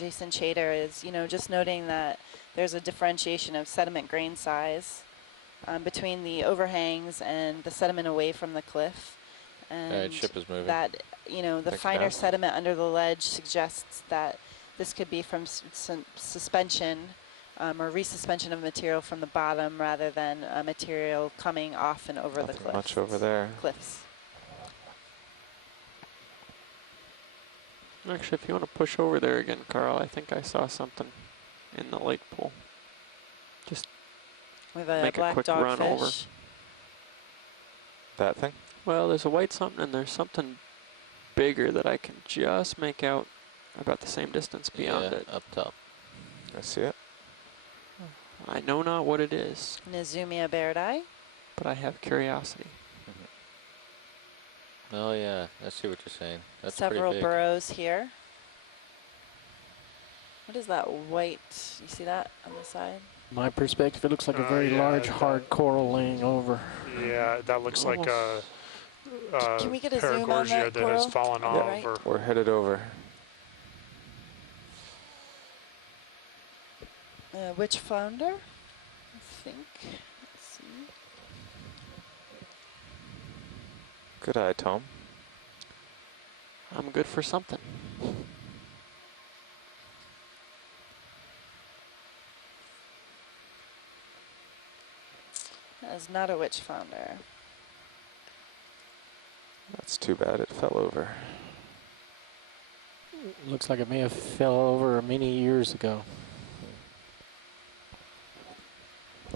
Jason Chater, is, you know, just noting that there's a differentiation of sediment grain size between the overhangs and the sediment away from the cliff. And ship is moving. that, you know, the Thanks, finer Nav. sediment under the ledge suggests that this could be from some suspension or resuspension of material from the bottom rather than material coming off and over the Nothing cliffs. much over there. Cliffs. Actually, if you want to push over there again, Carl, I think I saw something in the lake pool. Just We have a make a black quick run over. dogfish. That thing? Well, there's a white something and there's something bigger that I can just make out about the same distance beyond it. Up top. I see it. I know not what it is, Nizumia bairdi. but I have curiosity. Oh yeah, I see what you're saying. That's Several pretty big. burrows here. What is that white? You see that on the side? My perspective, it looks like a very large, hard coral laying over. Yeah, that looks like a Can we get a zoom on Perigordia that that has coral? fallen On the right? over. We're headed over. Which flounder? I think. Let's see. Good eye, Tom. I'm good for something. That is not a witch flounder. That's too bad it fell over. Looks like it may have fell over many years ago.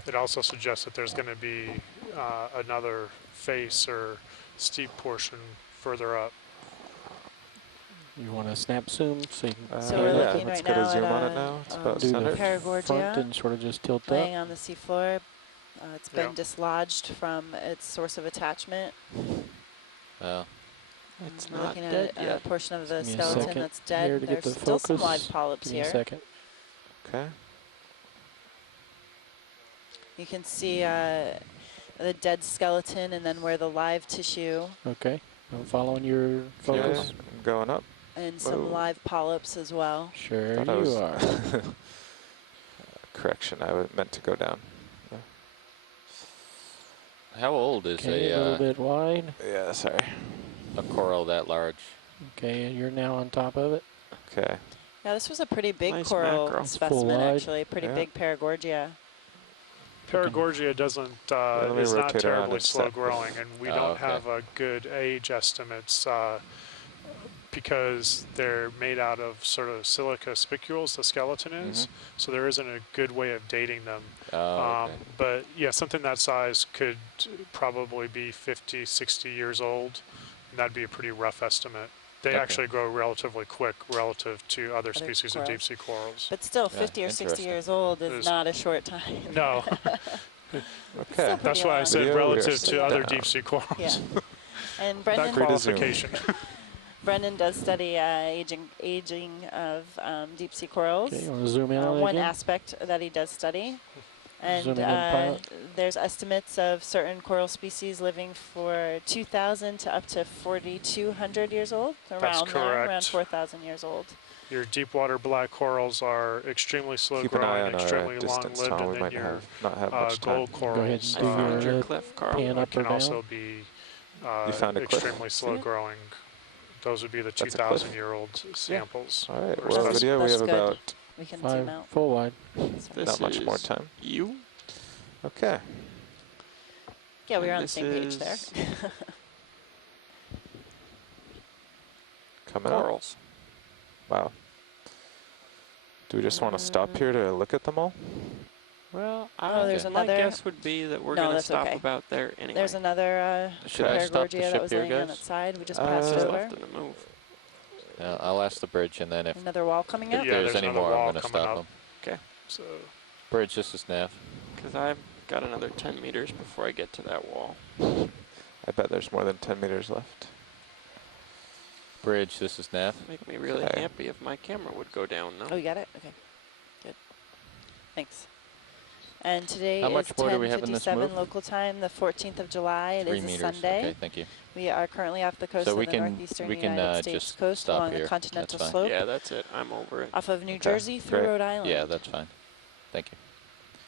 It also suggests that there's going to be another face or steep portion further up. You want to snap zoom so you can So we're yeah, looking let's right get now a zoom at on it now. It's about do the centered. Perigordia front and sort of just tilt laying up. on the seafloor. It's been Yeah. dislodged from its source of attachment. Oh. It's We're not looking dead at a yet. portion of the Give me a skeleton second that's here dead. to get There's the still some focus. live polyps Give me a here. second. Okay. You can see the dead skeleton and then where the live tissue Okay, I'm following your focus. Okay, going up. and some Whoa. live polyps as well. Sure Thought I you was- are. Correction, I meant to go down. How old is Okay, a little a bit wide. Yeah, sorry. coral that large? Okay, and you're now on top of it. Okay. Yeah, this was a pretty big Nice coral macro. Full specimen, wide. actually. Pretty Yeah. big Perigordia. Perigordia doesn't let me is not rotate around terribly and slow set. growing, and we Oh, don't okay. have a good age estimates because they're made out of sort of silica spicules, the skeleton is, so there isn't a good way of dating them. Oh, okay. But yeah, something that size could probably be 50, 60 years old, and that'd be a pretty rough estimate. They Okay. actually grow relatively quick relative to other Other species of corals. deep sea corals. But still, Yeah, 50 or 60 interesting. years old is Is- not a short time. No, Okay. Still that's pretty why I long. said Video, we are relative to sitting other down. deep sea corals. Yeah. And That Brendan, Free to zoom. qualification. Brendan does study aging of deep sea corals. Okay, you want to zoom in on it One again? aspect that he does study. And Zooming in, pilot. there's estimates of certain coral species living for 2,000 to up to 4,200 years old, around there, around correct. 4,000 years old. Your deep water black corals are extremely slow Keep an eye growing, on extremely our long distance, lived, Tom. and We then might your not have much time. gold Go ahead corals and do I found your your cliff, Carl. pan up or can down. also be You found a cliff? extremely slow See it? growing. Those would be the That's a cliff. 2,000-year-old samples. All right, or well, That's- video, we that's have good. about We can 5 zoom out. full wide. This not much more is time. You? Okay. Yeah, we And are on the this same page there. is Coming up. corals. Wow. Do we just want to stop here to look at them all? Well, Oh, there's my another- guess would be that we're No, going to that's stop okay. about there anyway. There's another Should I stop the Perigordia that ship was here, laying on guys? its side. We just passed Just over. left in the move. I'll ask the bridge, and then if Another wall coming up. if Yeah, there's there's any another more, I'm wall going to coming stop up. them. So Bridge, this is Nav. Because I've got another 10 meters before I get to that wall. I bet there's more than 10 meters left. Bridge, this is Nav. Make me really Okay. happy if my camera would go down, though. Oh, you got it? Okay, good. Thanks. And today How is much more do we have in this 10:57 move? local time, the 14th of July. It 3 is a meters. Sunday. Okay, thank you. We are currently off the coast So of we the can northeastern we can United States just coast stop along here. the continental That's fine. slope Yeah, that's it. I'm over it. off of New Okay, Jersey through great. Rhode Island. Yeah, that's fine. Thank you.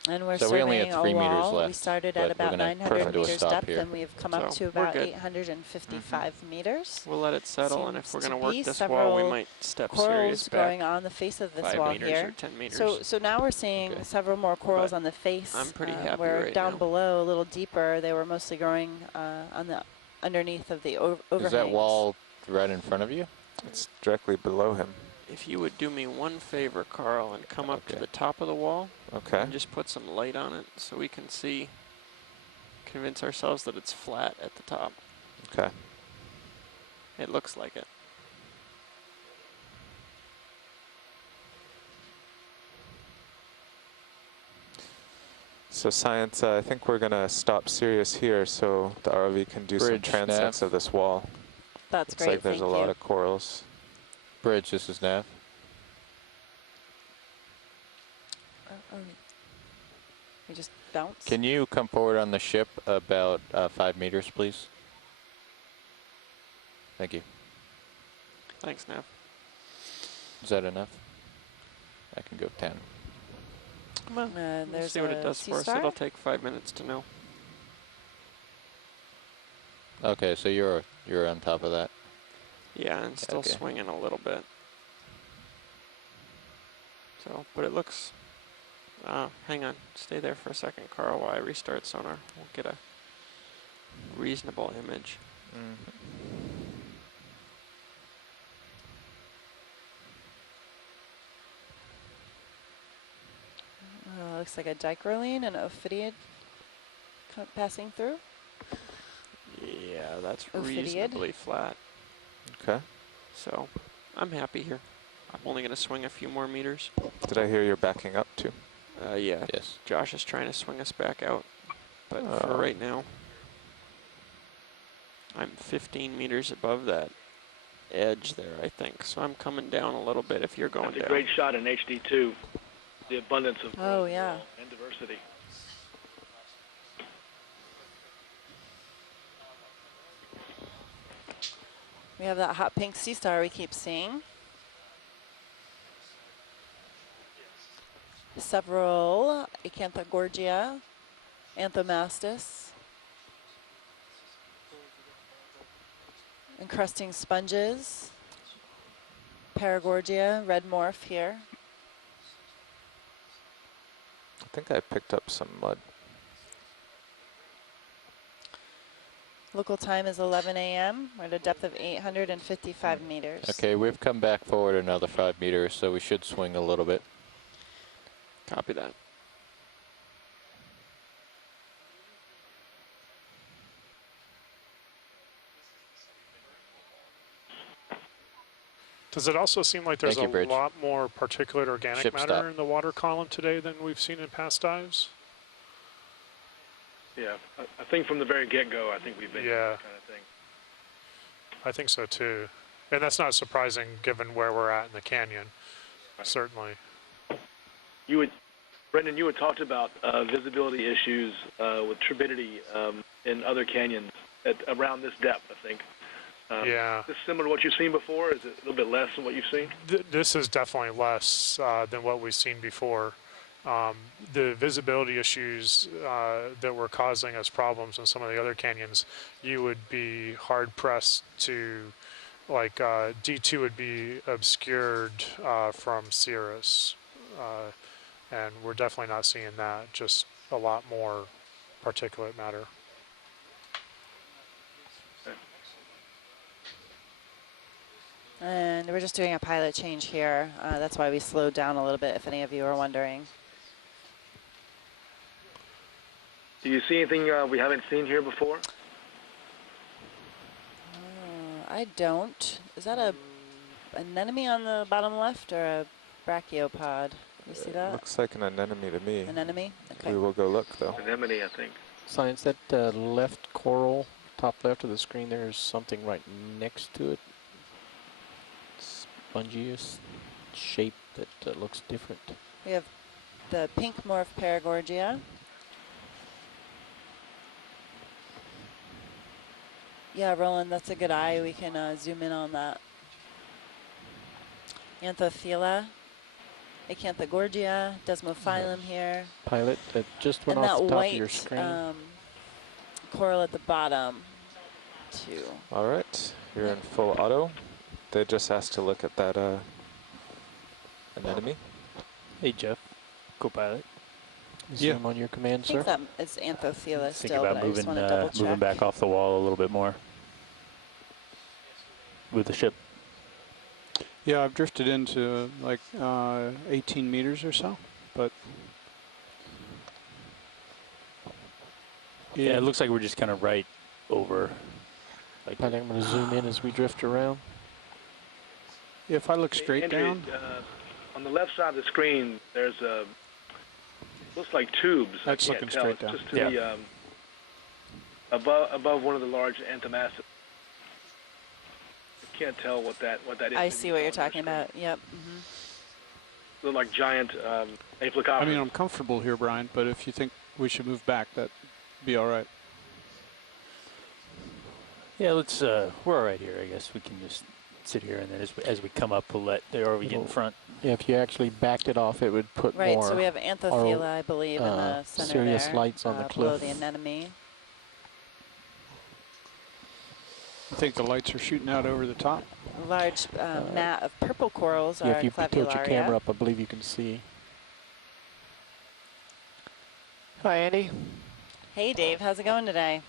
And we're So we only surveying had a 3 meters wall. We left, started but at we're about gonna 900 come to a meters stop depth, here. and we've come up So, to we're about good. 855 meters. We'll let it settle, and if Seems we're to going to work be this wall, we several might step Corals serious going back on the face of this 5 wall meters here. or 10 meters. So now we're seeing Okay. several more corals But on the face. I'm pretty happy where right down now. below, a little deeper, they were mostly growing on the underneath of the overhangs. Is that wall right in front of you? It's directly below him. If you would do me one favor, Carl, and come up to Okay. the top of the wall Okay. and just put some light on it so we can see, convince ourselves that it's flat at the top. Okay. It looks like it. So science, I think we're gonna stop Sirius here so the ROV can do some Bridge, transects nav. of this wall. That's Looks great, like there's thank a you. lot of corals. Bridge, this is Nav. We just bounce. Can you come forward on the ship about 5 meters, please? Thank you. Thanks, Nav. Is that enough? I can go 10. Well, There's let's see what it a does sea for us. star. It'll take 5 minutes to know. Okay, so you're on top of that. Yeah, and still Okay. swinging a little bit. So, but it looks. Hang on, stay there for a second, Carl, while I restart sonar. We'll get a reasonable image. Looks like a dicroline and ophidiid passing through. Yeah, that's Ophidiid. reasonably flat. Okay. So, I'm happy here. I'm only going to swing a few more meters. Did I hear you're backing up too? Yeah, Yes. Josh is trying to swing us back out. But for Oh. right now, I'm 15 meters above that edge there, I think. So I'm coming down a little bit if you're going That's a down. great shot in HD2. The abundance of Oh, yeah. and diversity. We have that hot pink sea star we keep seeing. Several Acanthogorgia, Anthomastus, encrusting sponges, Perigordia, red morph here. I think I picked up some mud. Local time is 11 a.m. We're at a depth of 855 meters. Okay, we've come back forward another 5 meters, so we should swing a little bit. Copy that. Does it also seem like there's Thank you, a Bridge. lot more particulate organic Ship matter stop. in the water column today than we've seen in past dives? Yeah, I think from the very get-go, I think we've been Yeah. that kind of thing. I think so too. And that's not surprising given where we're at in the canyon, Right. certainly. Brendan, you had talked about visibility issues with turbidity in other canyons around this depth, I think. Yeah. Is this similar to what you've seen before? Is it a little bit less than what you've seen? This is definitely less than what we've seen before. The visibility issues that were causing us problems in some of the other canyons, you would be hard pressed to, like D2 would be obscured from cirrus. And we're definitely not seeing that, just a lot more particulate matter. And we're just doing a pilot change here. That's why we slowed down a little bit, if any of you are wondering. Do you see anything we haven't seen here before? I don't. Is that a anemone on the bottom left or a brachiopod? You see that? Looks like an anemone to me. Anemone? Okay. We will go look though. Anemone, I think. Science, that left coral, top left of the screen, there's something right next to it. Spongious shape that looks different. We have the pink morph Perigordia. Yeah, Roland, that's a good eye. We can zoom in on that. Anthothela, Acanthogorgia, Desmophyllum here. Pilot, that just went And off that the top white of your screen. coral at the bottom, too. All right, you're in full auto. They just asked to look at that anemone. Hey, Jeff, co-pilot. Zoom on your command, I think sir. that is Anthothela Think still, about but I just moving, want to double check. moving back off the wall a little bit more with the ship. Yeah, I've drifted into like 18 meters or so, but Yeah, it looks like we're just kind of right over. Like, I think I'm going to zoom in as we drift around. if I look straight Andrew, down, on the left side of the screen, there's a looks like tubes. That's I can't looking tell. straight It's down. just to the above one of the large anthomasses. I can't tell what that is. I see what you're talking about. Yep. Mm-hmm. Look like giant applicophers. I mean, I'm comfortable here, Brian, but if you think we should move back, that'd be all right. yeah, let's. We're all right here. I guess we can just sit here, and then as we come up, we'll let the ROV get in front. Yeah, if you actually backed it off, it would put Right, more so we have Anthothela, I believe, in the center serious there, lights on the below cliff. the anemone. I think the lights are shooting out over the top. A large mat of purple corals Yeah, are if you tilt your Clavularia. camera up, I believe you can see. Hi, Andy. Hey, Dave, how's it going today?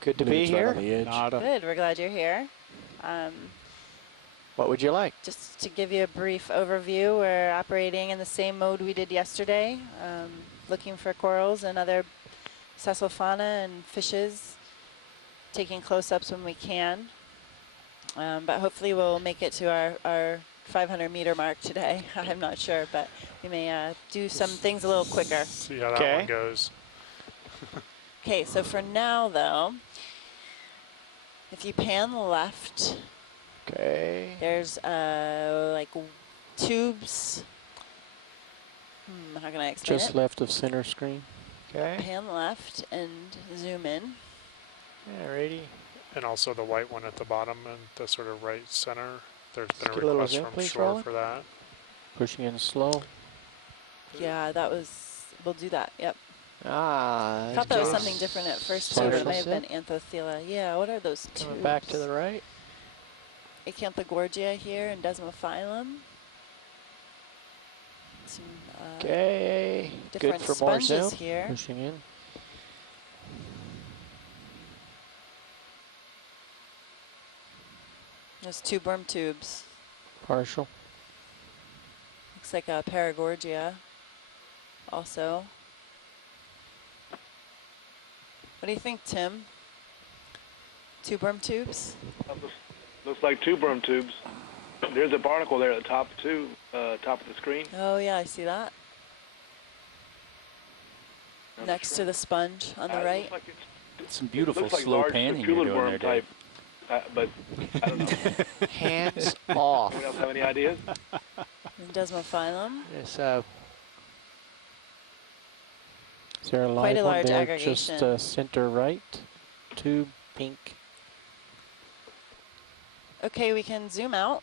Good to I believe be it's right here. on the edge. Nada. Good, we're glad you're here. What would you like? Just to give you a brief overview, we're operating in the same mode we did yesterday, looking for corals and other sessilfauna and fishes, taking close-ups when we can. But hopefully we'll make it to our 500-meter mark today. I'm not sure, but we may do some things a little quicker. See how that Okay. one goes. Okay, so for now, though, if you pan left, Okay. there's like tubes. How can I explain Just it? left of center screen. Okay. Pan left and zoom in. Alrighty. And also the white one at the bottom and the sort of right center. There's been Just a get a little request zoom, from please, shore Roland. for that. Pushing in slow. Yeah, that was, we'll do that, yep. Ah. I thought that was okay. something different at first too, but it may have been Anthothela. Yeah, what are those tubes? Coming back to the right. Acanthogorgia here and Desmophyllum. Some Okay. Good different for more sponges zoom. here. Pushing in. There's two worm tubes. Partial. Looks like a Perigordia also. What do you think, Tim? Two worm tubes? Looks like two berm tubes. There's a barnacle there at the top too, top of the screen. Oh yeah, I see that. Next to the sponge on the right. Looks like it's, Some beautiful looks like slow large panning you're succulent doing worm there, type, Dave. but I don't know. Hands off. Anyone else have any ideas? And Desmophyllum. This Is there a Quite live a one large there? aggregation. Just center right. Tube pink. Okay, we can zoom out.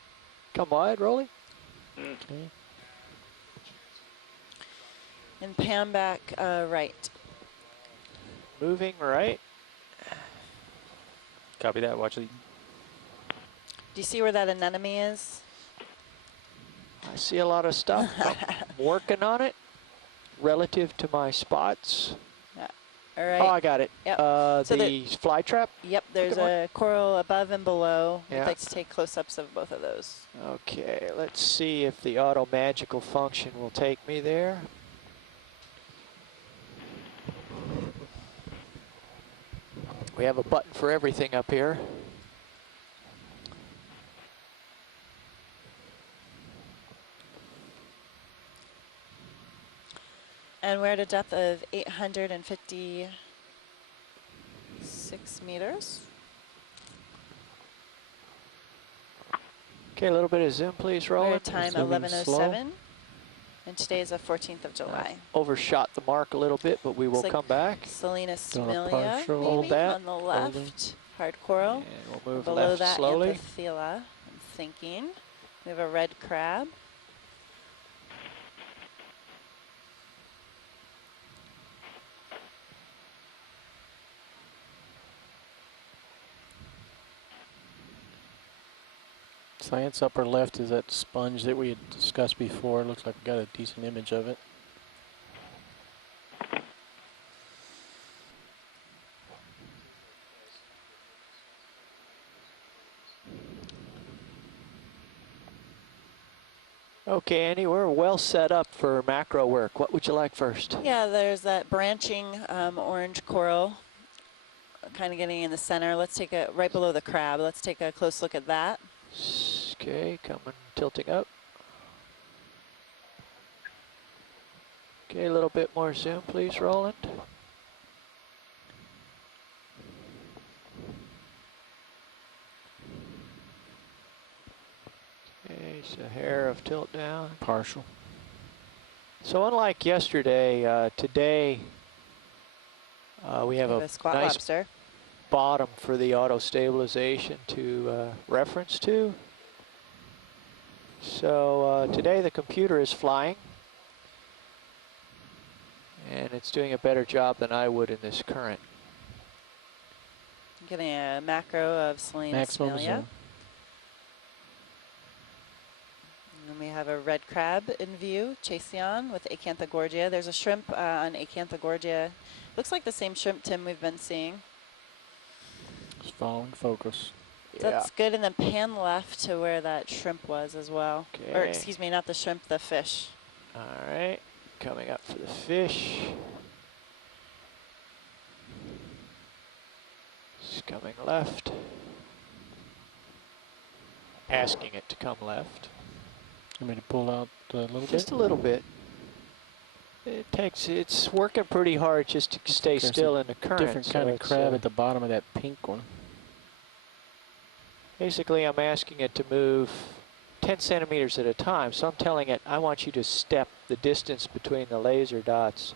come wide, Rolly. Okay. And pan back right. Moving right. Copy that. Watch the. Do you see where that anemone is? I see a lot of stuff. I'm working on it relative to my spots. All right. Oh, I got it. Yep. The So fly trap. Yep, there's Come on. a coral above and below. Yeah. I'd like to take close-ups of both of those. Okay, let's see if the auto magical function will take me there. We have a button for everything up here. And we're at a depth of 856 meters. Okay, a little bit of zoom, please, We're Roland. at time Zooming 11:07. And today is the 14th of July. Overshot the mark a little bit, but we will Looks like come back. Salinas Doing a Smilia, partial. Hold maybe, that. on the Holding. left. Hard coral. And we'll move Below left that, slowly. Anthothela, I'm thinking. We have a red crab. Science upper left is that sponge that we had discussed before. Looks like we got a decent image of it. Okay, Andy, we're well set up for macro work. What would you like first? Yeah, there's that branching orange coral kind of getting in the center. Let's take a, right below the crab, let's take a close look at that. Okay, coming, tilting up. Okay, a little bit more zoom, please, Roland. Okay, so hair of tilt down. Partial. So unlike yesterday, today we have a squat nice lobster. bottom for the auto stabilization to reference to. So today the computer is flying, and it's doing a better job than I would in this current. Getting a macro of Salinas Maximum Smilia. zoom. And we have a red crab in view, Chasion with Acanthogorgia. There's a shrimp on Acanthogorgia. Looks like the same shrimp, Tim, we've been seeing. Just following focus. So that's good, and then pan left to where that shrimp was as well. Or Okay. excuse me, not the shrimp, the fish. All right, coming up for the fish. It's coming left. Asking it to come left. Want me to pull out a little bit? Just a little bit. It's working pretty hard just to stay There's still a in the current. Different kind so of it's, crab at the bottom of that pink one. Basically, I'm asking it to move 10 centimeters at a time. So I'm telling it, I want you to step the distance between the laser dots.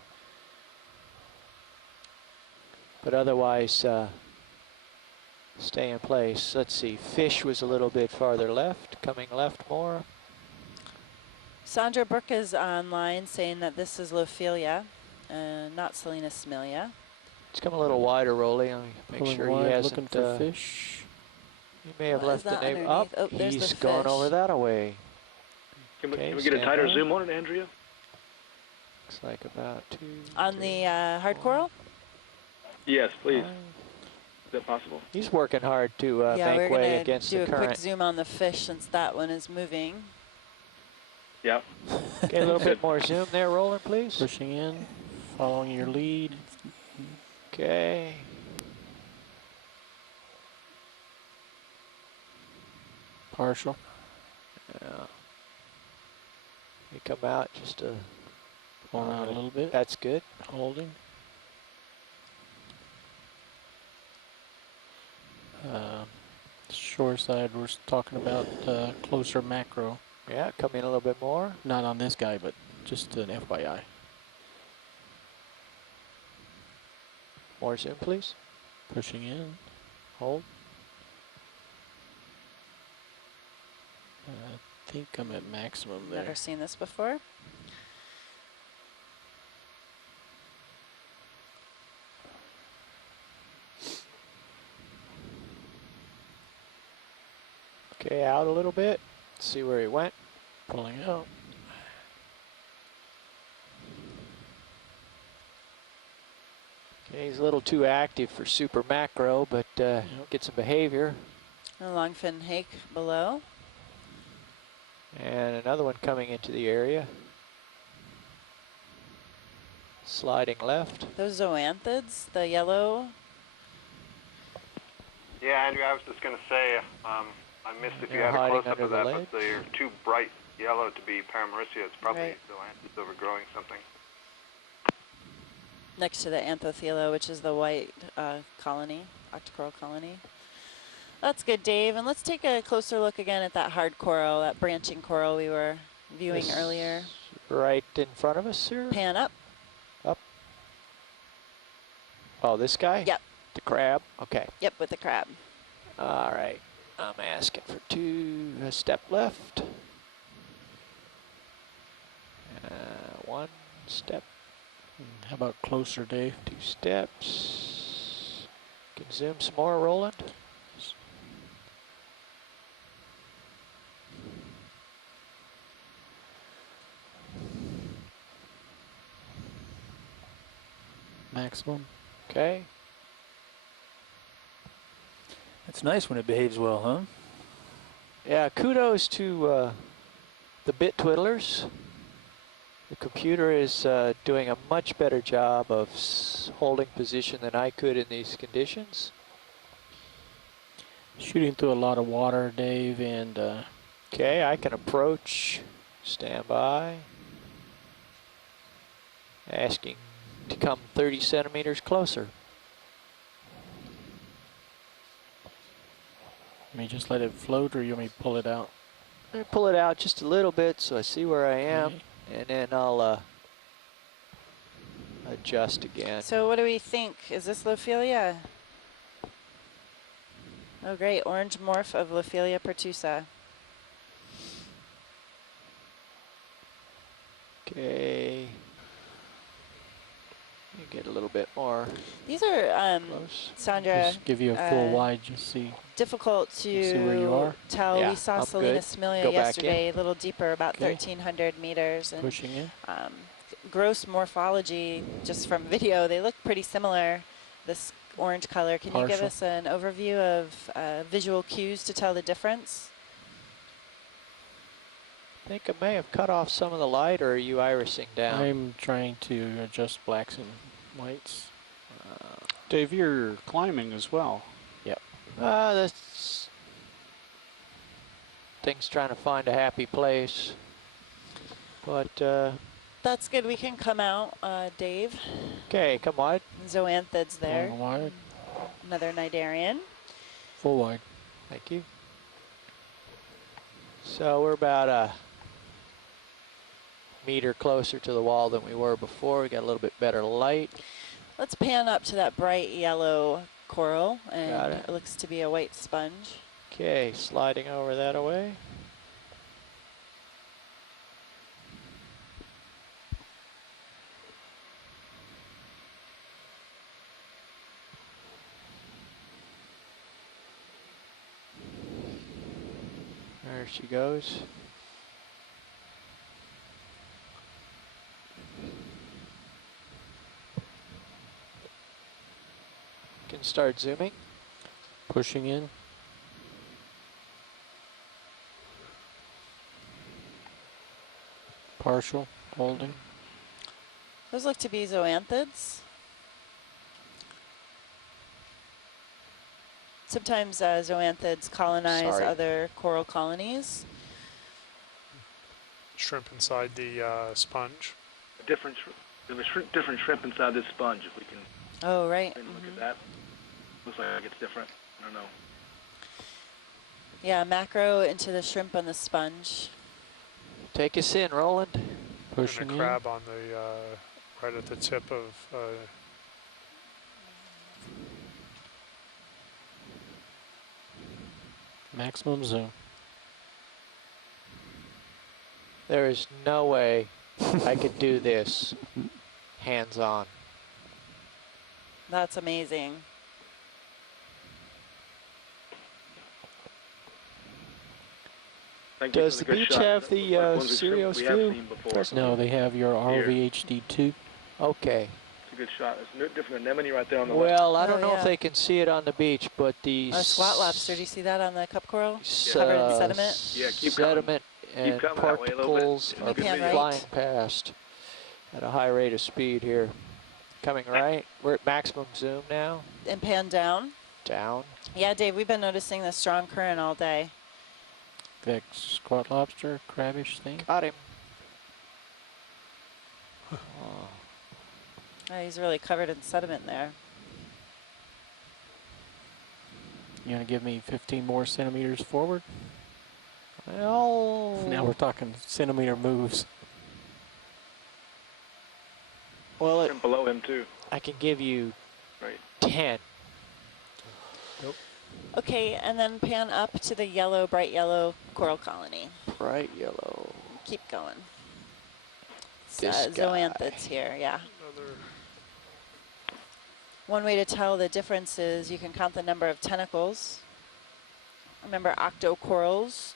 But otherwise, stay in place. Let's see, fish was a little bit farther left, coming left more. Sandra Brooke is online saying that this is Lophelia, not Salinas Smilia. It's come a little wider, Rolly. Let me make Pulling sure wide, he looking hasn't. for fish. He may have What is left the that neighbor up. underneath? Oh, there's He's the going fish. over that away. Can we Okay, get a stand tighter by. zoom on it, Andrea? Looks like about 2. On 3, the hard 4, coral? Yes, please. 5. Is that possible? He's working hard to Yeah, we're make way going to against do the a quick current. zoom on the fish since that one is moving. Yep. Okay, a little bit more zoom there, Roland, please. Pushing in, following your lead. Okay. Partial. Yeah. You come out just a. Pulling out a little bit. That's good. Holding. Shore side, we're talking about closer macro. Yeah, come in a little bit more. Not on this guy, but just an FYI. More zoom, please. Pushing in. Hold. I think I'm at maximum there. Never seen this before. Okay, out a little bit. See where he went. Pulling out. Okay, he's a little too active for super macro, but get some behavior. A longfin hake below. And another one coming into the area. Sliding left. Those zoanthids, the yellow. Yeah, Andrew, I was just going to say, I missed if you They're had a hiding close-up under of the that, ledge. but they're too bright yellow to be Paramaricia. It's probably Right. the land that's overgrowing something. Next to the Anthothela, which is the white colony, Octa Coral colony. That's good, Dave. And let's take a closer look again at that hard coral, that branching coral we were viewing This earlier. right in front of us, sir? Pan up. Up. Oh, this guy? Yep. The crab? Okay. Yep, with the crab. All right. I'm asking for a step left. 1 step. How about closer, Dave? 2 steps. Can zoom some more, Roland. Maximum. Okay. It's nice when it behaves well, huh? Yeah, kudos to the bit twiddlers. The computer is doing a much better job of holding position than I could in these conditions. Shooting through a lot of water, Dave, and Okay, I can approach. Stand by. Asking to come 30 centimeters closer. let me just let it float, or you want me to pull it out? Let me pull it out just a little bit so I see where I am, Okay. and then I'll adjust again. So what do we think? Is this Lophelia? Oh, great. Orange morph of Lophelia pertusa. Okay. You get a little bit more These are, close. Sandra, Just give you a full wide, just see. difficult See where you are? to tell. Yeah, We saw I'm Selena good. Smilia Go back yesterday, a little deeper, about Okay. 1,300 meters. And Pushing in. gross morphology, just from video, they look pretty similar, this orange color. Can you give Partial. us an overview of visual cues to tell the difference? I think I may have cut off some of the light, or are you irising down? I'm trying to adjust blacks and whites. Dave, you're climbing as well. That's things trying to find a happy place. But, That's good. We can come out, Dave. okay, come on. Zoanthids there. Going wide. Another Cnidarian. Full wide. Thank you. So we're about a meter closer to the wall than we were before. We got a little bit better light. Let's pan up to that bright yellow coral, Got and it. it looks to be a white sponge. Okay, sliding over that away. There she goes. Can start zooming. Pushing in. Partial. Holding. Those look to be zoanthids. Sometimes zoanthids colonize Sorry. other coral colonies. Shrimp inside the sponge. There's a different shrimp inside this sponge. If we can Oh, right. look at that, looks like it's different. I don't know. Yeah, macro into the shrimp on the sponge. Take us in, Roland. Pushing And a in. crab on the right at the tip of Maximum zoom. There is no way I could do this hands-on. That's amazing. Thank you Does for the good beach shot. have That the looks like one of Sirius shrimp we have view? seen before. No, they have your Here. RVHD2. Okay. It's a good shot. It's a different anemone right there on the left. Well, I Oh, don't know yeah. if they can see it on the beach, but the A squat lobster. Do you see that on the cup coral? s- Covered in uh, sediment? Yeah, keep coming. sediment and coming that way a little bit. particles Can we are pan right? flying past at a high rate of speed here. Coming right. We're at maximum zoom now. And pan down. Down. Yeah, Dave, we've been noticing the strong current all day. That squat lobster, crabbish thing. Got him. Oh, he's really covered in sediment there. You want to give me 15 more centimeters forward? Well, Now we're talking centimeter moves. Well, and below him too. I can give you Right. 10. Okay, and then pan up to the yellow, bright yellow coral colony. Bright yellow. Keep going. It's, This guy. zoanthids here, yeah. One way to tell the difference is you can count the number of tentacles. Remember octo corals.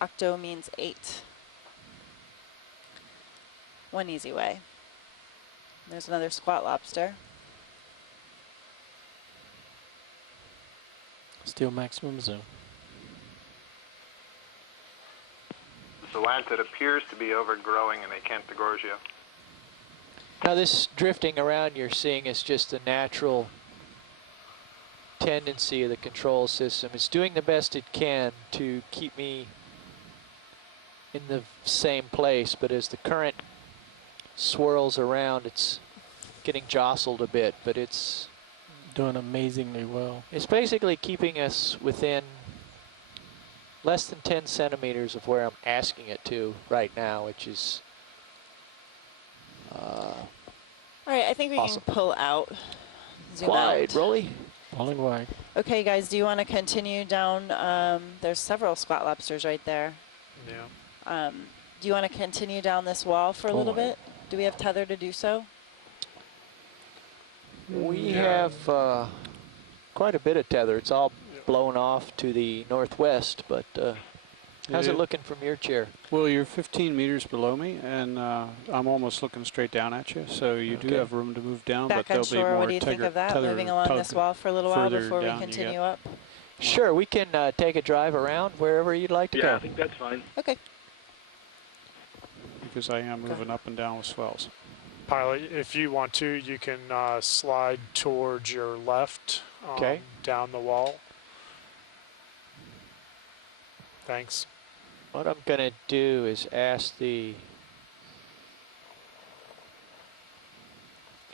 Octo means 8. One easy way. There's another squat lobster. Still maximum zoom. The zoanthid appears to be overgrowing in Perigordia. Now this drifting around you're seeing is just a natural tendency of the control system. It's doing the best it can to keep me in the same place, but as the current swirls around, it's getting jostled a bit, but it's doing amazingly well. It's basically keeping us within less than 10 centimeters of where I'm asking it to right now, which is all right, I think we awesome. can pull out. Zoom Wide, out. Rolly. Falling wide. Okay, guys, do you want to continue down? There's several squat lobsters right there. Yeah. Do you want to continue down this wall for a little Forward. bit? Do we have tether to do so? We have quite a bit of tether. It's all blown off to the northwest, but how's it looking from your chair? Well, you're 15 meters below me, and I'm almost looking straight down at you, so you do have room to move down, Back but there'll on be shore, more what do you think of that? Moving along this wall for a little while before we continue up? Sure, we can take a drive around wherever you'd like to go. Yeah, I think that's fine. Okay. Because I am moving up and down with swells. Pilot, if you want to, you can slide towards your left down the wall. Thanks. What I'm going to do is ask the...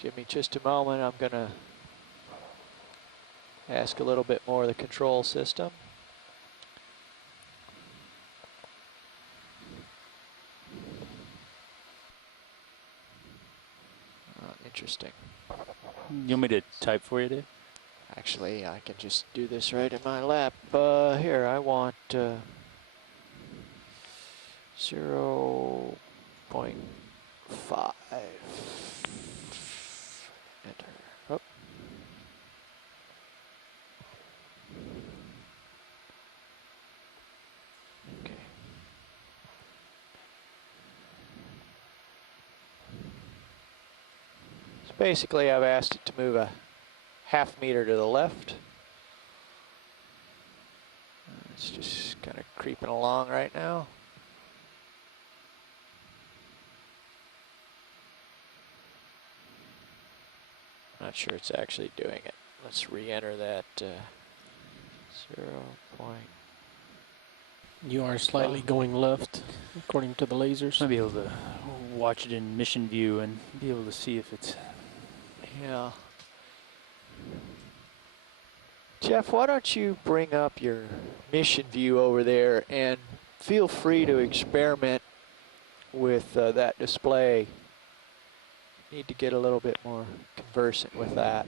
Give me just a moment. I'm going to ask a little bit more of the control system. Interesting. You want me to type for you, Dave? Actually, I can just do this right in my lap. Here, I want 0.5. Enter. Oh. Okay. So basically, I've asked it to move a ½ meter to the left. It's just kind of creeping along right now. Not sure it's actually doing it. Let's re-enter that 0. You are slightly going left, according to the lasers. Might be able to watch it in mission view and be able to see if it's... Yeah. Jeff, why don't you bring up your mission view over there and feel free to experiment with that display. Need to get a little bit more conversant with that.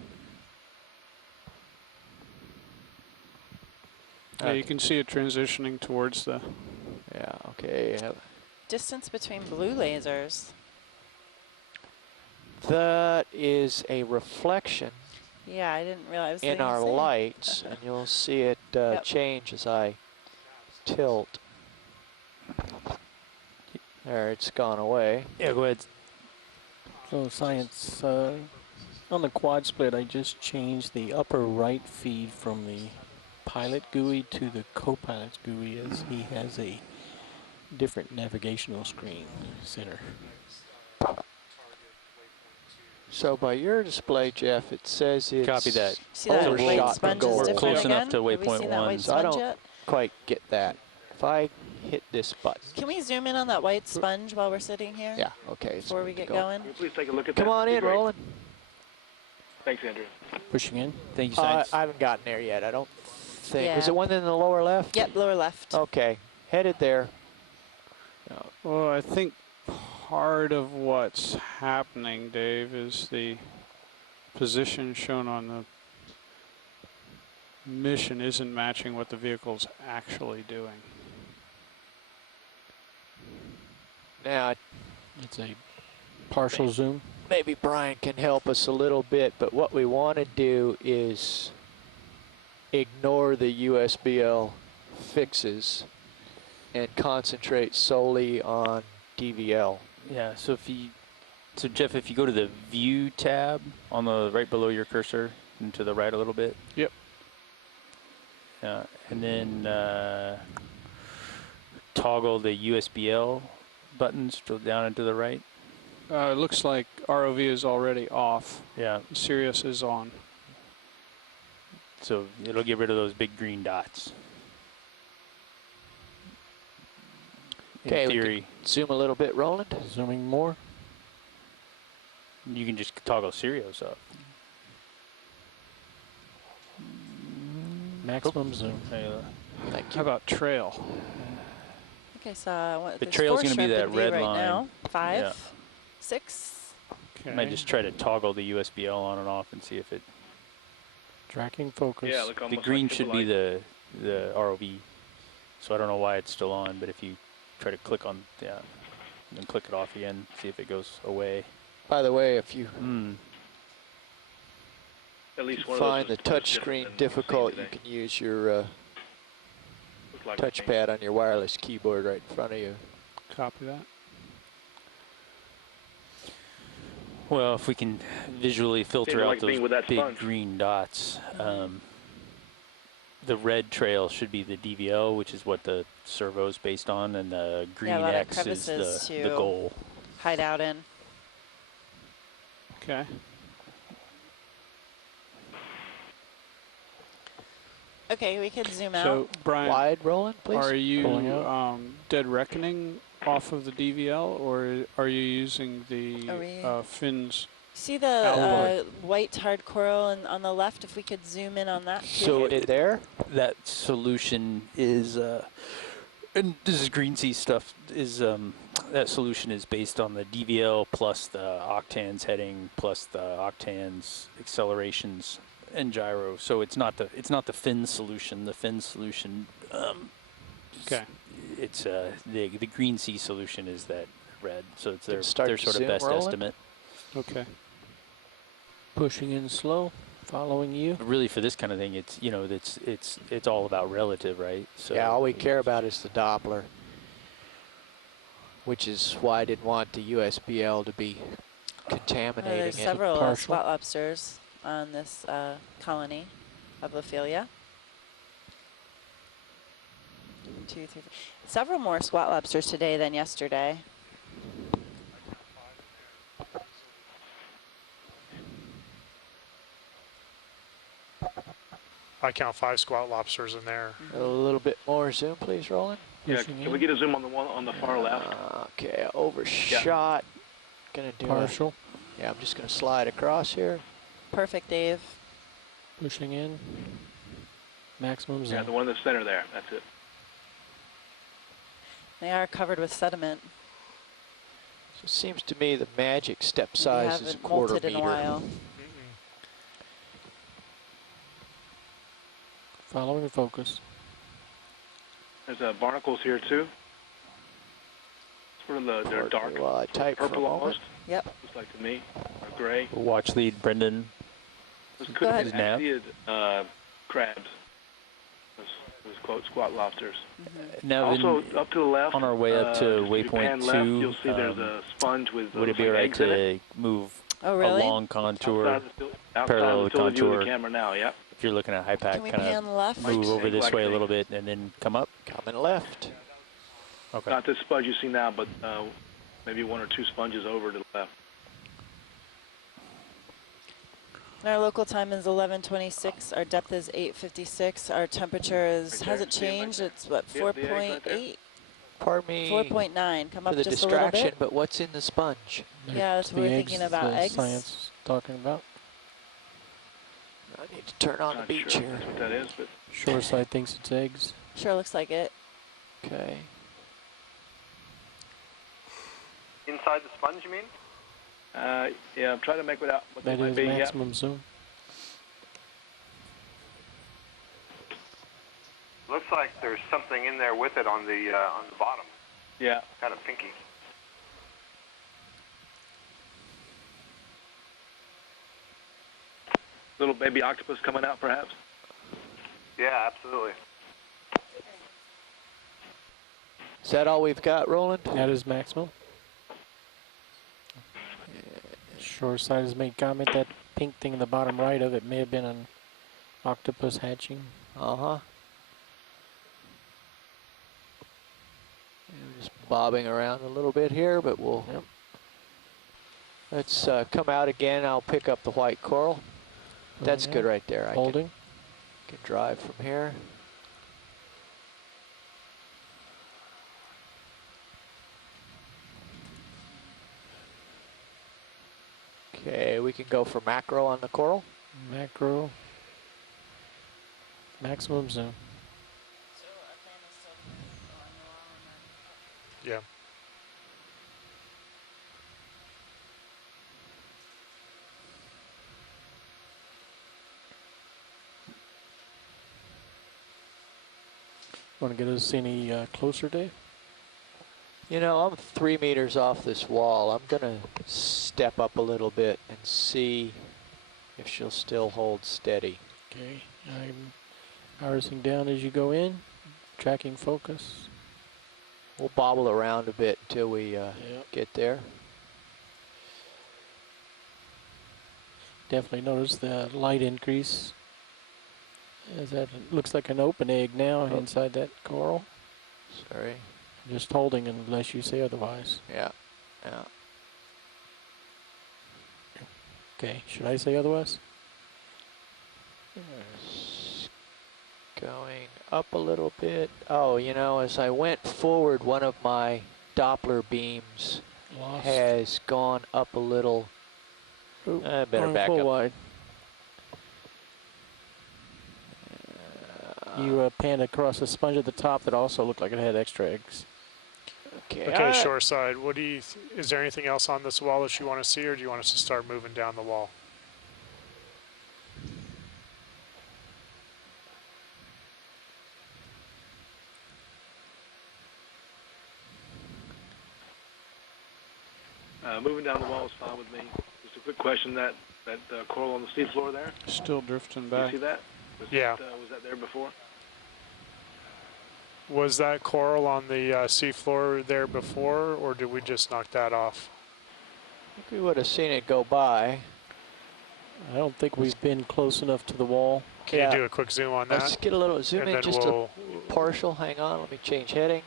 Yeah, you can see it transitioning towards the... Yeah, okay. Distance between blue lasers. That is a reflection Yeah, I didn't realize. in our lights, and you'll see it change as I tilt. There, it's gone away. Yeah, go ahead. So science, on the quad split, I just changed the upper right feed from the pilot GUI to the co-pilot's GUI, as he has a different navigational screen center. So by your display, Jeff, it says it's Copy that. See that white overshot the sponge goal. is We're different close enough again? to Have we waypoint seen that 1. white So I sponge don't yet? quite get that. If I hit this button. Can we zoom in on that white sponge while we're sitting here? Yeah, okay. Before we get going? Can you please take a look at Come that? on That'd in, be great. Roland. Thanks, Andrew. Pushing in. Thank you, Science. I haven't gotten there yet, I don't think. Yeah. Was it one in the lower left? Yep, lower left. Okay, headed there. Well, I think part of what's happening, Dave, is the position shown on the mission isn't matching what the vehicle's actually doing. Now, It's a partial zoom. maybe Brian can help us a little bit, but what we want to do is ignore the USBL fixes and concentrate solely on DVL. Yeah, so Jeff, if you go to the View tab on the right below your cursor and to the right a little bit. Yep. And then toggle the USBL buttons to down and to the right. It looks like ROV is already off. Yeah. Sirius is on. So it'll get rid of those big green dots. Okay, In we theory, can zoom a little bit, Roland. Zooming more. you can just toggle Sirius up. Maximum zoom. Thank How you. about trail? I think I saw The there's trail's 4 gonna be shrimp that in view red right line. now. 5, Yeah. 6. Okay. I might just try to toggle the USBL on and off and see if it. Tracking focus. Yeah, look The almost green like should be the ROV. So I don't know why it's still on, but if you try to click on and then click it off again, see if it goes away. By the way, if you At least one find of the those was touch different screen than we've seen difficult, you today. can use your Looked like a change. touchpad on your wireless keyboard right in front of you. Copy that. Well, if we can visually filter Seemed out like being those with that big sponge. green dots, the red trail should be the DVL, which is what the servo's based on, and the green a lot of X is crevices the to goal. hide out in. Okay. Okay, we could zoom So, out. Brian, Wide, Roland, please. are you Pulling out. dead reckoning off of the DVL, or are you using Are we- the fins? See the Outboard. white hard coral on the left, if we could zoom in on that too. So in there? That solution is, and this is Green Sea stuff, is that solution is based on the DVL plus the octans heading plus the octans accelerations and gyro. So it's not the fin solution. The fin solution, Okay. it's the Green Sea solution is that red. So it's their Start to sort of zoom, best Roland? estimate. Okay. Pushing in slow. Following you. But really, for this kind of thing, it's all about relative, right? So Yeah, all we care about is the Doppler, which is why I didn't want the USBL to be contaminating There's it. several Partial. spot lobsters on this colony of Lophelia. 2, 3, 4. Several more squat lobsters today than yesterday. I count 5 squat lobsters in there. A little bit more zoom, please, Roland. Yeah, Pushing can in. we get a zoom on the one on the far left? Okay, I overshot. Gonna do Partial. yeah, I'm just gonna slide across here. Perfect, Dave. Pushing in. Maximum zoom. Yeah, the one in the center there. That's it. They are covered with sediment. So it seems to me the magic step We size is a haven't quarter molted in a meter. while. Following focus. There's barnacles here too. Sort of they're dark, Well, I type for a purple moment. almost. Yep. Looks like to me, or gray. watch lead, Brendan. This Go could ahead. be Nav. axiid crabs. Those quote squat lobsters. Now, Also, up to the left, on our way up to if you pan waypoint left, 2, you'll see there's a sponge with would it those be like alright eggs in it. to move Oh, really? along contour? Outside parallel the to field of view of contour. the camera now, yep. If you're looking at high pack, Can we kind pan of left? move over this Like way a thing. little bit and then come up. Coming left. Okay. Not this sponge you see now, but maybe 1 or 2 sponges over to the left. And our local time is 11:26. Our depth is 8:56. Our temperature is Right there. hasn't See it right changed. there? It's what, Yeah, the eggs right there. 4.8, Pardon me 4.9. Come for up the just a little distraction, bit. but what's in the sponge? Yeah, that's what The we're eggs thinking about. the Eggs. Science is talking about. I need to turn on the Not beach sure here. that's what that is, but Shoreside thinks it's eggs. Sure looks like it. Okay. Inside the sponge, you mean? Yeah, I'm trying to make it out what That they might is be. maximum zoom. Looks like there's something in there with it on the bottom. Yeah. Kind of pinky. Little baby octopus coming out, perhaps. Yeah, absolutely. Is that all we've got, Roland? That is maximum. Shoreside has made comment that pink thing in the bottom right of it may have been an octopus hatching. Uh-huh. Just bobbing around a little bit here, but we'll... Yep. Let's come out again. I'll pick up the white coral. That's good right there. Holding. I can drive from here. Okay, we can go for macro on the coral. Macro. Maximum zoom. Yeah. Want to get us any closer, Dave? You know, I'm 3 meters off this wall. I'm going to step up a little bit and see if she'll still hold steady. Okay, I'm irising down as you go in, tracking focus. We'll bobble around a bit until we get there. Definitely notice the light increase. As that looks like an open egg now inside that coral. Sorry. Just holding unless you say otherwise. Yeah, yeah. Okay, should I say otherwise? Going up a little bit. Oh, you know, as I went forward, one of my Doppler beams has gone up a little. I better back up. Wide. You panned across a sponge at the top that also looked like it had extra eggs. Okay, shoreside. What do you? Is there anything else on this wall that you want to see, or do you want us to start moving down the wall? Moving down the wall is fine with me. Just a quick question, that coral on the seafloor there? Still drifting You back. see that? Yeah. Was that there before? Was that coral on the seafloor there before, or did we just knock that off? I think we would have seen it go by. I don't think we've been close enough to the wall. Can you do a quick zoom on that? Let's get a little zoom And in, then just we'll a partial. Hang on, let me change heading.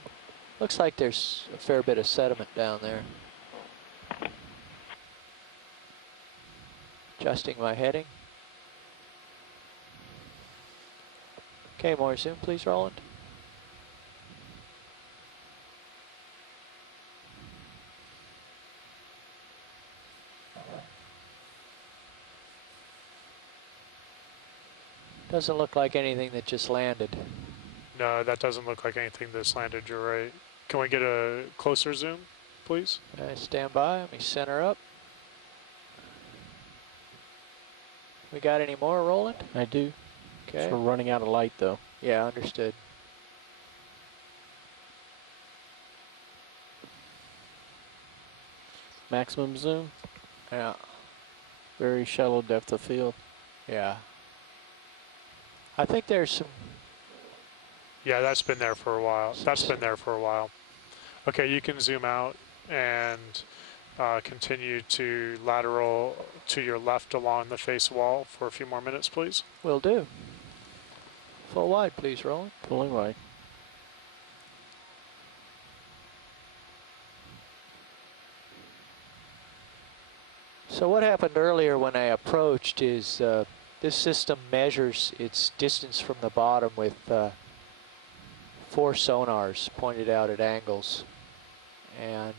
Looks like there's a fair bit of sediment down there. Adjusting my heading. Okay, more zoom, please, Roland. Doesn't look like anything that just landed. No, that doesn't look like anything that's landed. You're right. Can we get a closer zoom, please? Stand by. Let me center up. We got any more, Roland? I do. Okay. So we're running out of light, though. Yeah, understood. Maximum zoom. Yeah. Very shallow depth of field. Yeah. I think there's some... Yeah, that's been there for a while. That's been there for a while. Okay, you can zoom out and continue to lateral to your left along the face wall for a few more minutes, please. Will do. Full wide, please, Roland. Pulling wide. So what happened earlier when I approached is this system measures its distance from the bottom with 4 sonars pointed out at angles. And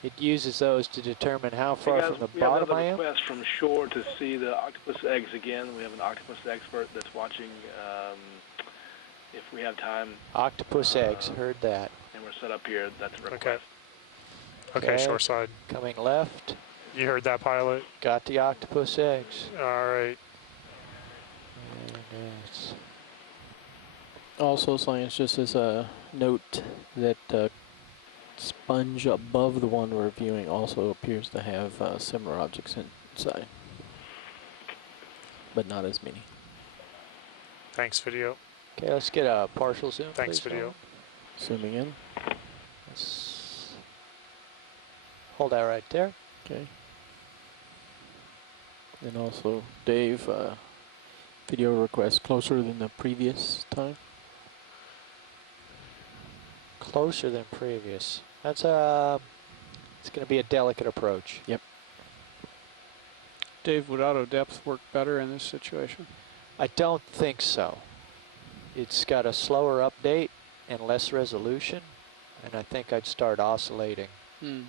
it uses those to determine how far from the bottom I am. We have another request from shore to see the octopus eggs again. We have an octopus expert that's watching. If we have time. Octopus eggs, heard that. And we're set up here. That's a request. Okay. Okay, shore side. Coming left. You heard that, pilot? Got the octopus eggs. All right. And it's Also, science, just as a note that sponge above the one we're viewing also appears to have similar objects inside, but not as many. Thanks, video. okay, let's get a partial zoom. Thanks, please, video. Roland. Zooming in. Let's hold that right there. Okay. And also, Dave, video request closer than the previous time. Closer than previous. That's it's going to be a delicate approach. Yep. Dave, would auto depth work better in this situation? I don't think so. It's got a slower update and less resolution, and I think I'd start oscillating. Hmm.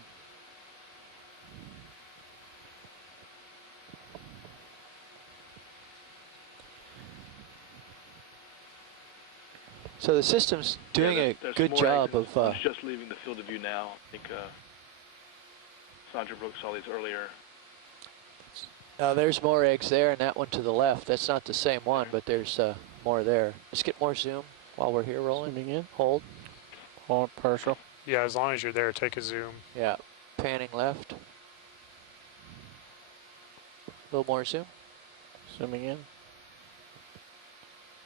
So the system's doing a good job of. It's just leaving the field of view now. I think Sandra Brooks saw these earlier. There's more eggs there, and that one to the left. That's not the same one, but there's more there. Let's get more zoom while we're here rolling. Zooming in. Hold. Hold partial. Yeah, as long as you're there, take a zoom. Yeah. Panning left. A little more zoom. Zooming in.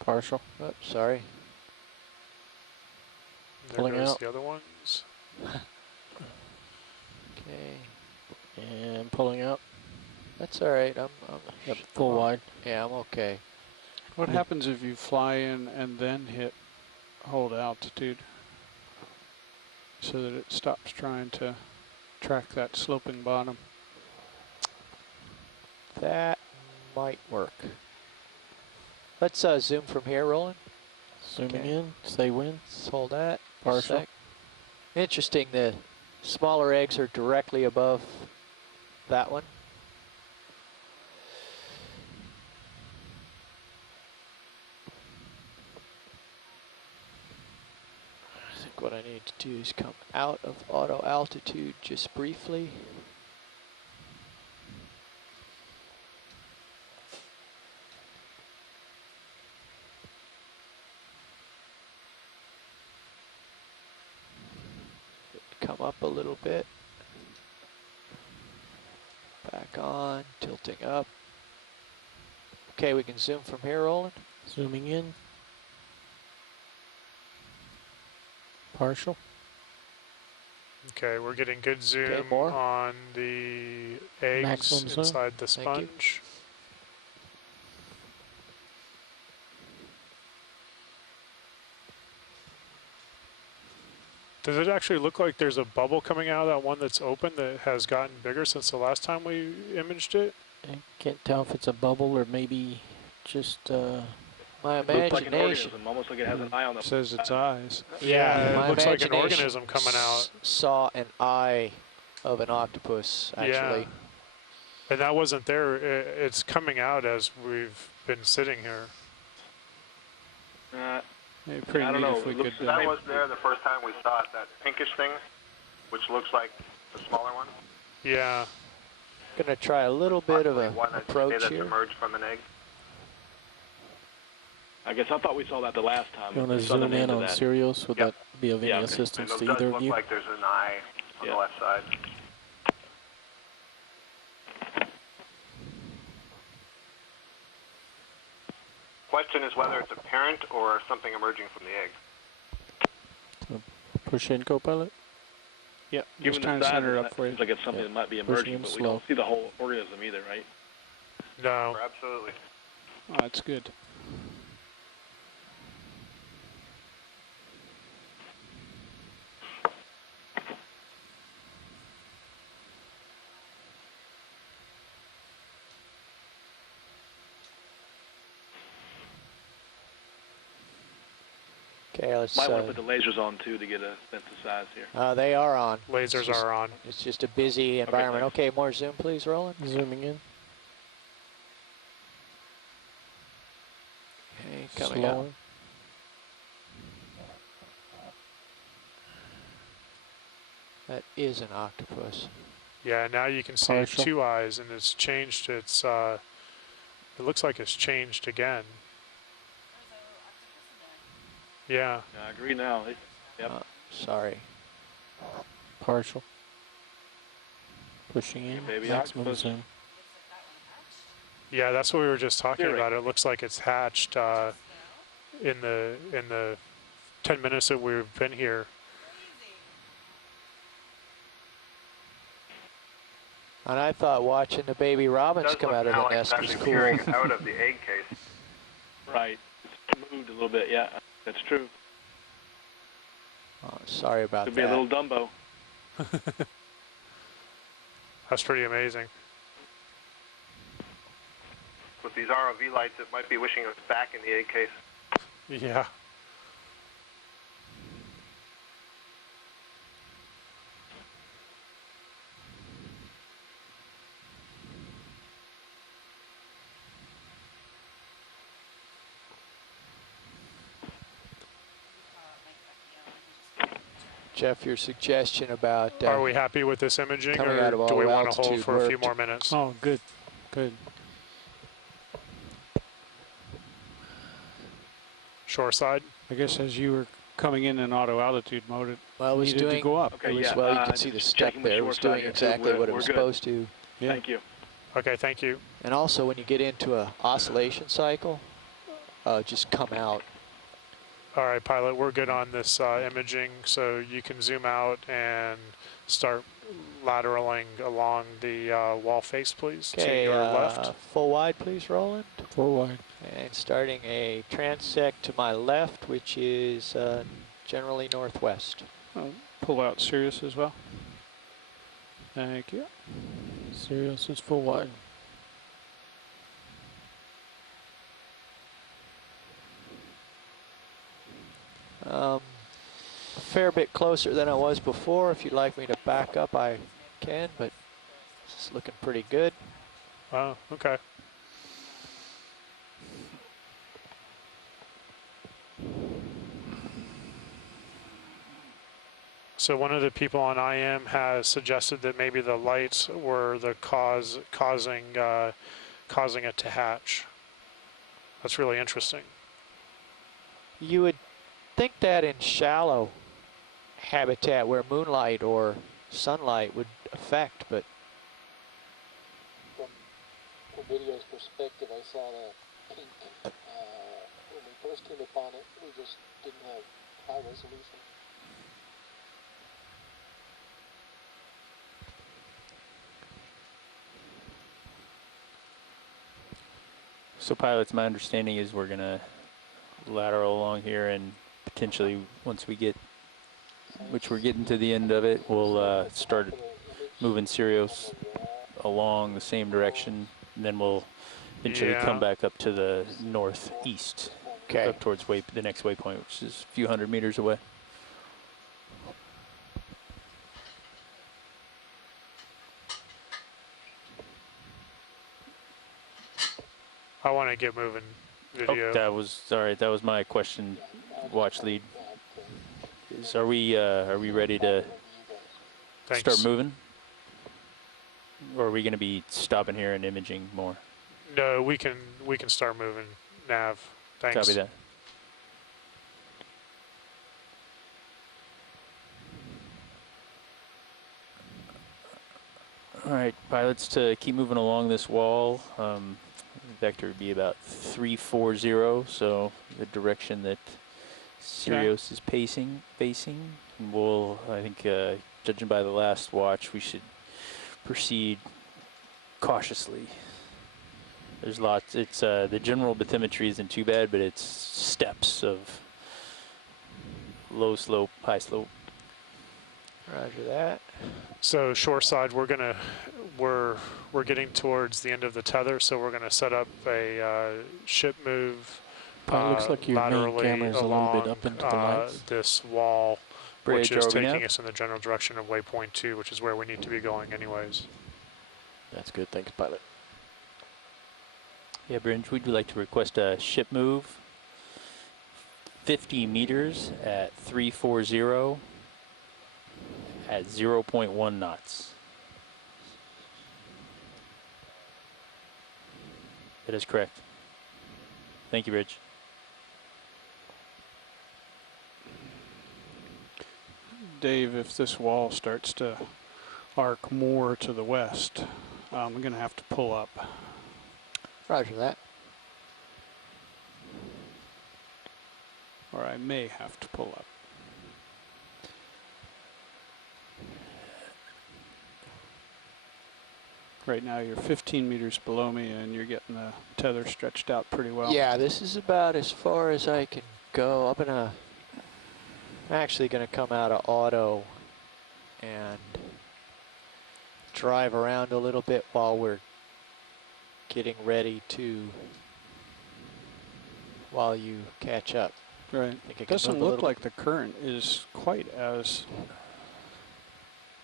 Partial. Oh, sorry. There Pulling goes out. the other ones. Okay. And pulling out. That's all right. I'm Yep, full wide. Yeah, I'm okay. What happens if you fly in and then hold altitude so that it stops trying to track that sloping bottom? That might work. Let's zoom from here, Roland. Zooming Okay. in. Stay wind. Let's hold that. a Partial. sec. Interesting, the smaller eggs are directly above that one. I think what I need to do is come out of auto altitude just briefly. Come up a little bit. Back on, tilting up. Okay, we can zoom from here, Roland. Zooming in. Partial. Okay, we're getting good zoom more. on the eggs Maximum zoom. inside the Thank you. sponge. Does it actually look like there's a bubble coming out of that one that's open that has gotten bigger since the last time we imaged it? I can't tell if it's a bubble or maybe just My It looks like an imagination. organism, almost like it has an eye on the. It says its eyes. Yeah, my it looks like an imagination organism coming out. Saw an eye of an octopus, actually. Yeah. And that wasn't there. It's coming out as we've been sitting here. Maybe pretty I don't neat know, if we it looks could. That was there the first time we saw it, that pinkish thing, which looks like the smaller one. Yeah. Gonna try a little bit of Possibly an one that you say approach that's here. emerged from an egg. I guess I thought we saw that the last time. you want to We saw the zoom in names of on that. Sirius. Would Yep. that be of any Yeah, okay. assistance And to it does either of look you? like there's an eye on the left side. Question is whether it's a parent or something emerging from the egg. Push in, co-pilot. Yeah, Given just the trying to size center it of up that, for you. seems like it's something Yeah. that might be Pushing emerging, in but we slow. don't see the whole organism either, right? No. Absolutely. Oh, that's good. Okay, let's. Might want to put the lasers on too to get a sense of size here. They are on. Lasers It's just- are on. It's just a busy environment. thanks. Okay, more zoom, please, Roland. Zooming in. Okay, coming out. Slower. That is an octopus. Yeah, now you can see Partial. 2 eyes, and it's changed. It's it looks like it's changed again. Yeah. I agree now. Yep. Sorry. Partial. Pushing in. Baby Maximum octopus. zoom. Yeah, that's what we were just talking Theory. about. It looks like it's hatched in the 10 minutes that we've been here. And I thought watching the baby robins Does come look out of now the like it's nest was actually cool. peering out of the egg case. Right. It's moved a little bit. Yeah, that's true. Oh, sorry about Could that. be a little Dumbo. That's pretty amazing. With these ROV lights, it might be wishing it was back in the egg case. Yeah. Jeff, your suggestion about Are we happy with this imaging, coming or out of do all we want to hold altitude for a few worked. more minutes? Oh, good, good. Shoreside? I guess as you were coming in auto altitude mode, it well, it was needed doing, to go up. Okay, it was, yeah. well, you can see the just step checking the there. It shore was side doing here, too. exactly what it We're was good. supposed to. Yeah. Thank you. Okay, thank you. And also, when you get into a oscillation cycle, just come out. All right, pilot, we're good on this imaging, so you can zoom out and start lateraling along the wall face, please, to Okay, your left. full wide, please, Roland. Full wide. And starting a transect to my left, which is generally northwest. Pull out Sirius as well. Thank you. Sirius is full wide. A fair bit closer than I was before. If you'd like me to back up, I can, but it's looking pretty good. Oh, okay. So one of the people on IM has suggested that maybe the lights were the causing it to hatch. That's really interesting. You would think that in shallow habitat where moonlight or sunlight would affect, but From video's perspective, I saw that pink. When we first came upon it, we just didn't have high resolution. So pilots, my understanding is we're gonna lateral along here, and potentially once we get, which we're getting to the end of it, we'll start moving Sirius along the same direction, and then we'll eventually come back up to the northeast, up towards the next waypoint, which is a few hundred meters away. I want to get moving video. Oh, that was all right. That was my question. Watch lead. Are we ready to start moving, or are we going to be stopping here and imaging more? No, we can start moving. Nav. Thanks. Copy that. All right, pilots, to keep moving along this wall. Vector would be about 340, so the direction that Sirius is facing. And we'll, I think, judging by the last watch, we should proceed cautiously. There's lots. It's the general bathymetry isn't too bad, but it's steps of low slope, high slope. Roger that. So shoreside, we're getting towards the end of the tether, so we're going to set up a ship move. Looks like your main laterally camera is a little bit along up into the lights. this wall, Bridge, which is are we taking now? us in the general direction of waypoint 2, which is where we need to be going anyways. That's good. Thanks, pilot. Yeah, Bringe, we'd like to request a ship move 50 meters at 340. at 0.1 knots. That is correct. Thank you, Rich. Dave, if this wall starts to arc more to the west, I'm going to have to pull up. Roger that. Or I may have to pull up. Right now you're 15 meters below me and you're getting the tether stretched out pretty well. Yeah, this is about as far as I can go. I'm actually gonna come out of auto and drive around a little bit while we're getting ready while you catch up. Right. It Doesn't look like the current is quite as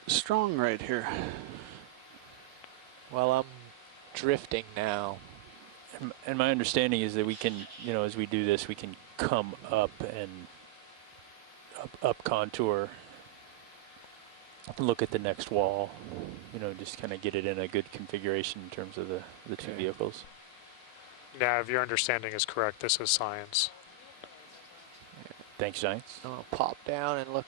strong right here. Well, I'm drifting now. And my understanding is that we can, you know, as we do this, we can come up and up contour, look at the next wall, you know, just kind of get it in a good configuration in terms of the two vehicles. Now, if your understanding is correct, this is science. Thanks, Giants. I'm gonna pop down and look.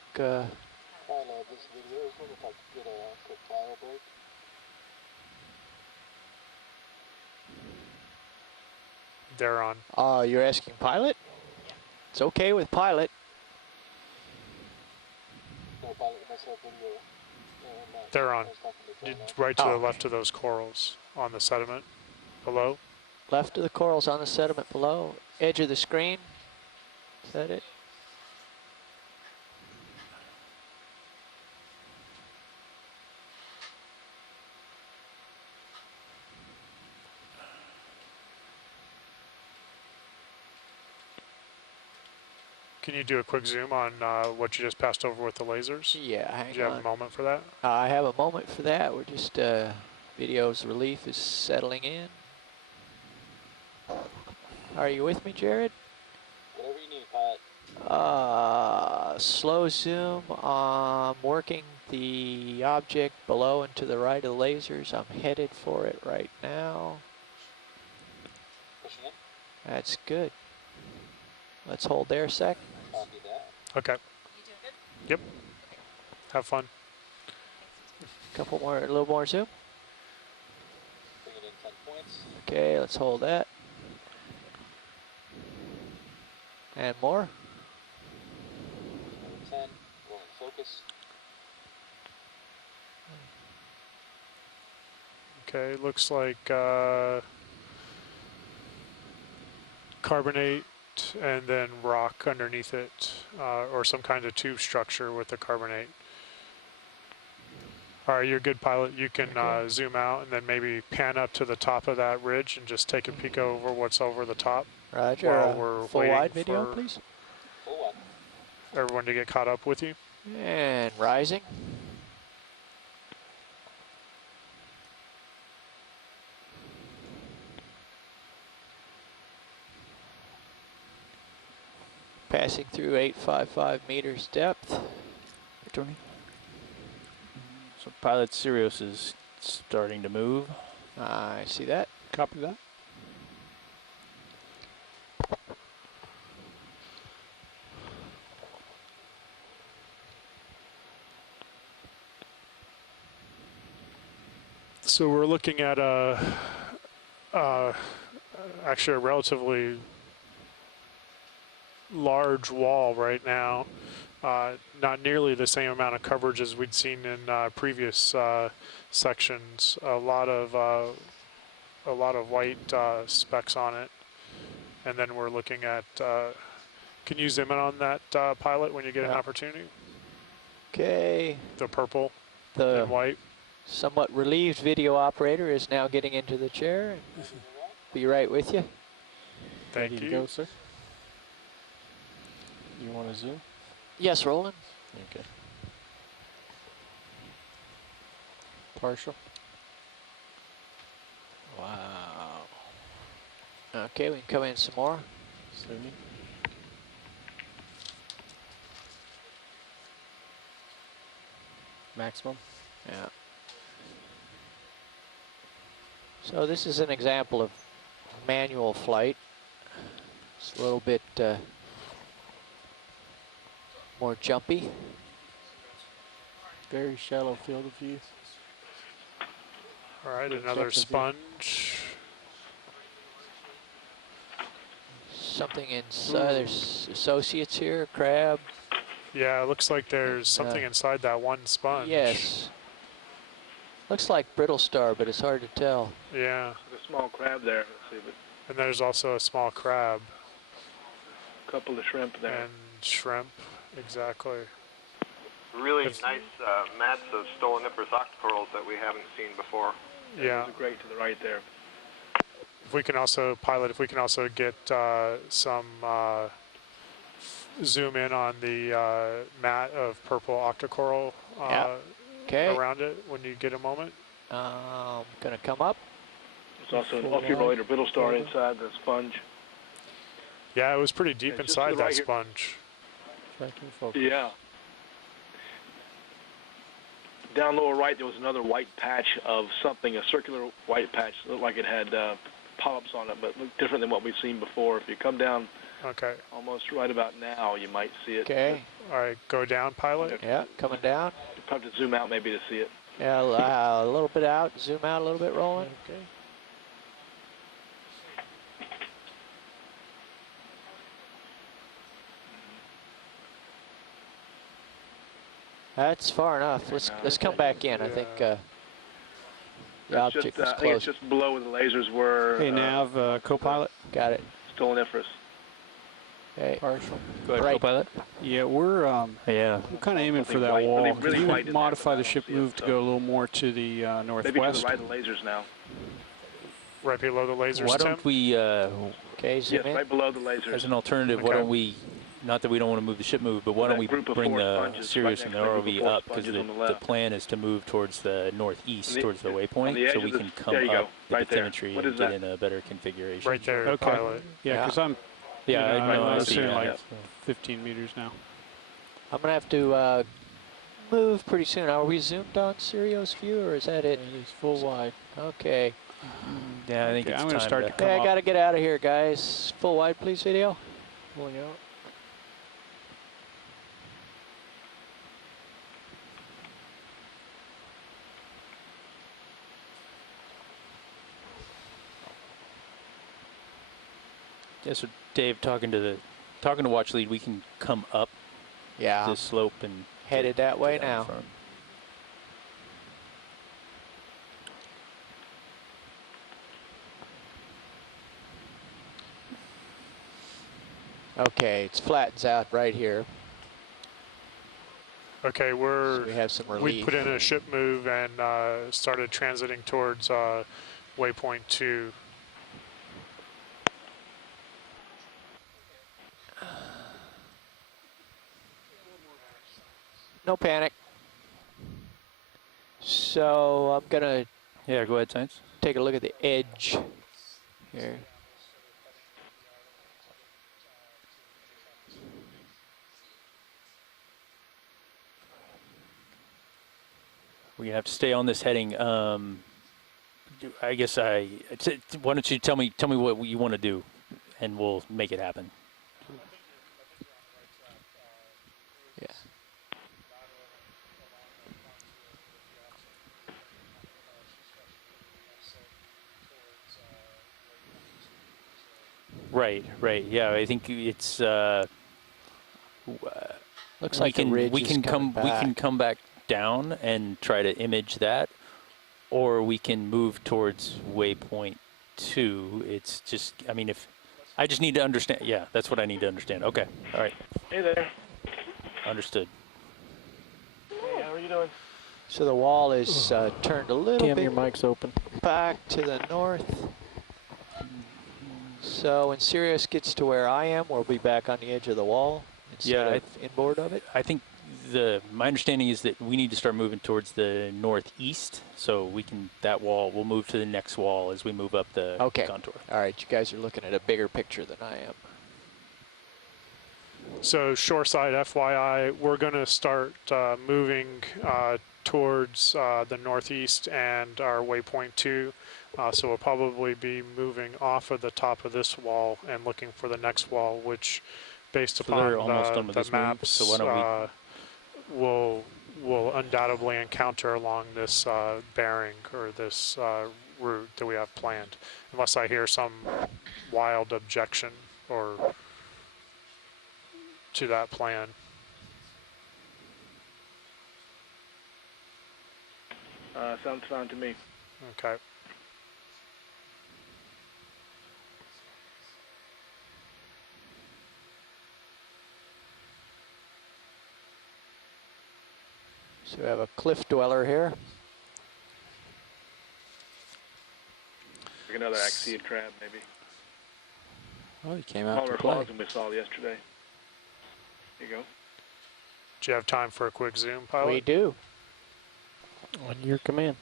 They're on. You're asking pilot? It's okay with pilot. They're on. Right to the left of those corals on the sediment below. Left of the corals on the sediment below. Edge of the screen. Is that it? Can you do a quick zoom on what you just passed over with the lasers? Yeah, hang on. Do you have a moment for that? I have a moment for that. We're just, video's relief is settling in. Are you with me, Jared? Whatever you need, pilot. Slow zoom. Working the object below and to the right of the lasers. I'm headed for it right now. Pushing in. That's good. Let's hold there a sec. Copy that. Okay. You doing good? Yep. Have fun. A little more zoom. Bring it in 10 points. Okay, let's hold that. And more. Another 10. Rolling focus. Okay, looks like carbonate and then rock underneath it, or some kind of tube structure with the carbonate. All right, you're a good pilot. You can zoom out and then maybe pan up to the top of that ridge and just take a peek over what's over the top. Roger. While we're Full waiting wide video, for please. Full wide. everyone to get caught up with you. And rising. Passing through 855 meters depth. Tony. So pilot Sirius is starting to move. I see that. Copy that. So we're looking at actually a relatively large wall right now. Not nearly the same amount of coverage as we'd seen in previous sections. A lot of white specks on it, and then we're looking at. Can you zoom in on that pilot when you get an opportunity? Okay. The purple The and white. somewhat relieved video operator is now getting into the chair. Be right with you. Thank Ready you. to go, sir? You want to zoom? Yes, Roland. Okay. Partial. Wow. Okay, we can come in some more. Zooming. Maximum. Yeah. So this is an example of manual flight. It's a little bit more jumpy. Very shallow field of view. All right, another sponge. Something inside. There's associates here, crab. Yeah, it looks like there's something inside that one sponge. Yes. Looks like brittle star, but it's hard to tell. Yeah. There's a small crab there. Let's see, but And there's also a small crab. a couple of shrimp there. And shrimp, exactly. Really nice mats of stoloniferous octocorals that we haven't seen before. Yeah. Those are great to the right there. If we can also get some zoom in on the mat of purple Octa Coral around it when you get a moment. Gonna come up. There's also an ultraviolet brittle star inside the sponge. Yeah, it was pretty deep just inside to the that right here. sponge. Yeah. Down lower right, there was another white patch of something, a circular white patch. Looked like it had polyps on it, but looked different than what we've seen before. If you come down almost right about now, you might see it. Okay. All right, go down, pilot. Yeah, coming down. You probably have to zoom out maybe to see it. Yeah, a little bit out, zoom out a little bit, rolling. Okay. That's far enough. Let's come back in. I think the That's object just, was I think it's close. just below where the lasers were. Hey, Nav, co-pilot. Got it. Stoloniferous. Okay. Partial. Go ahead, Right. co-pilot. Yeah, we're Yeah. kind of aiming for that white, wall. really Can white you in modify there, the but I ship don't see it, move to so. go a little more to the Maybe to the northwest? right of the lasers now. Right below the lasers, Why Tim? don't we, Okay, zoom Yes, in. right below the lasers. as an alternative, why Okay. don't we, not that we don't want to move the ship move, but why That don't we group of bring four the sponges Sirius right and the next to the ROV group of four up, because sponges on the the left. plan is to move towards the northeast, On towards the on the waypoint, edge so of we the- can come there you go, up the right there. bathymetry What and is get that? in a better configuration. Right there, Okay. pilot. Yeah, because I'm Yeah, I know, I I was see saying that. like 15 meters now. I'm gonna have to move pretty soon. Are we zoomed on Sirius view, or is that it? It is full wide. Okay. Yeah, I think Okay, it's I'm gonna time start to to come Okay, I up. gotta get out of here, guys. Full wide, please, video. Pulling out. Yeah, so Dave, talking to watch lead, we can come up Yeah, this slope and headed that way get out now. front. Okay, it flattens out right here. Okay, So we have some we relief. put in a ship move and started transiting towards waypoint 2. No panic. So I'm gonna Yeah, go ahead, Science. take a look at the edge here. We're gonna have to stay on this heading. I guess why don't you tell me what you want to do, and we'll make it happen. Yeah. Right. Yeah, I think it's. Looks like the ridge we is can coming we can back. come back down and try to image that, or we can move towards waypoint 2. It's just, I mean, if I just need to understand. Yeah, that's what I need to understand. Okay. All right. Hey there. Understood. Hey, how are you doing? So the wall is turned a little Cam, bit your mic's open. back to the north. So when Sirius gets to where I am, we'll be back on the edge of the wall instead Yeah, of inboard of it. I think my understanding is that we need to start moving towards the northeast, so that wall will move to the next wall as we move up the Okay. contour. All right, you guys are looking at a bigger picture than I am. So shoreside FYI, we're going to start moving towards the northeast and our waypoint 2. So we'll probably be moving off of the top of this wall and looking for the next wall, which, based So they're upon almost done with the this move, maps, so why don't we'll undoubtedly encounter along this bearing or this route that we have planned, unless I hear some wild objection or to that plan. Sounds fine to me. Okay. So we have a cliff dweller here. Like another axiid crab, maybe. Oh, he came out Smaller to play. claws than we saw yesterday. There you go. Do you have time for a quick zoom, pilot? We do. On your command.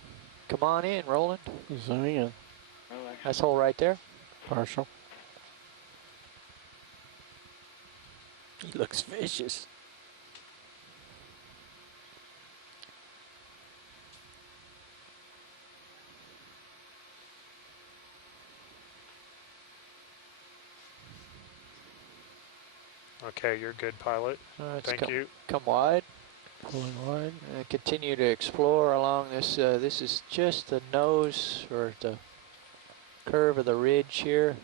Come on in, Roland. Zooming in. That's hole right there. Partial. He looks vicious. Okay, you're good, pilot. Thank you. Come wide. Pulling wide. Continue to explore along this. This is just the nose or the curve of the ridge here.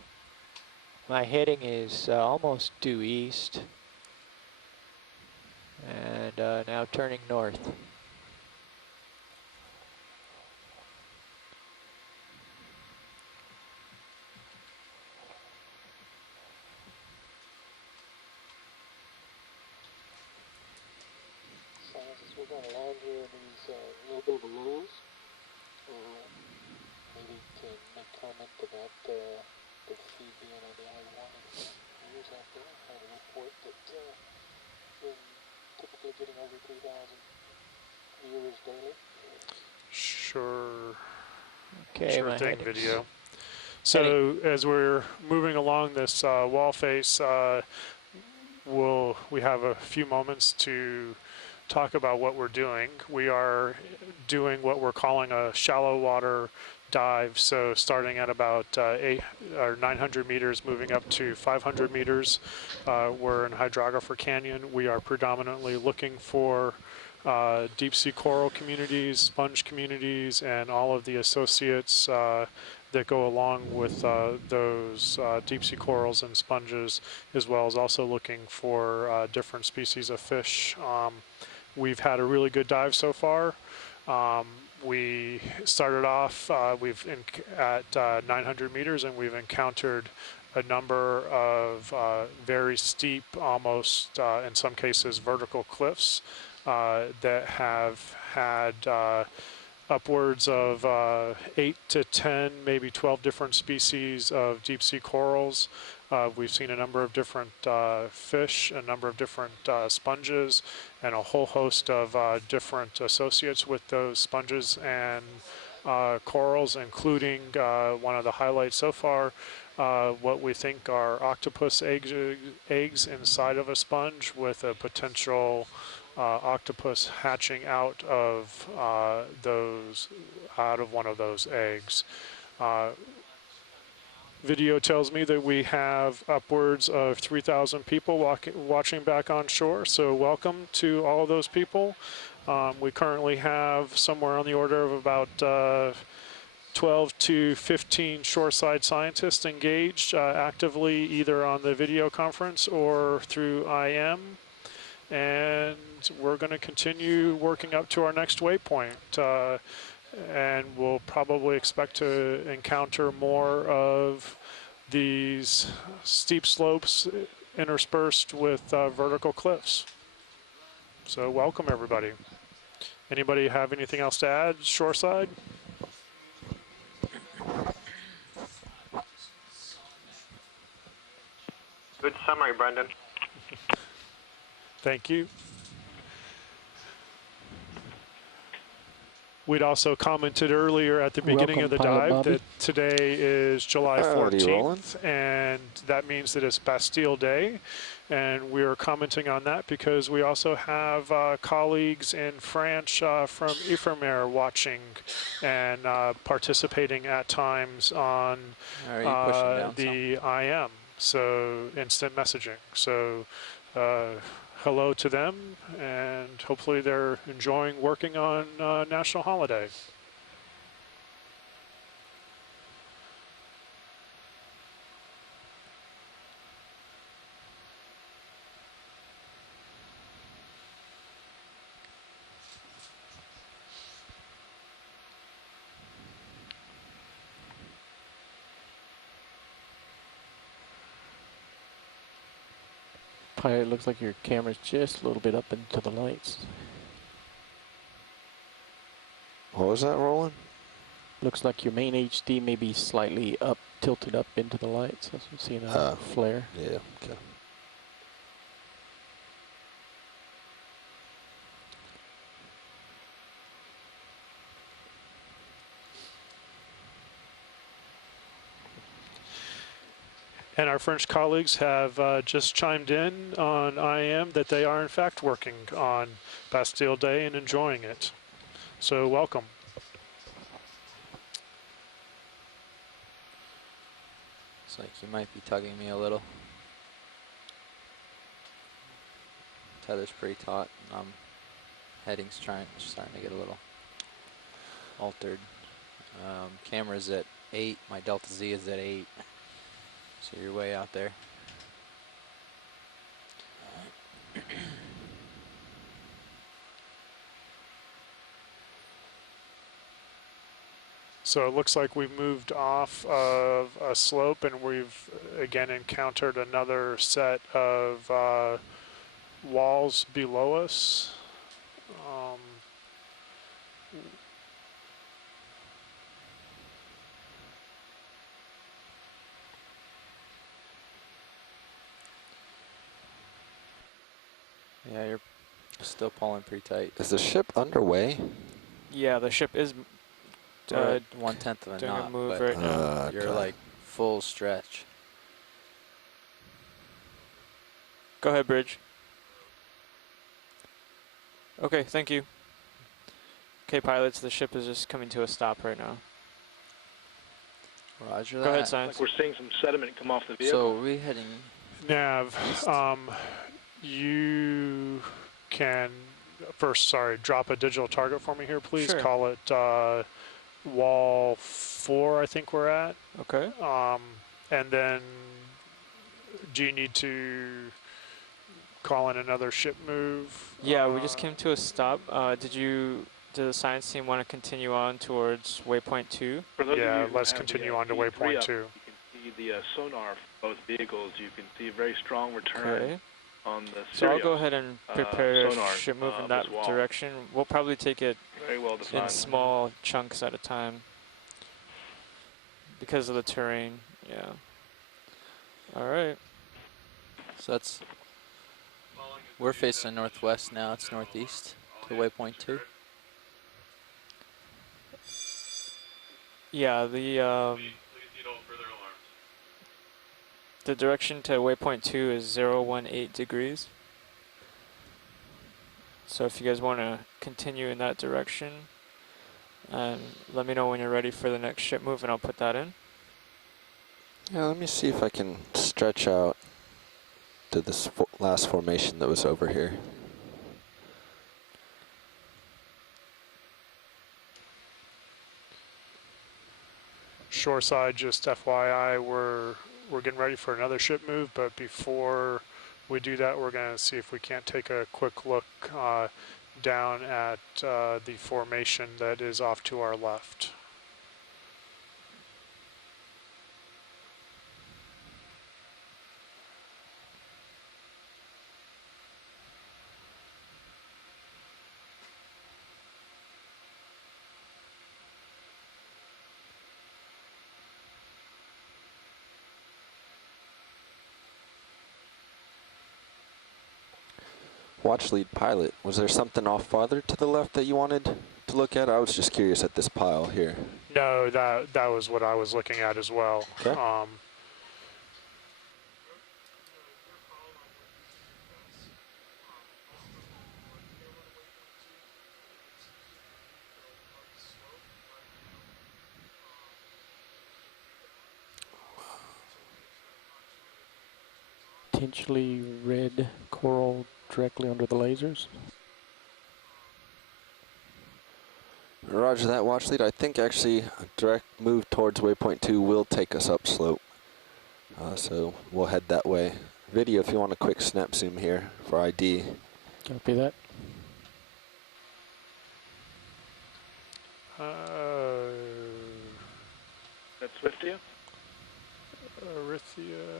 My heading is almost due east. And now turning north. We're going to land here in these little bit of a lows. Maybe to make comment about the feed being on the I-1 and years out there. I had a report that we're typically getting over 3,000 viewers daily. Sure. Okay, Sure my thing, headings. video. So as we're moving along this wall face, we have a few moments to talk about what we're doing. We are doing what we're calling a shallow water dive. So starting at about 8 or 900 meters, moving up to 500 meters. We're in Hydrographer Canyon. We are predominantly looking for deep sea coral communities, sponge communities, and all of the associates that go along with those deep sea corals and sponges, as well as also looking for different species of fish. We've had a really good dive so far. We started off at 900 meters, and we've encountered a number of very steep, almost in some cases vertical cliffs that have had upwards of 8 to 10, maybe 12 different species of deep sea corals. We've seen a number of different fish, a number of different sponges, and a whole host of different associates with those sponges and corals, including one of the highlights so far, what we think are octopus eggs inside of a sponge with a potential octopus hatching out of one of those eggs. Video tells me that we have upwards of 3,000 people watching back on shore, so welcome to all of those people. We currently have somewhere on the order of about 12 to 15 shoreside scientists engaged actively either on the video conference or through IM. And we're going to continue working up to our next waypoint. And we'll probably expect to encounter more of these steep slopes interspersed with vertical cliffs. So welcome, everybody. Anybody have anything else to add shoreside? Good summary, Brendan. Thank you. We'd also commented earlier at the beginning of the dive that today is July 14th, and that means that it's Bastille Day. And we are commenting on that because we also have colleagues in France from Ifremer watching and participating at times on the IM, so instant messaging. So hello to them, and hopefully they're enjoying working on national holiday. It looks like your camera's just a little bit up into the lights. What was that, Roland? Looks like your main HD may be slightly up, tilted up into the lights. As you see that flare. Yeah, okay. And our French colleagues have just chimed in on IM that they are in fact working on Bastille Day and enjoying it. So welcome. It's like you might be tugging me a little. Tether's pretty taut, and heading's starting to get a little altered. Camera's at 8, my Delta Z is at 8. So you're way out there. So it looks like we've moved off of a slope, and we've again encountered another set of walls below us. Yeah, you're still pulling pretty tight. Is the ship underway? Yeah, the ship is 1/10 of a doing knot, a move but right now. you're like full stretch. Go ahead, Bridge. Okay, thank you. Okay, pilots, the ship is just coming to a stop right now. Roger Go that. ahead, Science. Like we're seeing some sediment come off the vehicle. So we're heading... Nav, you can first, drop a digital target for me here, please. Sure. Call it wall 4, I think we're at. Okay. And then do you need to call in another ship move? Yeah, we just came to a stop. Did the science team want to continue on towards waypoint 2? Yeah, let's continue on to waypoint 2. You can see the sonar for both vehicles. You can see a very strong return on the So I'll go ahead and prepare a ship move in that wall. direction. We'll probably take it Very well defined. in small chunks at a time because of the terrain. Yeah. All right. So that's... We're facing northwest now. It's northeast to waypoint 2. Yeah, the direction to waypoint 2 is 018 degrees. So if you guys want to continue in that direction, and let me know when you're ready for the next ship move, and I'll put that in. Yeah, let me see if I can stretch out to this last formation that was over here. Shoreside, just FYI, we're getting ready for another ship move, but before we do that, we're going to see if we can't take a quick look down at the formation that is off to our left. Watch lead pilot, was there something off farther to the left that you wanted to to look at? I was just curious at this pile here. No, that was what I was looking at as well. Okay. Potentially red coral directly under the lasers. Roger that, watch lead. I think actually a direct move towards waypoint 2 will take us upslope. So we'll head that way. Video, if you want a quick snap zoom here for ID. Copy that. That's Swiftia? Arithia.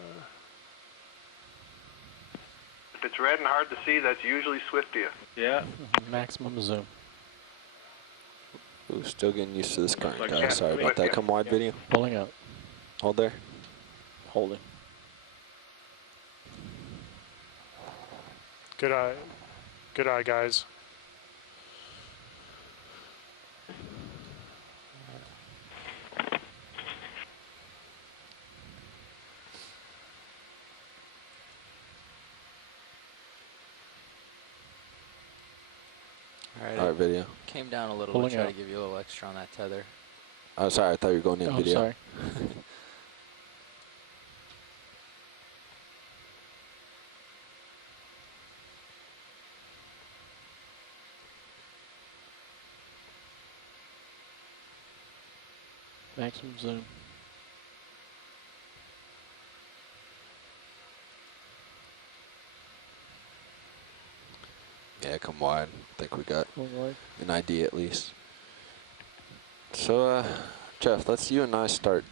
If it's red and hard to see, that's usually Swiftia. Yeah. Maximum zoom. Ooh, still getting used to this current, Like guys. that. Sorry about that. Come wide, video. Pulling out. Hold there. Holding. Good eye. Good eye, guys. All right, video. Came down a little Pulling to try out. to give you a little extra on that tether. Oh, sorry. I thought you were going in Oh, video. sorry. Maximum zoom. Yeah, come wide. I think we got Wide. an ID at least. So, Jeff, let's you and I start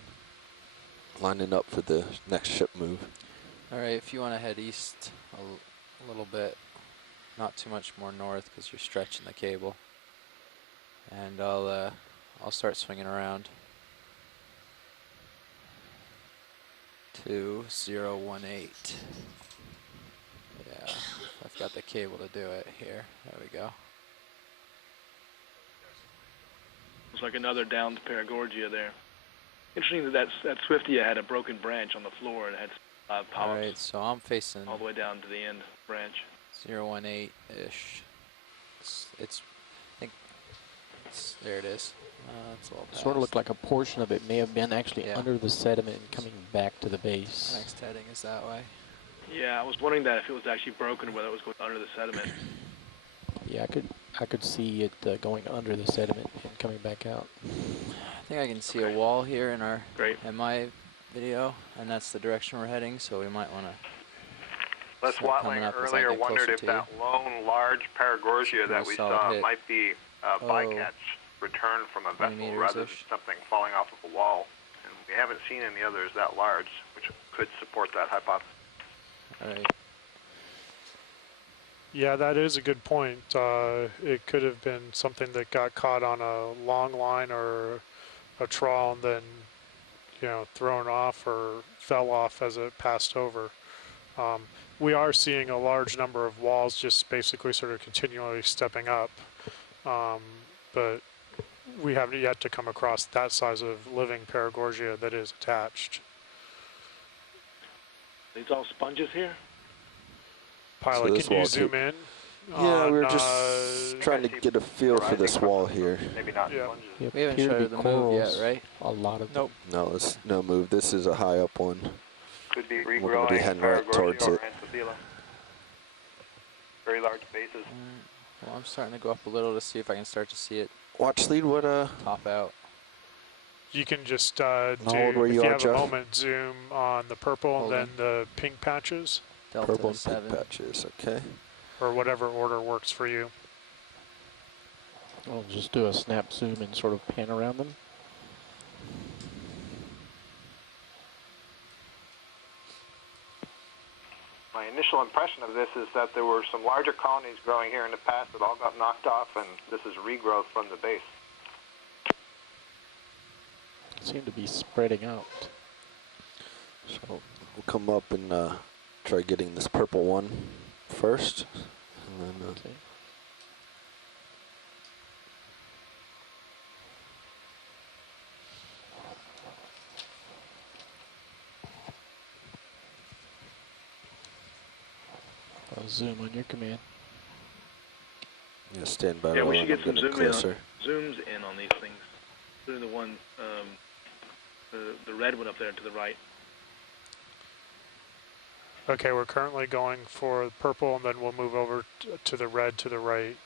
lining up for the next ship move. All right, if you want to head east a little bit, not too much more north because you're stretching the cable. And I'll start swinging around. 2018. Yeah, I've got the cable to do it here. There we go. It's like another downed Perigordia there. Interesting that Swiftia had a broken branch on the floor and had polyps All right, so I'm facing all the way down to the end branch. 018-ish. I think there it is. It's a little past. Sort of looked like a portion of it may have been actually Yeah. under the sediment and coming back to the base. Next heading is that way. Yeah, I was wondering that if it was actually broken or whether it was going under the sediment. Yeah, I could see it going under the sediment and coming back out. I think I can see a wall here in my video, and that's the direction we're heading, so we might want to. Les Watling earlier wondered if that lone large Perigordia that we saw might be a bycatch return from a vessel rather than something falling off of a wall. And we haven't seen any others that large, which could support that hypothesis. All right. Yeah, that is a good point. It could have been something that got caught on a long line or a trawl and then, thrown off or fell off as it passed over. We are seeing a large number of walls just basically sort of continually stepping up, but we haven't yet to come across that size of living Perigordia that is attached. These all sponges here? Pilot, so can you zoom in? Yeah, we were just trying to get a feel for this wall here. Maybe not sponges. Yeah, We haven't showed the move yet, right? A lot of Nope. No, it's no move. This is a high up one. Could be We're going to be regrowing heading right towards Perigordia or it. Anthophila. Very large bases. Well, I'm starting to go up a little to see if I can start to see it Watch lead, what top out. You can just hold do, where if you you are, have Jeff. a moment, zoom on the purple Holding. and then the pink patches, Delta purple and 7. pink patches, okay. or whatever order works for you. I'll just do a snap zoom and sort of pan around them. My initial impression of this is that there were some larger colonies growing here in the past that all got knocked off, and this is regrowth from the base. Seem to be spreading out. So we'll come up and try getting this purple one first. And then, Okay. I'll zoom on your command. Yeah, stand by. Yeah, we should get some closer. zooms in on these things. Do the one, the red one up there to the right. Okay, we're currently going for purple, and then we'll move over to the red to the right.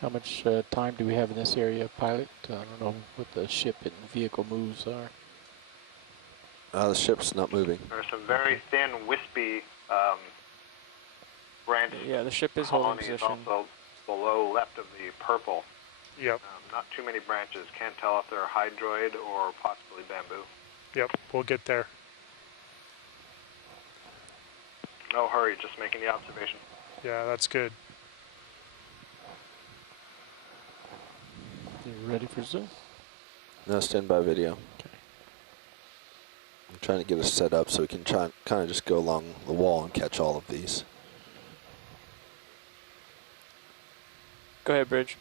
How much time do we have in this area, pilot? I don't know what the ship and vehicle moves are. The ship's not moving. There's some very thin, wispy branch. Yeah, the ship is holding Is position. also below left of the purple. Yep. Not too many branches. Can't tell if they're hydroid or possibly bamboo. Yep, we'll get there. No hurry, just making the observation. Yeah, that's good. You ready for zoom? No, stand by video. Okay. I'm trying to get us set up so we can try kind of just go along the wall and catch all of these. Go ahead, Bridge.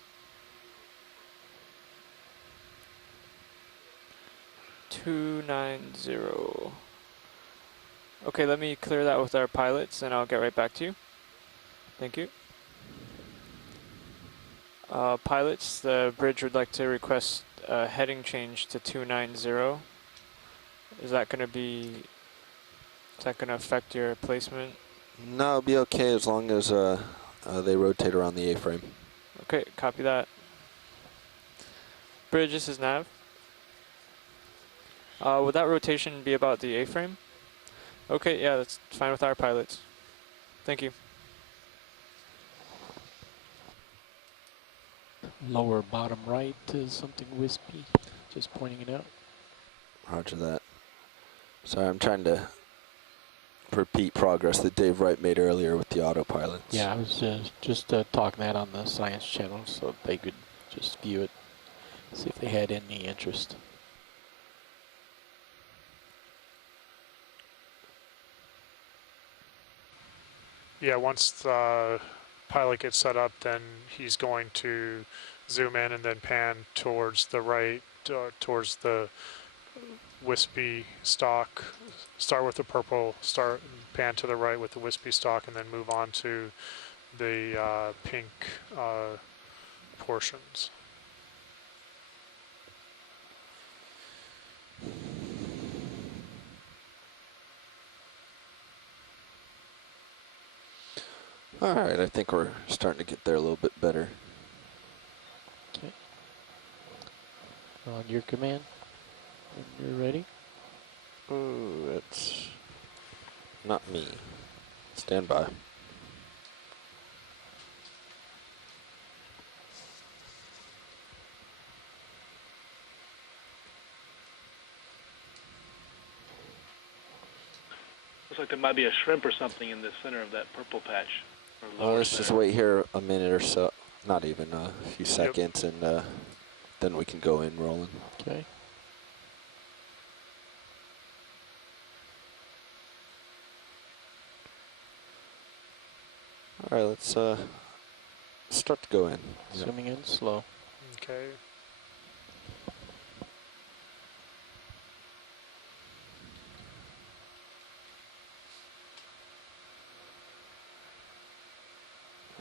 290. Okay, let me clear that with our pilots and I'll get right back to you. Thank you. Pilots, the bridge would like to request a heading change to 290. Is that going to affect your placement? No, it'll be okay as long as they rotate around the A-frame. Okay, copy that. Bridge, this is Nav. Would that rotation be about the A-frame? Okay, yeah, that's fine with our pilots. Thank you. Lower bottom right is something wispy. Just pointing it out. Roger that. Sorry, I'm trying to repeat progress that Dave Wright made earlier with the autopilots. Yeah, I was just talking that on the science channel so they could just view it, see if they had any interest. Yeah, once the pilot gets set up, then he's going to zoom in and then pan towards the right, towards the wispy stalk. Start with the purple, pan to the right with the wispy stalk, and then move on to the pink portions. All right, I think we're starting to get there a little bit better. Okay. On your command, when you're ready. Oh, that's not me. Stand by. Looks like there might be a shrimp or something in the center of that purple patch. Let's just wait here a minute or so. Not even a few seconds, and then we can go in rolling. Okay. All right, let's start to go in. Zooming in slow. Okay.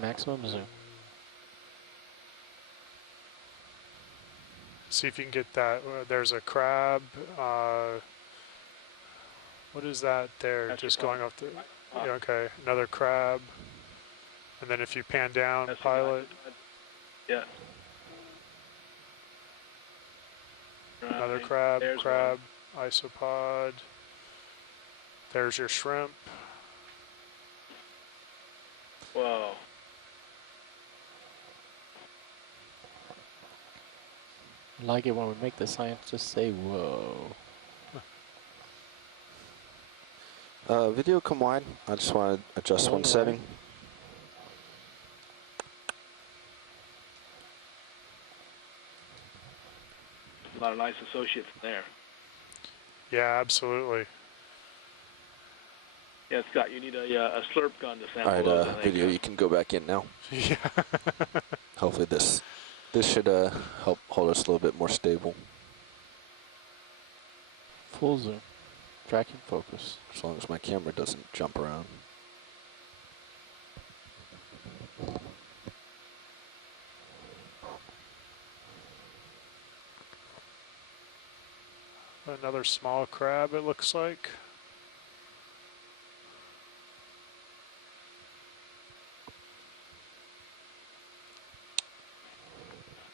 Maximum zoom. See if you can get that. There's a crab. What is that there? That's just your going off the. Yeah, okay, another crab. And then if you pan down, That's pilot. Yeah. Another Right, crab, there's crab, isopod. There's your shrimp. one. Whoa. I like it when we make the scientists say, whoa. Video come wide. I just want to adjust one setting. A lot of nice associates in there. Yeah, absolutely. Yeah, Scott, you need a slurp gun to sample All right, those, I think. video, you can go back in now. Yeah. Hopefully this should help hold us a little bit more stable. Full zoom. Tracking focus. As long as my camera doesn't jump around. Another small crab, it looks like.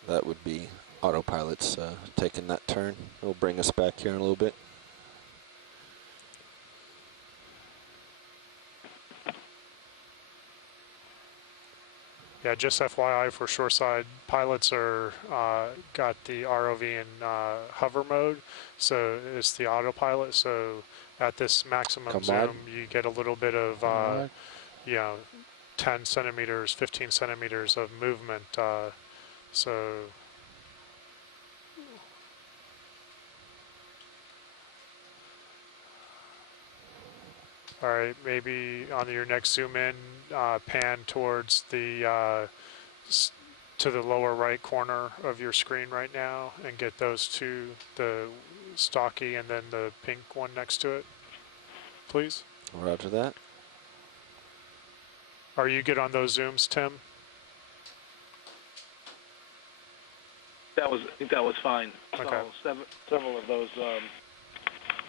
That would be autopilot's taking that turn. It'll bring us back here in a little bit. Yeah, just FYI for shoreside, pilots are got the ROV in hover mode, so it's the autopilot. So at this maximum zoom, you get a little bit of, you know, 10 centimeters, 15 centimeters of movement. So all right, maybe on your next zoom in, pan towards the to the lower right corner of your screen right now and get those two, the stocky and then the pink one next to it, please. Roger that. Are you good on those zooms, Tim? I think that was fine. Okay. So several of those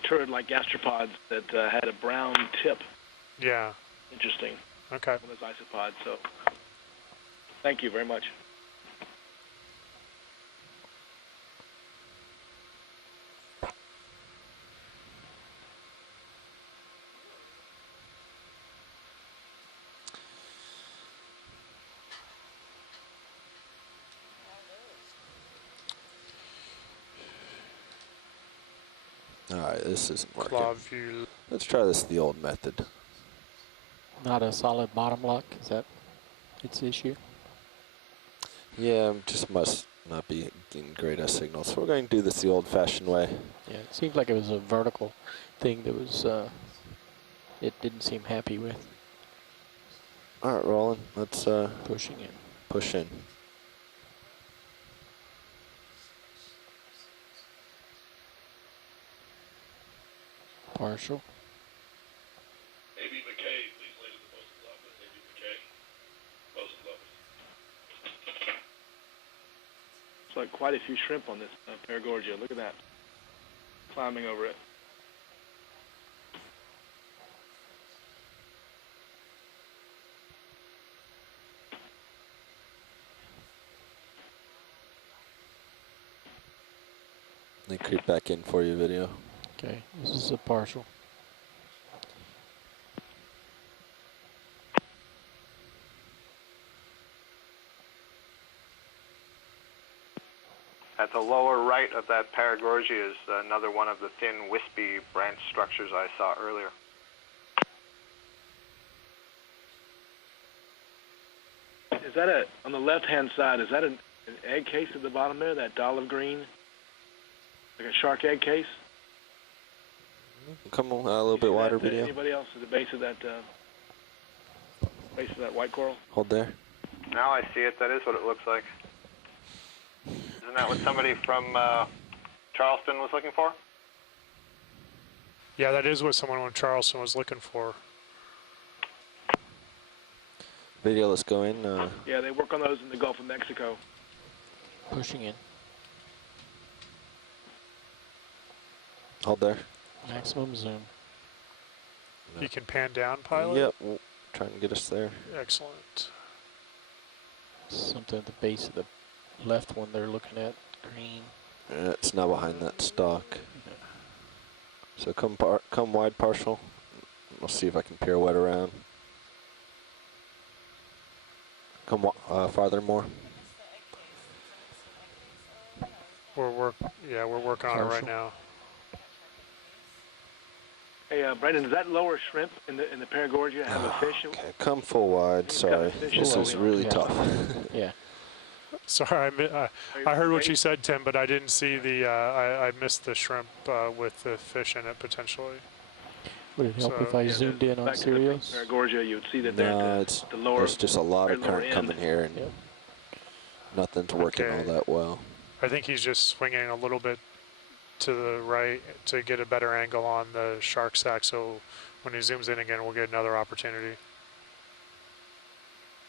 turd-like gastropods that had a brown tip. Yeah. Interesting. Okay. One of those isopods. So, thank you very much. Alright, this isn't working. Clavule. Let's try this the old method. Not a solid bottom lock, is that its issue? Yeah, just must not be getting great signals. So we're going to do this the old-fashioned way. Yeah, it seemed like it was a vertical thing that was, it didn't seem happy with. Alright, Roland, let's pushing in. Push in. Partial. AB McKay, please land at the postal office. AB McKay, postal office. It's like quite a few shrimp on this Perigordia. Look at that. Climbing over it. They creep back in for you, video. Okay, this is a partial. At the lower right of that Perigordia is another one of the thin, wispy branch structures I saw earlier. Is that on the left-hand side, is that an egg case at the bottom there, that olive green? Like a shark egg case? Come on, a little bit wider, video. Anybody else at the base of that white coral? Hold there. Now I see it. That is what it looks like. Isn't that what somebody from Charleston was looking for? Yeah, that is what someone from Charleston was looking for. Video, let's go in. Yeah, they work on those in the Gulf of Mexico. Pushing in. Hold there. Maximum zoom. You can pan down, pilot? Yep, we'll try and get us there. Excellent. Something at the base of the left one they're looking at, green. Yeah, it's now behind that stalk. Yeah. So come wide partial. We'll see if I can pirouette around. Come farther more. We're working on it right now. Hey, Brendan, does that lower shrimp in the Perigordia have a fish? Okay, come full wide. Sorry, this is really tough. Yeah. Sorry, I heard what you said, Tim, but I didn't see the. I missed the shrimp with the fish in it potentially. Would it help if I zoomed in on Sirius? Perigordia, you would see that the lower. There's just a lot of current coming here, and nothing's working all that well. I think he's just swinging a little bit to the right to get a better angle on the shark stack. So when he zooms in again, we'll get another opportunity.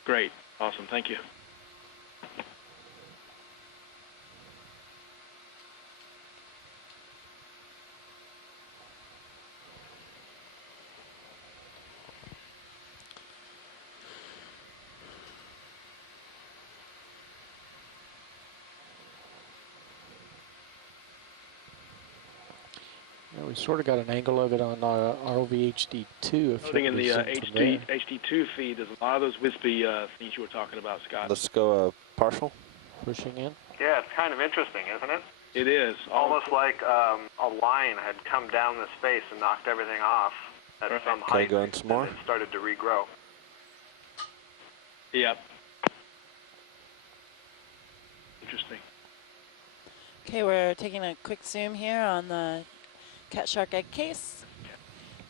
Great. Awesome. Thank you. Yeah, we sort of got an angle of it on ROV-HD2. Noting in the HD2 feed, there's a lot of those wispy things you were talking about, Scott. Let's go partial. Pushing in. Yeah, it's kind of interesting, isn't it? It is. Almost like a line had come down this face and knocked everything off at some height. Going some more. And it started to regrow. Yep. Interesting. Okay, we're taking a quick zoom here on the cat shark egg case.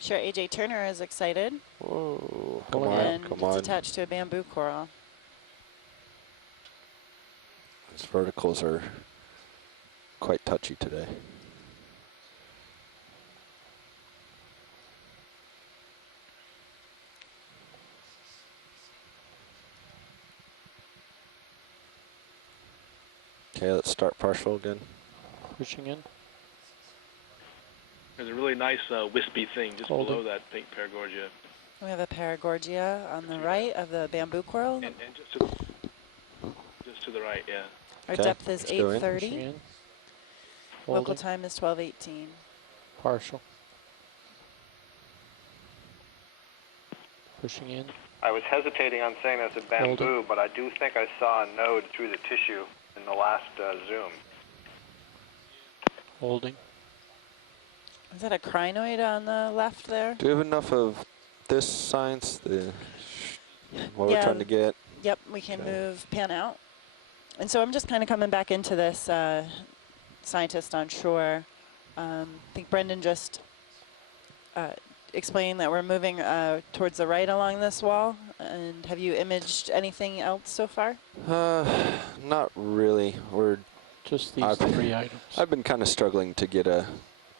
Sure, AJ Turner is excited. Whoa, come on. Come It's on. attached to a bamboo coral. These verticals are quite touchy today. Okay, let's start partial again. Pushing in. There's a really nice wispy thing just below that pink Perigordia. We have a Perigordia on the right of the bamboo coral. And just to the right, yeah. Our depth is 830. Local Holding. time is 12:18. Partial. Pushing in. I was hesitating on saying that's a bamboo, but I do think I saw a node through the tissue in the last zoom. Holding. Is that a crinoid on the left there? Do we have enough of this science? What we're trying to get? Yep, we can move, pan out. And so I'm just kind of coming back into this scientist on shore. I think Brendan just explained that we're moving towards the right along this wall. And have you imaged anything else so far? Not really. We're just these three items. I've been kind of struggling to get a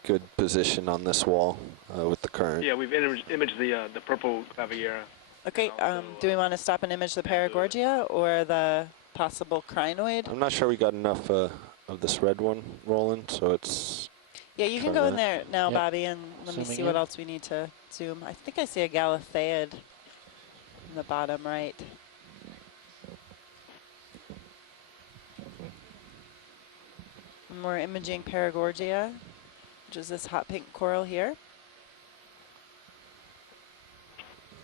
good position on this wall with the current. Yeah, we've imaged the purple Claviera. Okay, do we want to stop and image the Perigordia or the possible crinoid? I'm not sure we got enough of this red one rolling, so it's... Yeah, you can go in there now, Yep. Bobby, and let me Zooming see what in. else we need to zoom. I think I see a Galatheid in the bottom right. And we're imaging Perigordia, which is this hot pink coral here.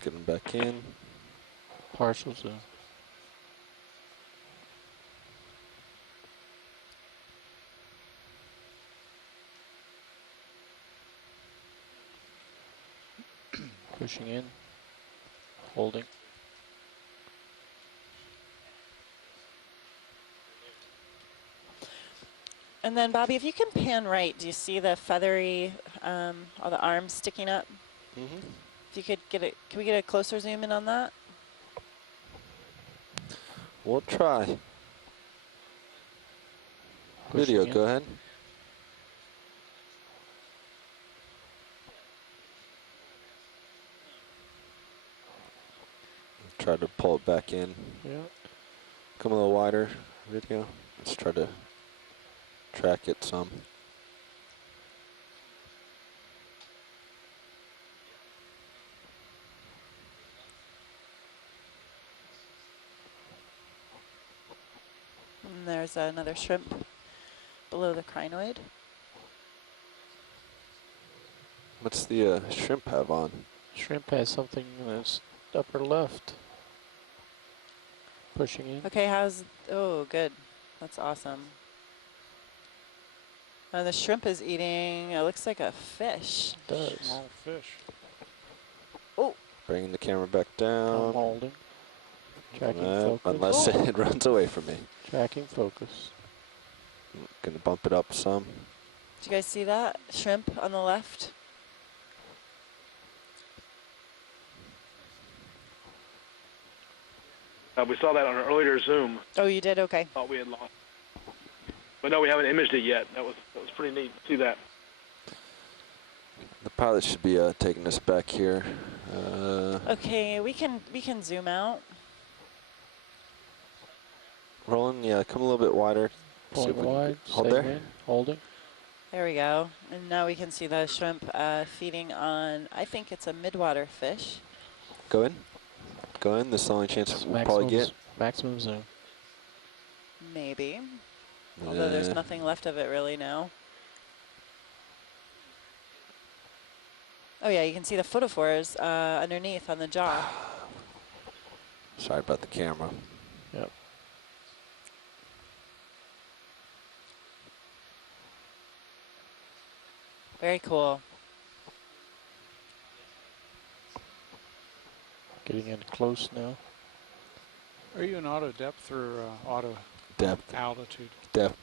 Getting back in. Partial zoom. Pushing in. Holding. And then, Bobby, if you can pan right, do you see the feathery, all the arms sticking up? Mm-hmm. If you could get it, can we get a closer zoom in on that? We'll try. Video, in. go ahead. Try to pull it back in. Yeah. Come a little wider, video. Let's try to track it some. And there's another shrimp below the crinoid. What's the shrimp have on? Shrimp has something in its upper left. Pushing in. Okay, oh, good. That's awesome. The shrimp is eating, it looks like a fish. It does. Small fish. Oh. Bringing the camera back down. I'm holding. Tracking focus. Unless it runs away from me. Tracking focus. Gonna bump it up some. Did you guys see that? Shrimp on the left. We saw that on an earlier Zoom. Oh, you did? Okay. Thought we had lost. But no, we haven't imaged it yet. That was pretty neat to see that. The pilot should be taking us back here. Okay, we can zoom out. Roland, yeah, come a little bit wider. Pulling wide, hold there. in, holding. There we go. And now we can see the shrimp feeding on, I think it's a midwater fish. Go in. Go in. This is the only chance we'll probably get. Maximum zoom. Maybe. Although there's nothing left of it really now. Oh yeah, you can see the photophores underneath on the jaw. Sorry about the camera. Yep. Very cool. Getting in close now. Are you in auto depth or auto depth? Altitude. Depth.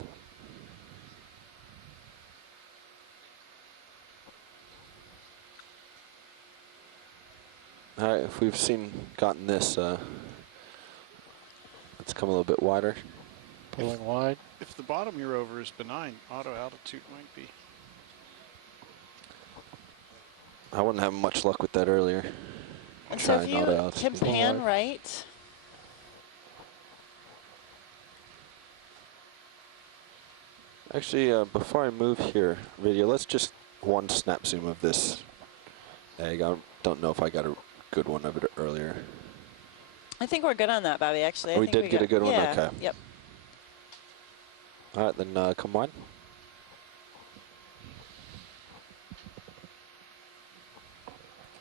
All right, if we've gotten this, let's come a little bit wider. Pulling wide. If the bottom you're over is benign, auto altitude might be. I wouldn't have much luck with that earlier. And so if you can pan right. Actually, before I move here, video, let's just one snap zoom of this egg. I don't know if I got a good one of it earlier. I think we're good on that, Bobby, actually. We did get a good one? Yeah. Okay. Yep. All right, then come on.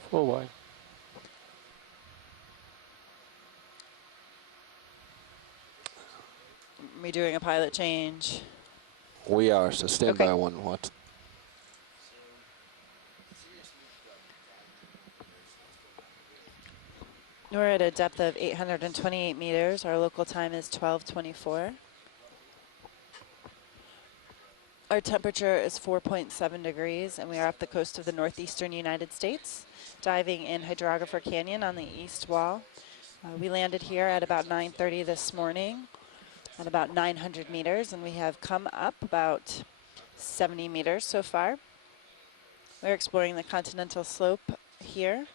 Full wide. Are we doing a pilot change? We are, so stand by one watt. We're at a depth of 828 meters. Our local time is 12:24. Our temperature is 4.7 degrees, and we are off the coast of the northeastern United States, diving in Hydrographer Canyon on the east wall. We landed here at about 9:30 this morning at about 900 meters, and we have come up about 70 meters so far. We're exploring the continental slope here,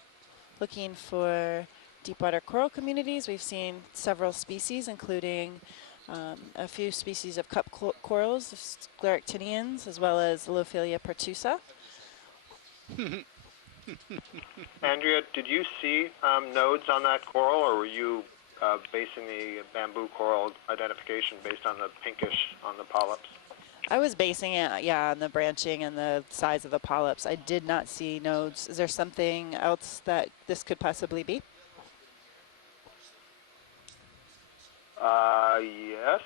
looking for deepwater coral communities. We've seen several species, including a few species of cup corals, scleractinians, as well as Lophilia pertusa. Andrea, did you see nodes on that coral, or were you basing the bamboo coral identification based on the pinkish on the polyps? I was basing it, yeah, on the branching and the size of the polyps. I did not see nodes. Is there something else that this could possibly be? Yes.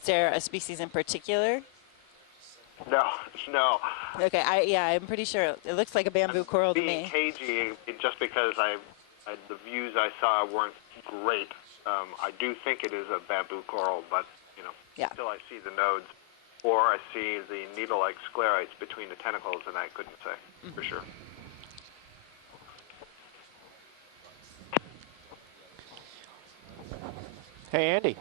Is there a species in particular? No. Okay, I'm pretty sure. It looks like a bamboo coral to Being me. cagey, just because the views I saw weren't great. I do think it is a bamboo coral, but still I see the nodes, or I see the needle-like sclerites between the tentacles, and I couldn't say for sure. Hey, Andy.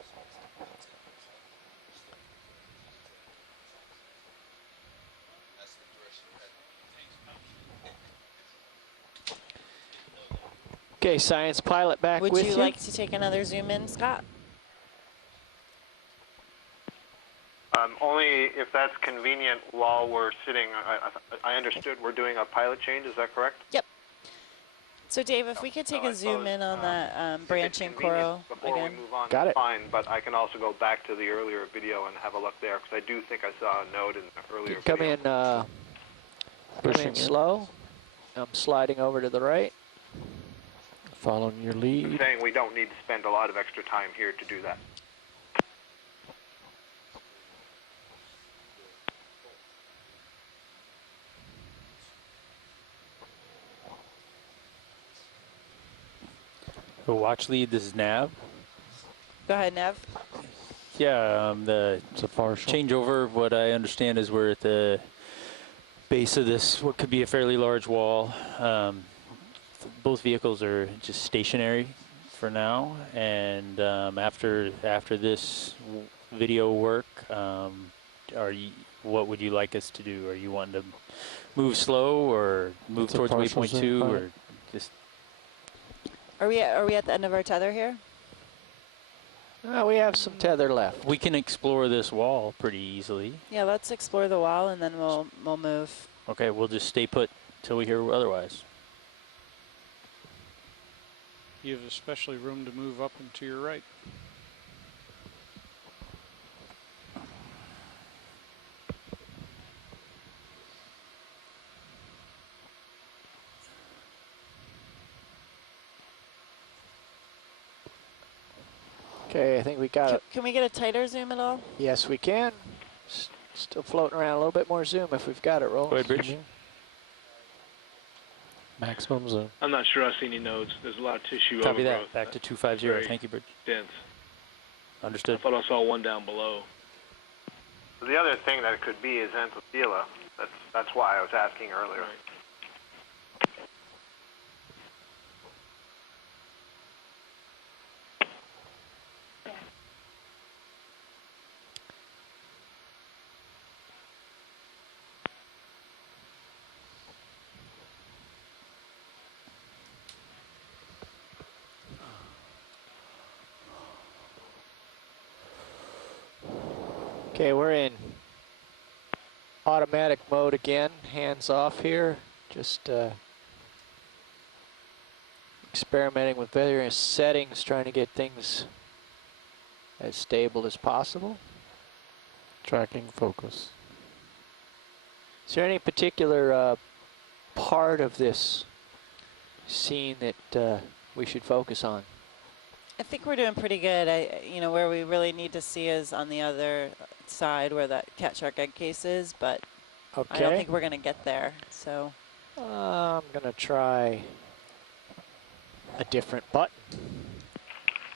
Okay, science pilot back with you. Would you like to take another zoom in, Scott? Only if that's convenient while we're sitting. I understood we're doing a pilot change, is that correct? Yep. So Dave, if we could take a zoom in on that branching coral before again. we move on, Got it. Fine, but I can also go back to the earlier video and have a look there, because I do think I saw a node in the earlier Come video. Come in slow. I'm sliding over to the right. Following your lead. I'm saying we don't need to spend a lot of extra time here to do that. So watch lead, this is Nav. Go ahead, Nev. Yeah, the changeover, what I understand is we're at the base of this, what could be a fairly large wall. Both vehicles are just stationary for now, and after this video work, what would you like us to do? Are you wanting to move slow or move towards waypoint 2, or just? Are we at the end of our tether here? We have some tether left. We can explore this wall pretty easily. Yeah, let's explore the wall and then we'll move. Okay, we'll just stay put till we hear otherwise. You have especially room to move up and to your right. Okay, I think we got it. Can we get a tighter zoom at all? Yes, we can. Still floating around, a little bit more zoom if we've got it rolling. Go ahead, Bridge. Maximum zoom. I'm not sure I see any nodes. There's a lot of tissue Copy overgrowth. that. Back to 250. Thank you, Bridge. Dense. Understood. I thought I saw one down below. The other thing that it could be is entothela. That's why I was asking earlier. Right. Okay, we're in automatic mode again, hands off here. Just experimenting with various settings, trying to get things as stable as possible. Tracking focus. Is there any particular part of this scene that we should focus on? I think we're doing pretty good. Where we really need to see is on the other side where that cat shark egg case is, but Okay. I don't think we're going to get there. So I'm going to try a different button.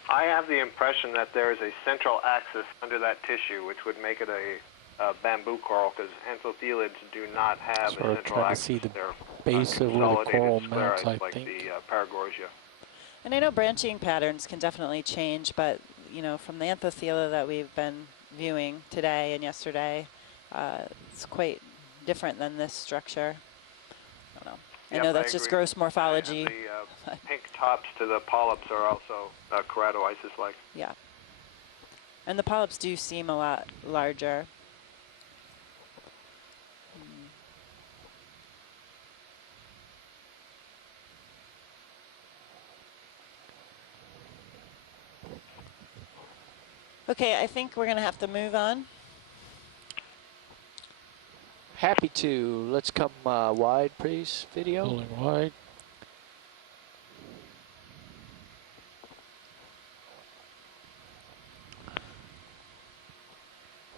I have the impression that there is a central axis under that tissue, which would make it a bamboo coral, because entothelids do not have So a we're central trying to axis. see the They're base of where the consolidated coral mounts, sclerites I like think. the Perigordia. And I know branching patterns can definitely change, but from the entothela that we've been viewing today and yesterday, it's quite different than this structure. I don't know. Yep, I know that's just agree. gross morphology. And the pink tops to the polyps are also keratoisis-like. Yeah. And the polyps do seem a lot larger. Okay, I think we're going to have to move on. Happy to. Let's come wide, please, video. Pulling wide.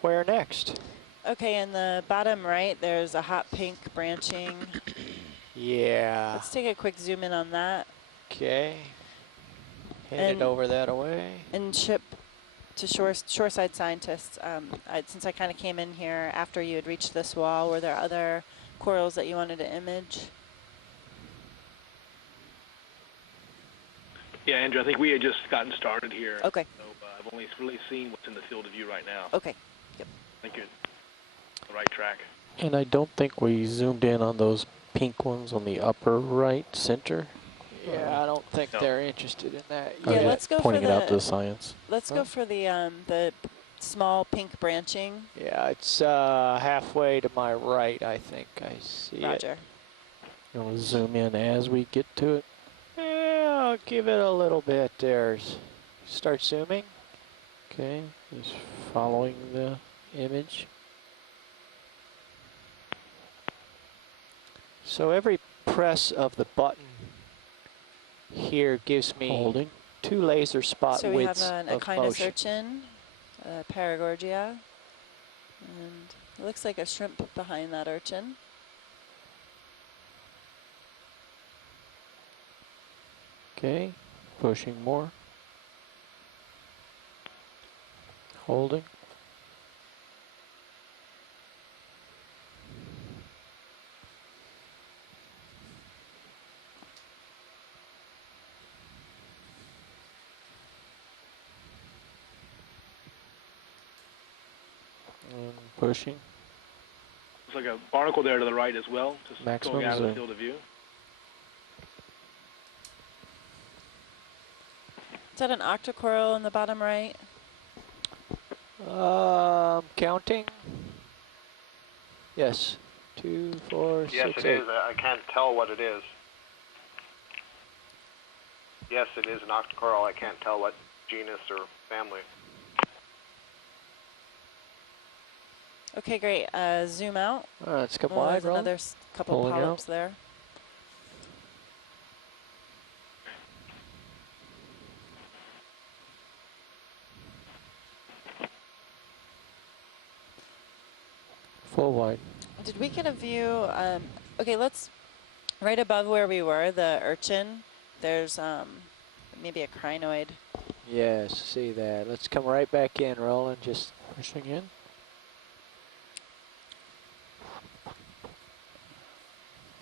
Where next? Okay, in the bottom right, there's a hot pink branching. Yeah. Let's take a quick zoom in on that. Okay. Headed over that away. And ship to shoreside scientists. Since I kind of came in here after you had reached this wall, were there other corals that you wanted to image? Yeah, Andrew, I think we had just gotten started here. Okay. So I've only really seen what's in the field of view right now. Okay. Yep. I think you're on the right track. And I don't think we zoomed in on those pink ones on the upper right center. Yeah, I don't think they're interested in that. Yeah, let's go pointing for it out to the science. Let's go for the small pink branching. Yeah, it's halfway to my right, I think. I see Roger. it. You want to zoom in as we get to it? Yeah, I'll give it a little bit there. Start zooming. Okay, just following the image. So every press of the button here gives me 2 laser spot So we have widths an of Okeanos motion. urchin, Perigordia, and it looks like a shrimp behind that urchin. Okay, pushing more. Holding. Pushing. Looks like a barnacle there to the right as well, just Maximum going out of the zoom. field of view. Is that an Octa Coral in the bottom right? Counting. Yes. 2, 4, Yes, 6, it 8. is. I can't tell what it is. Yes, it is an Octa Coral. I can't tell what genus or family. Okay, great. Zoom out. Let's come Oh, wide, there's Roland. another couple Pulling polyps out. there. Full wide. Did we get a view? Okay, let's, right above where we were, the urchin, there's maybe a crinoid. Yes, see that. Let's come right back in, Roland. Just Pushing in.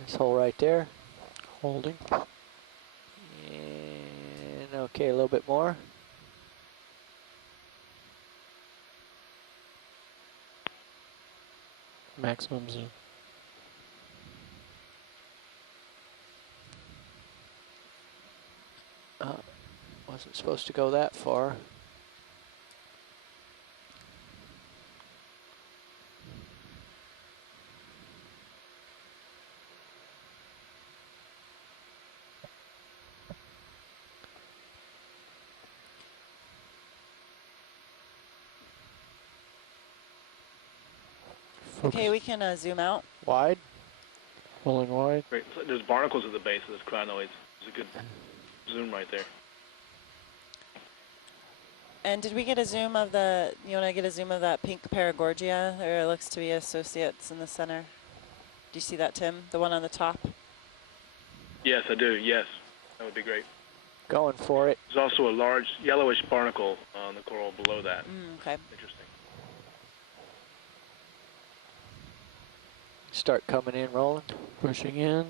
this hole right there. Holding. And okay, a little bit more. Maximum zoom. Wasn't supposed to go that far. Okay, we can zoom out. Wide. Pulling wide. Great. So there's barnacles at the base of this crinoid. There's a good zoom right there. And did we get a zoom of the, you want to get a zoom of that pink Perigordia? There looks to be associates in the center. Do you see that, Tim? The one on the top? Yes, I do. Yes, that would be great. Going for it. There's also a large yellowish barnacle on the coral below that. Okay. Interesting. Start coming in, Roland. Pushing in.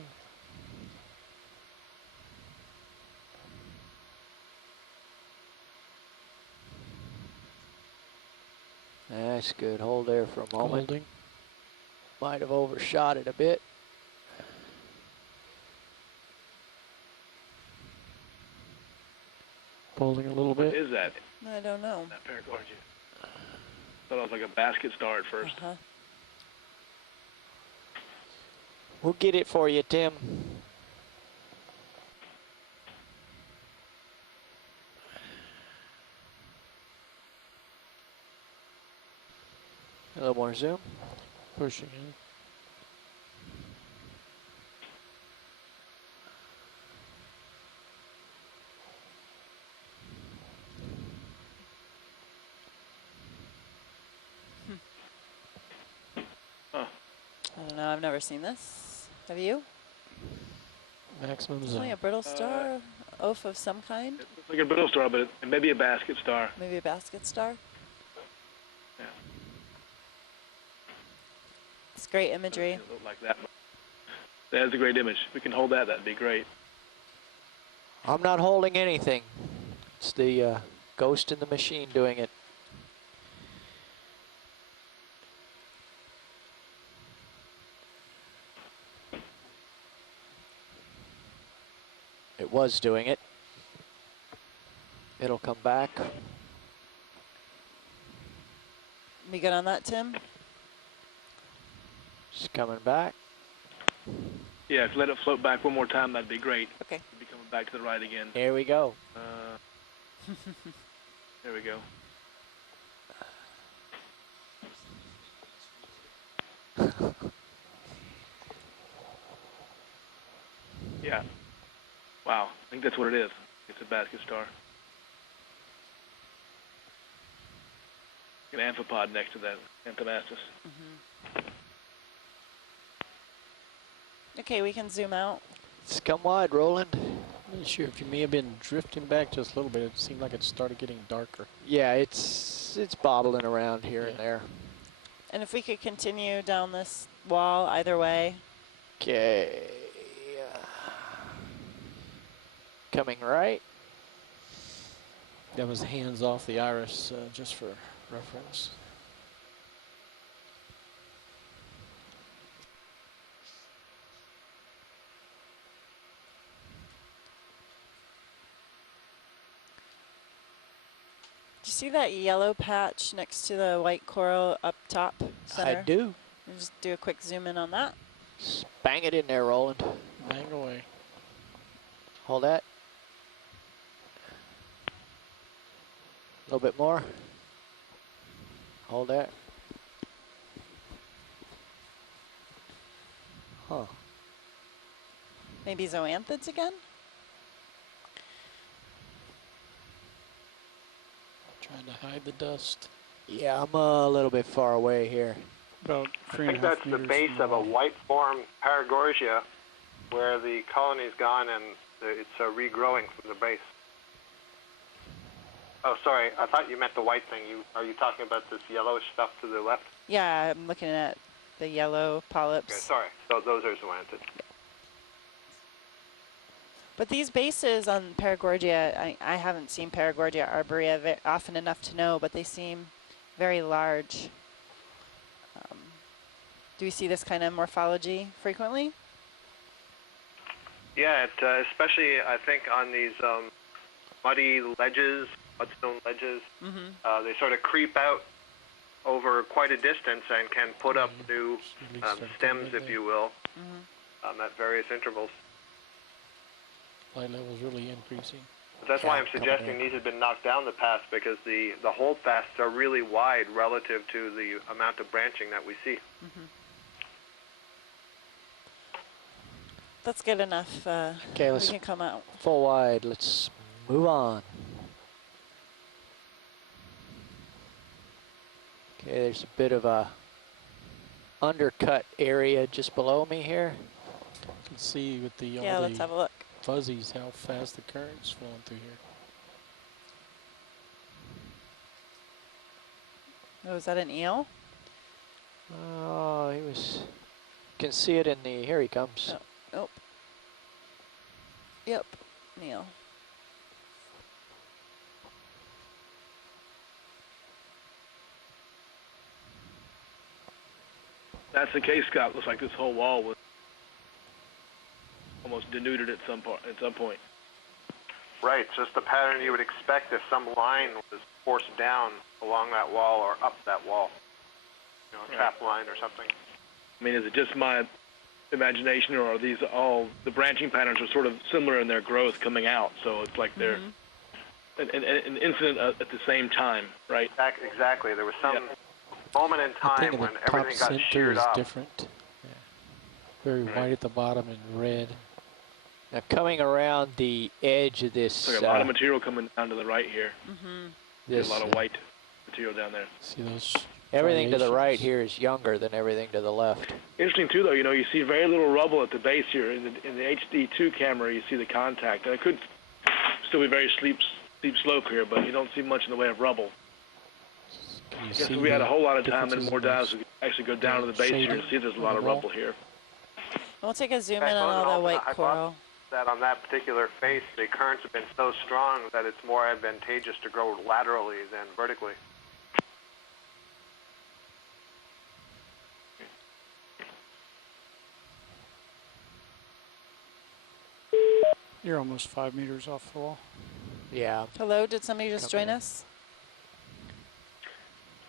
That's good. Hold there for a moment. Holding. Might have overshot it a bit. Pulling a little What bit. is that? I don't know. That Perigordia. Thought it was like a basket star at first. Uh-huh. We'll get it for you, Tim. A little more zoom. Pushing in. I don't know. I've never seen this. Have you? Maximum It's zoom. only a brittle star, oaf of some kind. It looks like a brittle star, but it may be a basket star. Maybe a basket star. Yeah. It's great imagery. It look like that. That's a great image. If we can hold that, that'd be great. I'm not holding anything. It's the ghost in the machine doing it. It was doing it. It'll come back. We good on that, Tim? It's coming back. Yeah, if you let it float back one more time, that'd be great. Okay. It'd be coming back to the right again. Here we go. There we go. Yeah. Wow. I think that's what it is. It's a basket star. An amphipod next to that, Anthomastus. Okay, we can zoom out. It's come wide, Roland. Not sure if you may have been drifting back just a little bit. It seemed like it started getting darker. Yeah, it's bobbling around here and there. And if we could continue down this wall either way. Okay. Coming right. That was hands off the iris, just for reference. you see that yellow patch next to the white coral up top center? I do. And just do a quick zoom in on that. Bang it in there, Roland. Bang away. Hold that. A little bit more. Hold that. Huh. Maybe zoanthids again? Trying to hide the dust. Yeah, I'm a little bit far away here. About I think that's the base of a white form Perigordia where the colony's gone and it's regrowing from the base. Oh, sorry. I thought you meant the white thing. Are you talking about this yellowish stuff to the left? Yeah, I'm looking at the yellow polyps. Okay, sorry. So those are zoanthids. But these bases on Perigordia, I haven't seen Perigordia arborea often enough to know, but they seem very large. Do we see this kind of morphology frequently? Yeah, especially I think on these muddy ledges, mudstone ledges, they sort of creep out over quite a distance and can put up new stems, if you will, at various intervals. Light level's really increasing. But that's why I'm suggesting these have been knocked down in the past, because the holdfasts are really wide relative to the amount of branching that we see. That's good enough. Okay, we let's can come out. Full wide. Let's move on. Okay, there's a bit of a undercut area just below me here. You can see with the Yeah, let's have a look. fuzzies how fast the current's flowing through here. Oh, is that an eel? Oh, he was. You can see it in the. Here he comes. Oh, nope. Yep, an eel. That's the case, Scott. Looks like this whole wall was almost denuded at some point. Right, just the pattern you would expect if some line was forced down along that wall or up that wall. You know, a trap line or something. I mean, is it just my imagination, or are these all, the branching patterns are sort of similar in their growth coming out, so it's like they're an incident at the same time, right? Exactly. There was some moment in time when everything got sheared off. Different. Yeah. Very white at the bottom and red. Now coming around the edge of this. There's a lot of material coming down to the right here. There's This, a lot of white material down there. See those? Everything to the right here is younger than everything to the left. Interesting too, though. You know, you see very little rubble at the base here. In the HD2 camera, you see the contact, and it could still be very steep slope here, but you don't see much in the way of rubble. I guess if we had a whole lot of time and more dives, we could actually go down to the base here and see there's a lot of rubble here. We'll take a zoom in on all the white coral. That on that particular face, the currents have been so strong that it's more advantageous to grow laterally than vertically. You're almost 5 meters off the wall. Yeah. Hello, did somebody just join us?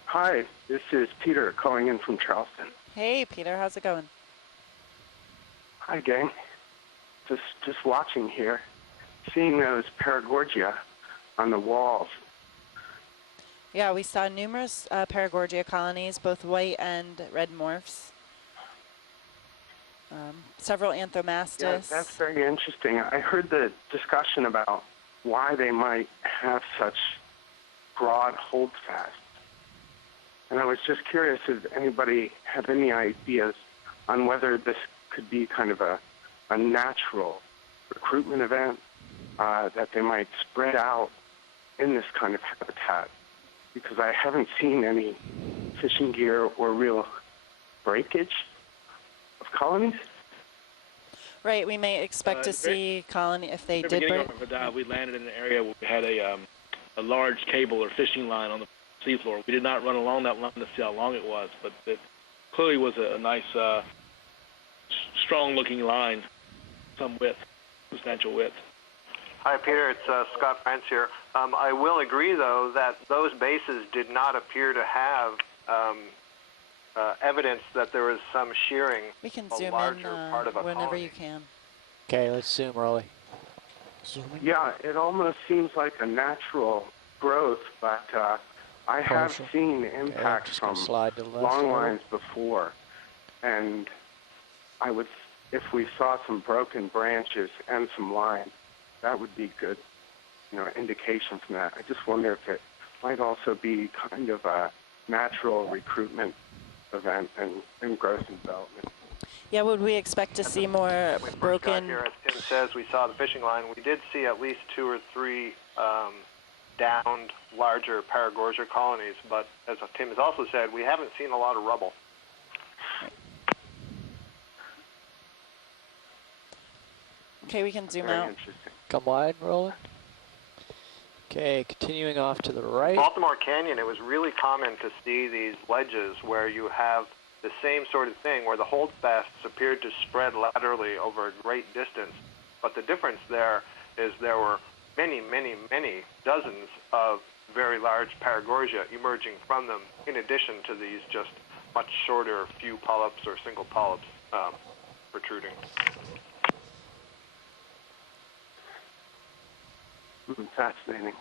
Hi, this is Peter calling in from Charleston. Hey, Peter, how's it going? Hi, gang. Just watching here, seeing those Perigordia on the walls. Yeah, we saw numerous Perigordia colonies, both white and red morphs. Several Anthomastus. Yeah, that's very interesting. I heard the discussion about why they might have such broad holdfast. And I was just curious if anybody had any ideas on whether this could be kind of a natural recruitment event, that they might spread out in this kind of habitat, because I haven't seen any fishing gear or real breakage of colonies. Right, we may expect to see colony if they did break. Of a dive, we landed in an area where we had a large cable or fishing line on the seafloor. We did not run along that line to see how long it was, but it clearly was a nice, strong-looking line, some width, substantial width. Hi, Peter. It's Scott France here. I will agree, though, that those bases did not appear to have evidence that there was some shearing. We can a zoom larger in part of a whenever colony. you can. Okay, let's zoom, Rolly. Zooming. Yeah, it almost seems like a natural growth, but I have Partial. seen Okay, impacts just gonna from slide to the left a long little. lines before, and I would, if we saw some broken branches and some lines, that would be good, indication from that. I just wonder if it might also be kind of a natural recruitment event and growth and development. Yeah, would we expect to see more We first broken? got here, as Tim says, we saw the fishing line. We did see at least 2 or 3 downed, larger Perigordia colonies, but as Tim has also said, we haven't seen a lot of rubble. Okay, we can zoom Very out. interesting. Come wide, Roland. Okay, continuing off to the right. Baltimore Canyon, it was really common to see these ledges where you have the same sort of thing, where the holdfasts appeared to spread laterally over a great distance. But the difference there is there were many, many, many dozens of very large Perigordia emerging from them, in addition to these just much shorter few polyps or single polyps protruding. Fascinating.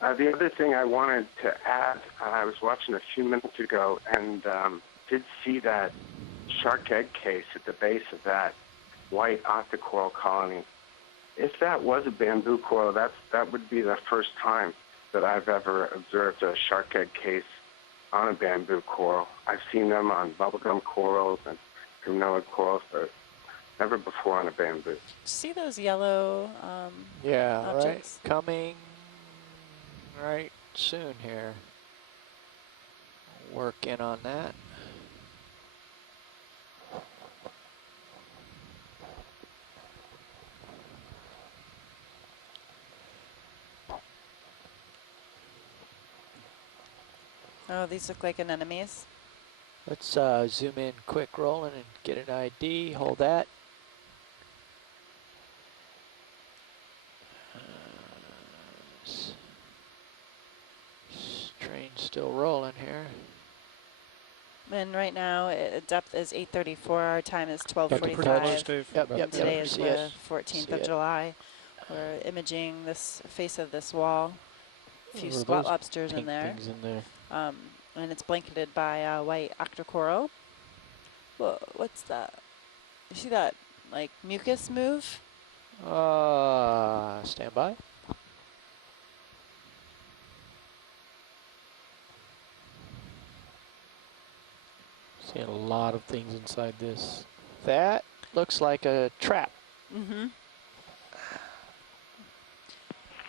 The other thing I wanted to add, I was watching a few minutes ago and did see that shark egg case at the base of that white Octa Coral colony. If that was a bamboo coral, that would be the first time that I've ever observed a shark egg case on a bamboo coral. I've seen them on bubblegum corals and granilla corals, but never before on a bamboo. See those yellow Yeah, objects? right. Coming right soon here. Work in on that. Oh, these look like anemones. Let's zoom in quick, Roland, and get an ID. Hold that. Train's still rolling here. And right now, depth is 8:34. Our time is Pretty much, 12:45. Dave. And today is See the it. 14th See of it. July. We're imaging this face of this wall. A few What are squat those lobsters in pink there. things in there? And it's blanketed by white Octa Coral. Whoa, what's that? You see that, like, mucus move? Stand by. Seeing a lot of things inside this. That looks like a trap. Mm-hmm.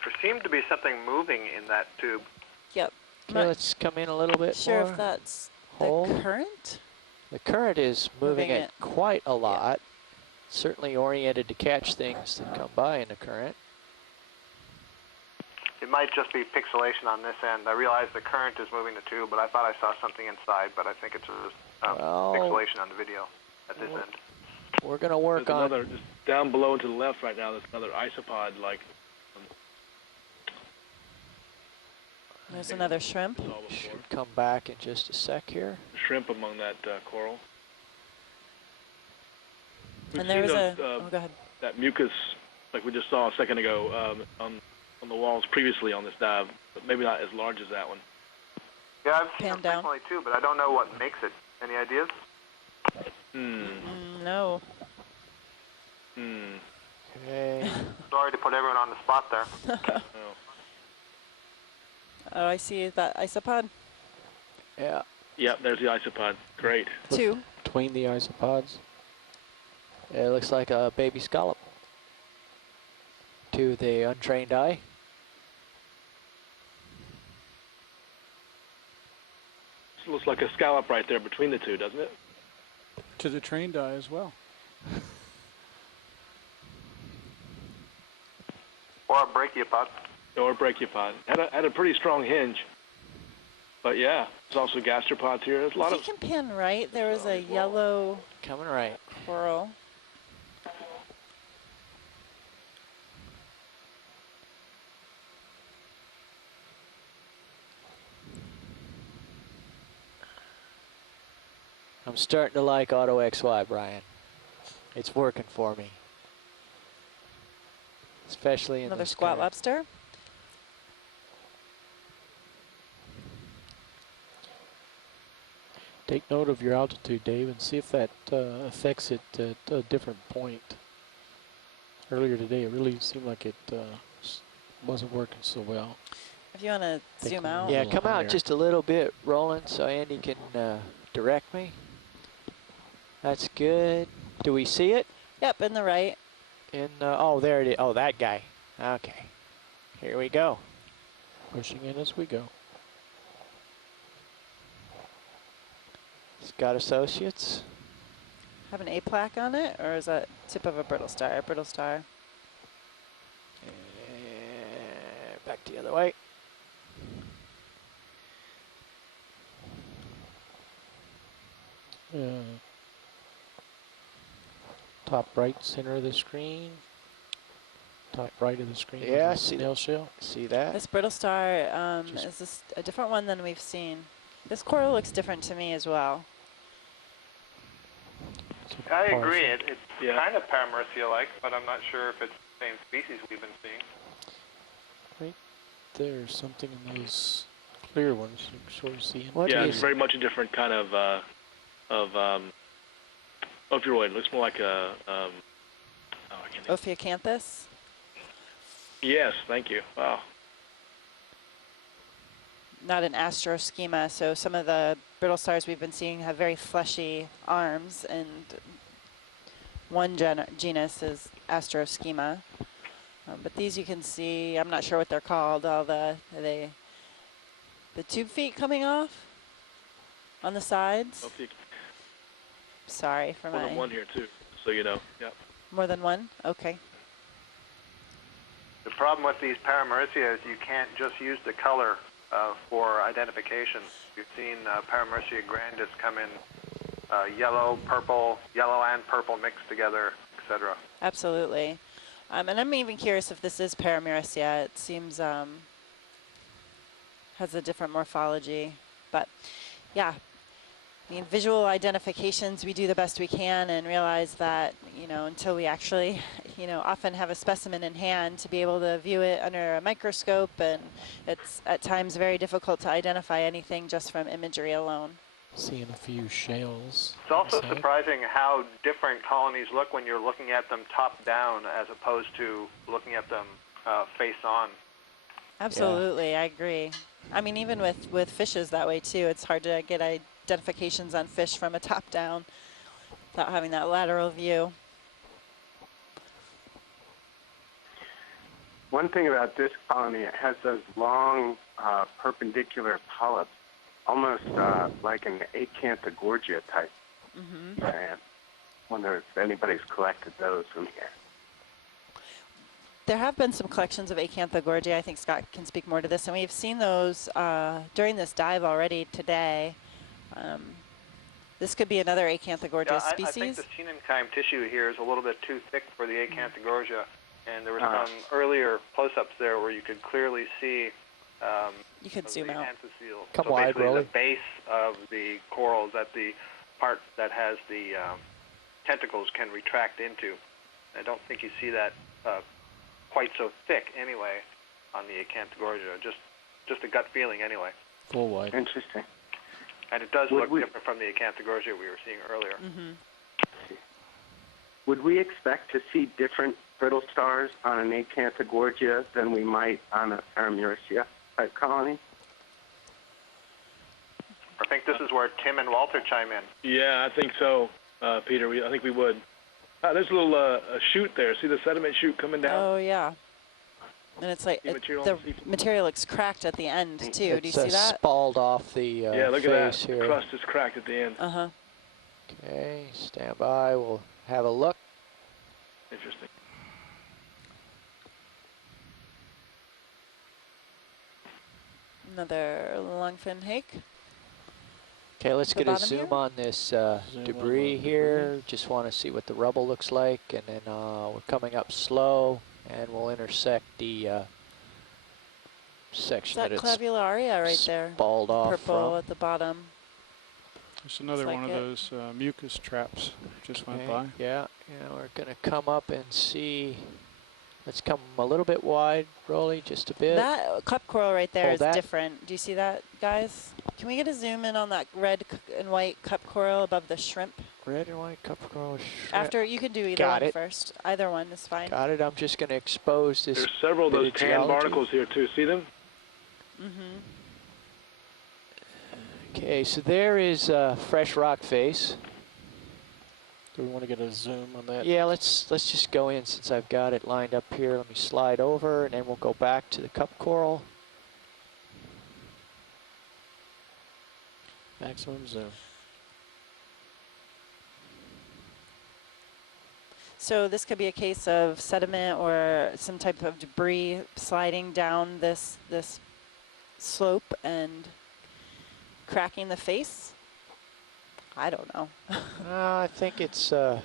There seemed to be something moving in that tube. Yep. Okay, let's come in a little bit Sure more. if that's Hold. the current? The current is moving Moving it quite a lot. Certainly oriented to catch things that come by in the current. It might just be pixelation on this end. I realize the current is moving the tube, but I thought I saw something inside, but I think it's just pixelation on the video at this end. We're going to work There's on... another, just down below and to the left right now, there's another isopod, like... There's another shrimp. Should come back in just a sec here. Shrimp among that coral. We've And there was seen a... those, oh, go ahead. that mucus, like we just saw a second ago, on the walls previously on this dive, but maybe not as large as that one. Yeah, I've seen Pan it down. frequently too, but I don't know what makes it. Any ideas? No. Okay. Sorry to put everyone on the spot there. Oh, I see that isopod. Yeah. Yep, there's the isopod. Great. Two. Between the isopods. It looks like a baby scallop to the untrained eye. This looks like a scallop right there between the two, doesn't it? To the trained eye as well. Or a brachiopod. Or a brachiopod. Had a pretty strong hinge. But yeah, there's also gastropods here. There's a lot If you of... can pan right, there was a yellow Coming right. coral. I'm starting to like Auto XY, Brian. It's working for me. Especially in Another this squat current. lobster. Take note of your altitude, Dave, and see if that affects it at a different point. Earlier today, it really seemed like it wasn't working so well. If you want to zoom out. Yeah, come out just a little bit, Roland, so Andy can direct me. That's good. Do we see it? Yep, in the right. Oh, there it is. Oh, that guy. Okay. Here we go. Pushing in as we go. Scott Associates. Have an A plaque on it, or is that tip of a brittle star? Brittle star. Back the other way. Top right center of the screen. Top right of the screen. Yeah, see snail shell. See that? This brittle star is this a different one than we've seen. This coral looks different to me as well. I agree. It's kind of Paramercia-like, but I'm not sure if it's the same species we've been seeing. Right there's something in those clear ones you can sort of see. It's very much a different kind of ophiuroid. It looks more like a Ophiocanthus? Yes, thank you. Wow. Not an astroschema, so some of the brittle stars we've been seeing have very fleshy arms, and one genus is astroschema. But these you can see, I'm not sure what they're called, all the tube feet coming off on the sides. Sorry for More than one here too, so you know. Yep. More than one? Okay. The problem with these Paramercia is you can't just use the color for identification. You've seen Paramercia grandis come in yellow and purple mixed together, etc. Absolutely. And I'm even curious if this is Paramercia. It seems has a different morphology. But yeah, I mean, visual identifications, we do the best we can and realize that, you know, until we actually, you know, often have a specimen in hand to be able to view it under a microscope, and it's at times very difficult to identify anything just from imagery alone. Seeing a few shells. It's also surprising how different colonies look when you're looking at them top down as opposed to looking at them face on. Absolutely, yeah. I agree. I mean, even with fishes that way too, it's hard to get identifications on fish from a top down without having that lateral view. One thing about this colony, it has those long perpendicular polyps, almost like an Acanthogorgia type. I wonder if anybody's collected those from here. There have been some collections of Acanthogorgia. I think Scott can speak more to this, and we've seen those during this dive already today. This could be another Acanthogorgia species. I think the Chenonchime tissue here is a little bit too thick for the Acanthogorgia, and there were some earlier close-ups there where you could clearly see you could zoom out. Come so wide, basically Rolly. the base of the coral, that the part that has the tentacles can retract into. I don't think you see that quite so thick anyway on the Acanthogorgia, just a gut feeling anyway. Full wide. Interesting. And it does look different from the Acanthogorgia we were seeing earlier. Would we expect to see different brittle stars on an Acanthogorgia than we might on a Paramercia type colony? I think this is where Tim and Walter chime in. Yeah, I think so, Peter. I think we would. There's a little a chute there. See the sediment chute coming down? Oh, yeah. And it's like, the material looks cracked at the end, too. Do you see that? Spalled off the yeah, look face at that. here. The crust is cracked at the end. Okay, stand by. We'll have a look. Interesting. Another longfin hake. Okay, let's get a zoom on this debris here. Just want to see what the rubble looks like, and then we're coming up slow, and we'll intersect the section that that it's clavularia right there. spalled off Purple from. at the bottom. It's another like one of it. those mucus traps just went by. Yeah, we're going to come up and see. Let's come a little bit wide, Rolly, just a bit. That cup coral right there Hold is that. different. Do you see that, guys? Can we get a zoom in on that red and white cup coral above the shrimp? Red and white cup coral shrimp. After, you can do either Got one it. first. Either one is fine. Got it. I'm just going to expose this. There's several of bit those tan geology. barnacles here too. See them? Mm-hmm. Okay, so there is a fresh rock face. Do we want to get a zoom on that? Yeah, let's just go in since I've got it lined up here. Let me slide over, and then we'll go back to the cup coral. Maximum zoom. So this could be a case of sediment or some type of debris sliding down this slope and cracking the face. I don't know. I think it's, well,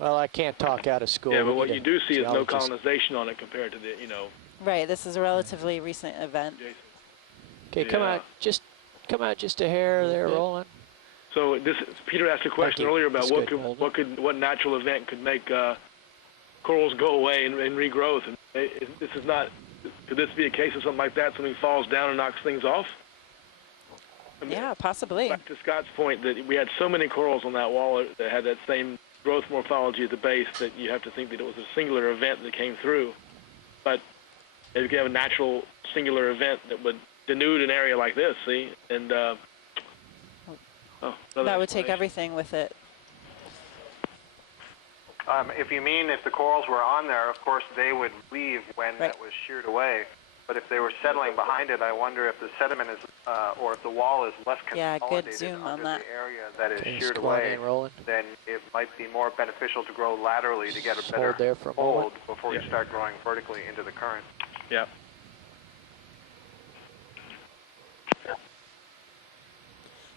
I can't talk out of school. Yeah, We but what need you a do see is no geologist. colonization on it compared to the, Right, this is a relatively recent event. Okay, come out just a hair there, Roland. So Peter asked a question earlier about That's what natural event could make corals go away and regrowth. And this is not. Could this be a case of something like that? Something falls down and knocks things off? I mean, yeah, possibly. Back to Scott's point that we had so many corals on that wall that had that same growth morphology at the base that you have to think that it was a singular event that came through. But if you could have a natural singular event that would denude an area like this, see, and that would take everything with it. If you mean if the corals were on there, of course they would leave when it was sheared away. But if they were settling behind it, I wonder if the sediment is, or if the wall is less consolidated good zoom under on that. the area that is Okay, sheared just go on away, in, Roland. then it might be more beneficial to grow laterally to get a Just better hold there for a hold moment. before you start growing vertically into the current. Yeah.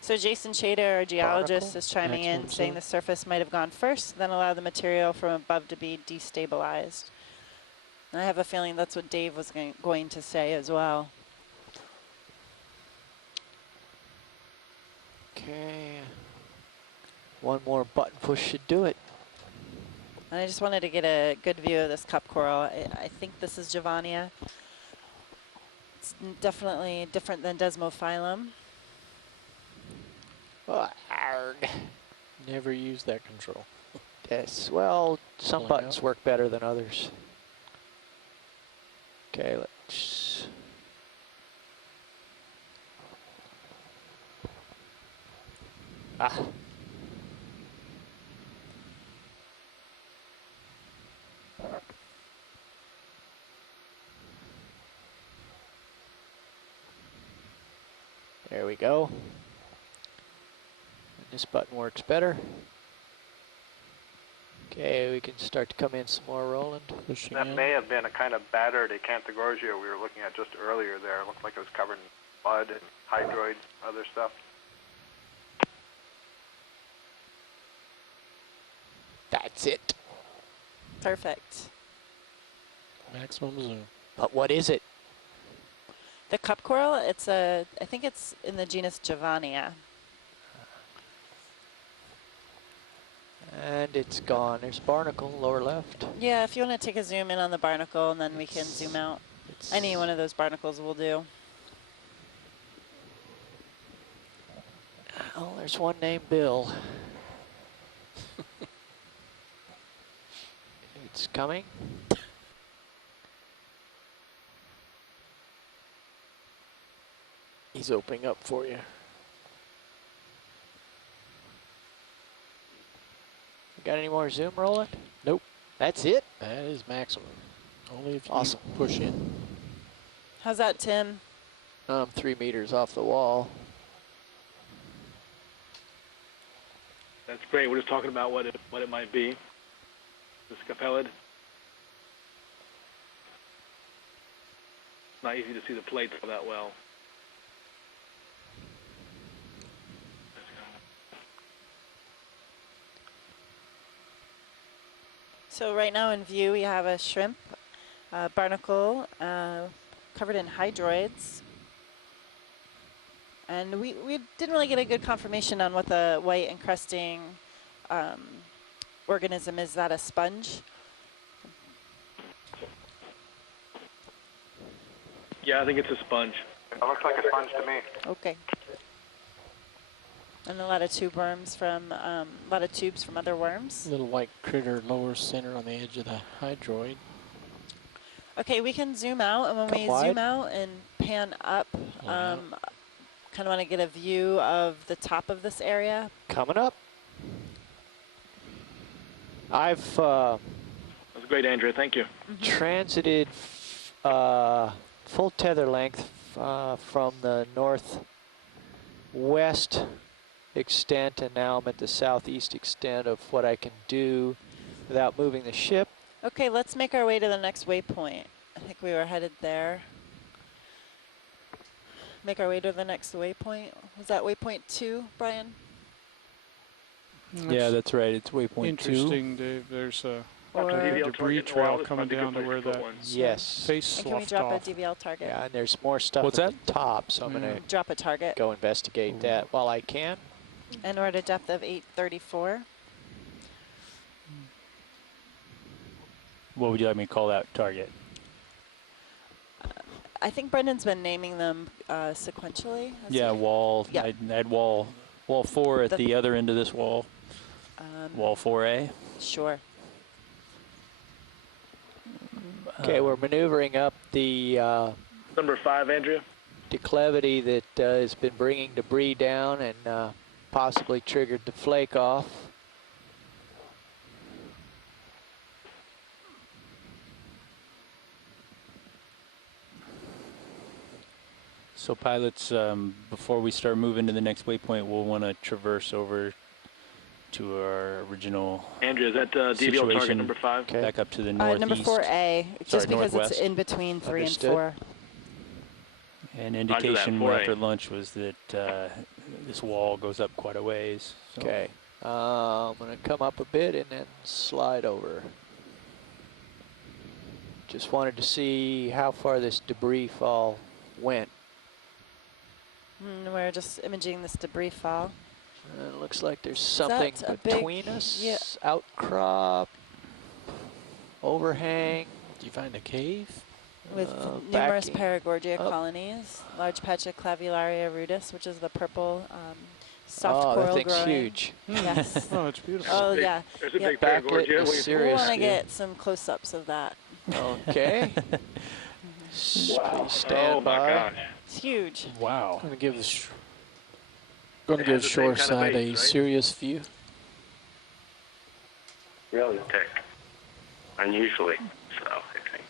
So Jason Chater, our geologist, Barnacle, is chiming in, maximum saying zoom. the surface might have gone first, then allow the material from above to be destabilized. And I have a feeling that's what Dave was going to say as well. Okay. One more button push should do it. And I just wanted to get a good view of this cup coral. I think this is Javania. It's definitely different than Desmophyllum. Oh, arg. Never use that control. Yes, well, some Pulling buttons out. work better than others. Okay, let's... Ah. There we go. And this button works better. Okay, we can start to come in some more, Roland. Pushing That in. may have been a kind of battered Acanthogorgia we were looking at just earlier there. It looked like it was covered in mud and hydroid, other stuff. That's it. Perfect. Maximum zoom. But what is it? The cup coral, I think it's in the genus Javania. And it's gone. There's barnacle, lower left. Yeah, if you want to take a zoom in on the barnacle and then we can zoom out. Any one of those barnacles will do. Oh, there's one named Bill. It's coming. He's opening up for you. Got any more zoom, Roland? Nope. That's it? That is maximum. Only if you Awesome. push in. How's that, Tim? 3 meters off the wall. That's great. We're just talking about what it might be. The scapellid. Not easy to see the plates that well. So right now in view we have a shrimp, barnacle, covered in hydroids. And we didn't really get a good confirmation on what the white encrusting organism is. That a sponge? Yeah, I think it's a sponge. It looks like a sponge to me. Okay. And a lot of tube worms from, a lot of tubes from other worms. Little white critter lower center on the edge of the hydroid. Okay, we can zoom out, and when we zoom out and pan up, kind of want to get a view of the top of this area. Coming up. I've That was great, Andrea. Thank you. transited full tether length from the northwest extent, and now I'm at the southeast extent of what I can do without moving the ship. Okay, let's make our way to the next waypoint. I think we were headed there. Make our way to the next waypoint. Was that waypoint 2, Brian? Yeah, that's right. It's waypoint 2. Interesting, Dave. There's a Or debris trail coming down to where that Yes. face and can we sloughed drop off. a DVL target? Yeah, and there's more stuff What's at the top, so I'm going to Drop a target. go investigate that while I can. And we're at a depth of 834. What would you like me to call that target? I think Brendan's been naming them sequentially. Yeah, wall. Yeah. I had wall 4 at the other end of this wall. Wall 4A. Sure. Okay, we're maneuvering up the Number 5, Andrea. declivity that has been bringing debris down and possibly triggered the flake off. So pilots, before we start moving to the next waypoint, we'll want to traverse over to our original Andrea, is that DVL target situation. number 5? Okay. Back up to the northeast. Number 4A, just because northwest. it's in between 3 Understood. and 4. And indication 4A. after lunch was that this wall goes up quite a ways. So. Okay, I'm going to come up a bit and then slide over. Just wanted to see how far this debris fall went. We're just imaging this debris fall. It looks like there's something that a big- between us. yeah. Outcrop, overhang. Did you find a cave? With numerous Perigordia colonies, large patch of Clavularia rudis, which is the purple soft coral that thing's growing. huge. Yes. Oh, it's beautiful. Oh, yeah. There's a Yep. big Backlit Perigordia. is We serious. want to get some close-ups of that. Okay. Wow. Stand Oh, my by. gosh. It's huge. Wow. I'm going to give the It has the same shore kind of side base, a right? serious view. Really thick. Unusually so, I think.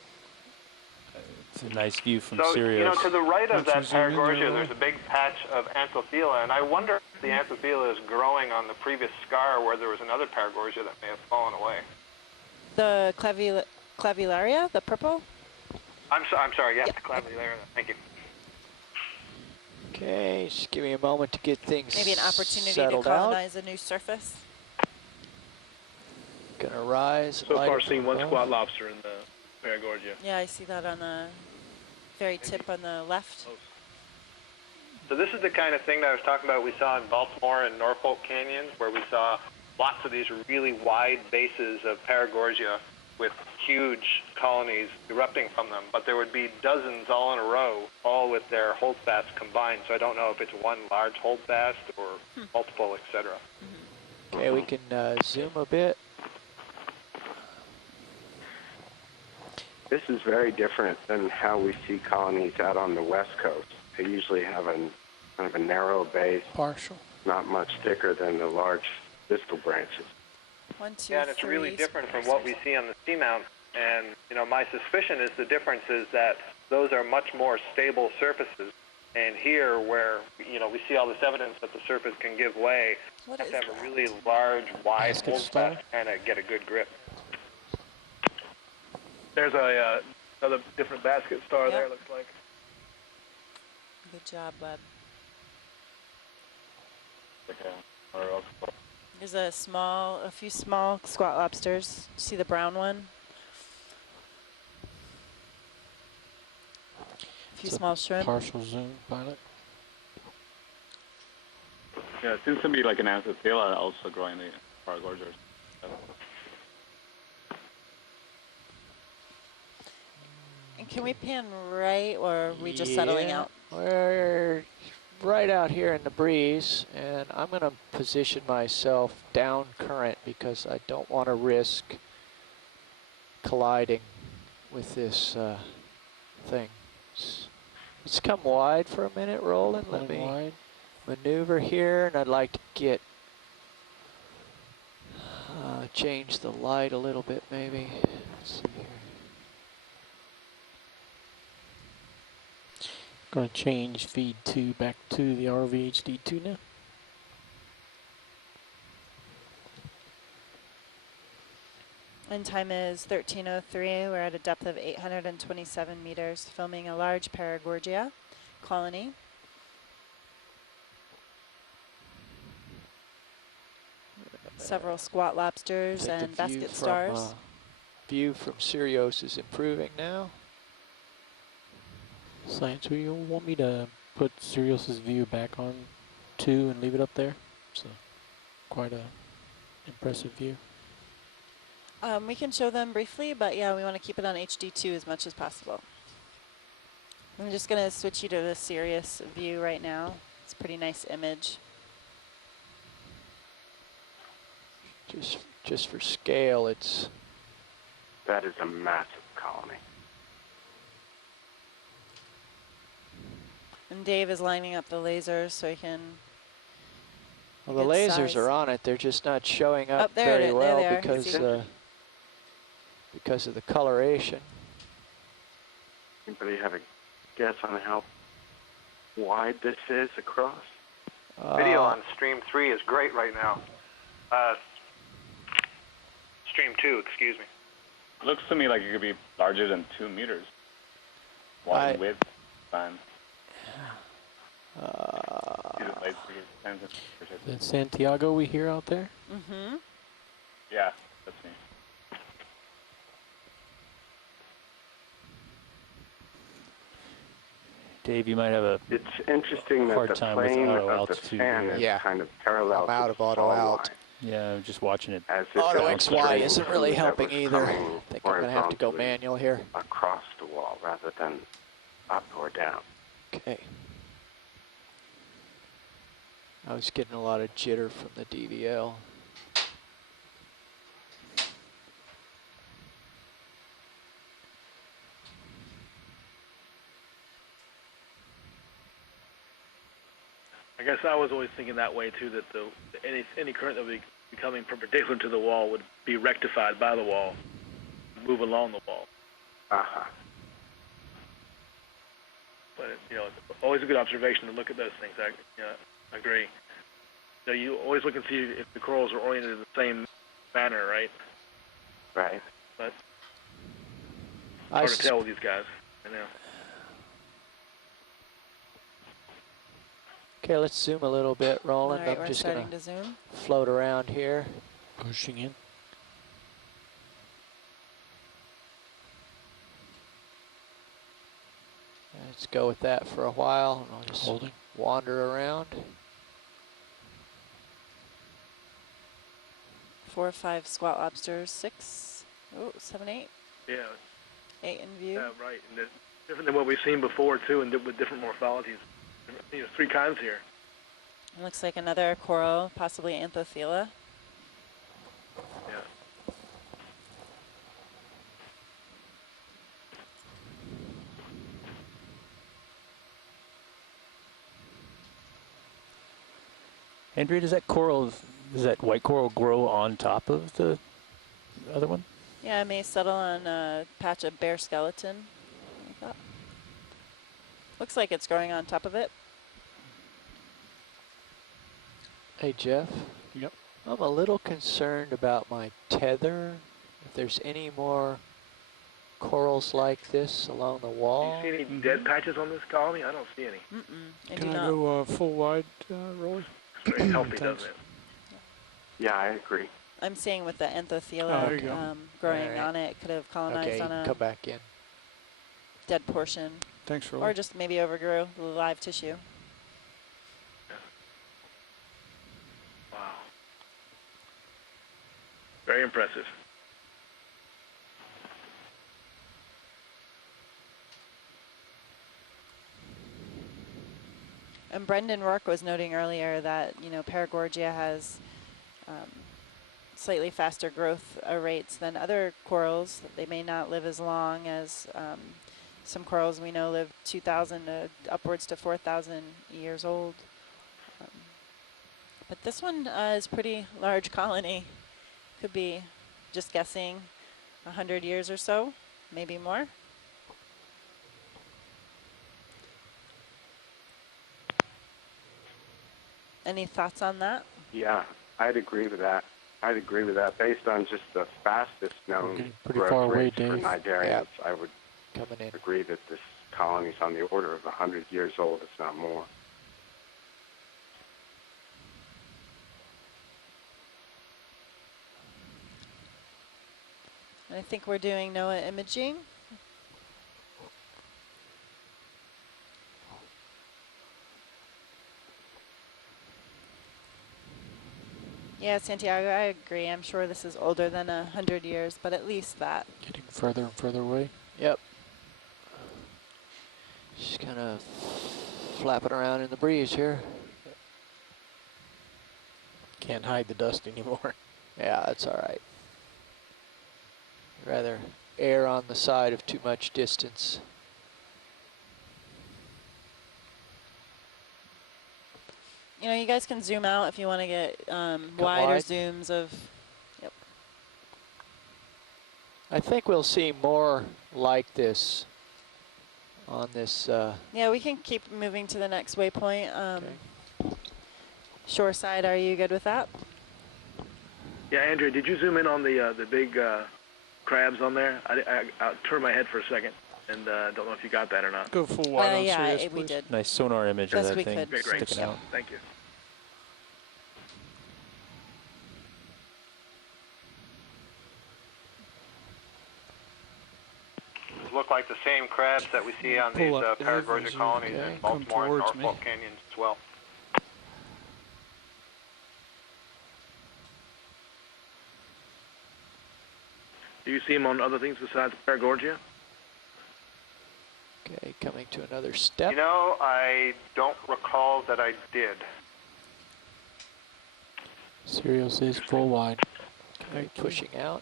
It's a nice view from So, Sirius. you know, to the right of Don't that you zoom in there, Perigordia, Will? there's a big patch of Anthophila, and I wonder if the Anthophila is growing on the previous scar where there was another Perigordia that may have fallen away. The Clavularia, the purple? I'm sorry, yes, Clavularia, thank you. Okay, just give me a moment to get things Maybe an opportunity to settled out. colonize a new surface. Gonna rise. So light far, up seen the one phone. squat lobster in the Perigordia. Yeah, I see that on the very tip on the left. So this is the kind of thing that I was talking about we saw in Baltimore and Norfolk Canyons, where we saw lots of these really wide bases of Perigordia with huge colonies erupting from them, but there would be dozens all in a row, all with their holdfasts combined. So I don't know if it's one large holdfast or multiple, etc. Okay, we can zoom a bit. This is very different than how we see colonies out on the west coast. They usually have a kind of a narrow base, Partial. not much thicker than the large distal branches. 1, 2, Yeah, and it's really 3. different from what we see on the seamount. And, you know, my suspicion is the difference is that those are much more stable surfaces. And here, where, you know, we see all this evidence that the surface can give way, you have to have a really large, wide Basket holdfast style? to kind of get a good grip. There's a another different basket star Yep. there, looks like. Good job, bud. Or There's a few small squat lobsters. See the brown one? A few It's a small shrimp. Partial zoom, pilot. Yeah, it seems to be like an Anthothela also growing in the Perigordia. And can we pan right, or are we just settling out? We're right out here in the breeze, and I'm going to position myself down current because I don't want to risk colliding with this thing. Let's come wide for a minute, Roland. Let me maneuver here, and I'd like to get change the light a little bit, maybe. Let's see here. Going to change feed 2 back to the RVHD2 now. And time is 13:03. We're at a depth of 827 meters, filming a large Perigordia colony. Several squat lobsters and basket stars. View from Sirius is improving now. Science, will you want me to put Sirius's view back on 2 and leave it up there? It's quite a impressive view. We can show them briefly, but yeah, we want to keep it on HD2 as much as possible. I'm just going to switch you to the Sirius view right now. It's a pretty nice image. Just for scale, that is a massive colony. And Dave is lining up the lasers so he can. Well, the lasers are on it. They're just not showing up very well because of the coloration. Anybody have a guess on how wide this is across? Video on stream 3 is great right now. Stream 2, excuse me. It looks to me like it could be larger than 2 meters. Wide in width, span. That Santiago we hear out there? Mm-hmm. Yeah, that's me. Dave, you might have a It's interesting that hard the time with plane auto of the altitude. fan is kind of parallel I'm out to of the auto fall out. line. Yeah, I'm just watching it. As if Auto it XY was isn't really that helping was either. I coming think I'm going to have to go horizontally manual here. across the wall rather than up or down. Okay. I was getting a lot of jitter from the DVL. I guess I was always thinking that way too, that any current that would be becoming perpendicular to the wall would be rectified by the wall, move along the wall. Uh-huh. But it's always a good observation to look at those things. I agree. So you always look and see if the corals are oriented in the same manner, right? Right. But hard to tell with these guys. I know. Okay, let's zoom a little bit, Roland. All right, I'm we're just starting going to zoom. Float around here. Pushing in. Let's go with that for a while, and I'll just wander around. 4 or 5 squat lobsters, 6, 7, 8. Yeah. 8 in view. Yeah, right. And it's different than what we've seen before too, and with different morphologies. 3 kinds here. It looks like another coral, possibly Anthothela. Yeah. Andrea, does that white coral grow on top of the other one? Yeah, it may settle on a patch of bare skeleton. Like that. Looks like it's growing on top of it. Hey, Jeff. Yep. I'm a little concerned about my tether. If there's any more corals like this along the wall. Do you see any dead patches on this colony? I don't see any. Mm-mm. Can I go full wide, Rolly? It's very healthy, doesn't it? Yeah, I agree. I'm seeing with the Anthothela growing on it, could have colonized on a come back in. dead portion. Thanks, Rolly. Or just maybe overgrew the live tissue. Very impressive. And Brendan Rourke was noting earlier that, Perigordia has slightly faster growth rates than other corals. They may not live as long as some corals we know live 2,000 to upwards to 4,000 years old. But this one is pretty large colony. Could be, just guessing, 100 years or so, maybe more. Any thoughts on that? Yeah, I'd agree with that. I'd agree with that. Based on just the fastest known growth rates for cnidarians, I would agree that this colony is on the order of 100 years old, if not more. I think we're doing NOAA imaging. Yeah, Santiago, I agree. I'm sure this is older than 100 years, but at least that. Getting further and further away. Yep. Just kind of flapping around in the breeze here. Can't hide the dust anymore. Yeah, that's all right. Rather err on the side of too much distance. You guys can zoom out if you want to get wider zooms of. Yep. I think we'll see more like this on this. Yeah, we can keep moving to the next waypoint. Shore side, are you good with that? Yeah, Andrea, did you zoom in on the big crabs on there? I turned my head for a second and don't know if you got that or not. Go full wide on yeah, Sirius, we did. Nice sonar image of Best that we thing could. sticking out. Thank you. Look like the same crabs that we see on these Perigordia colonies in Baltimore and Norfolk Canyons as well. Do you see them on other things besides Perigordia? Okay, coming to another step. I don't recall that I did. Sirius is full wide. Okay, pushing out.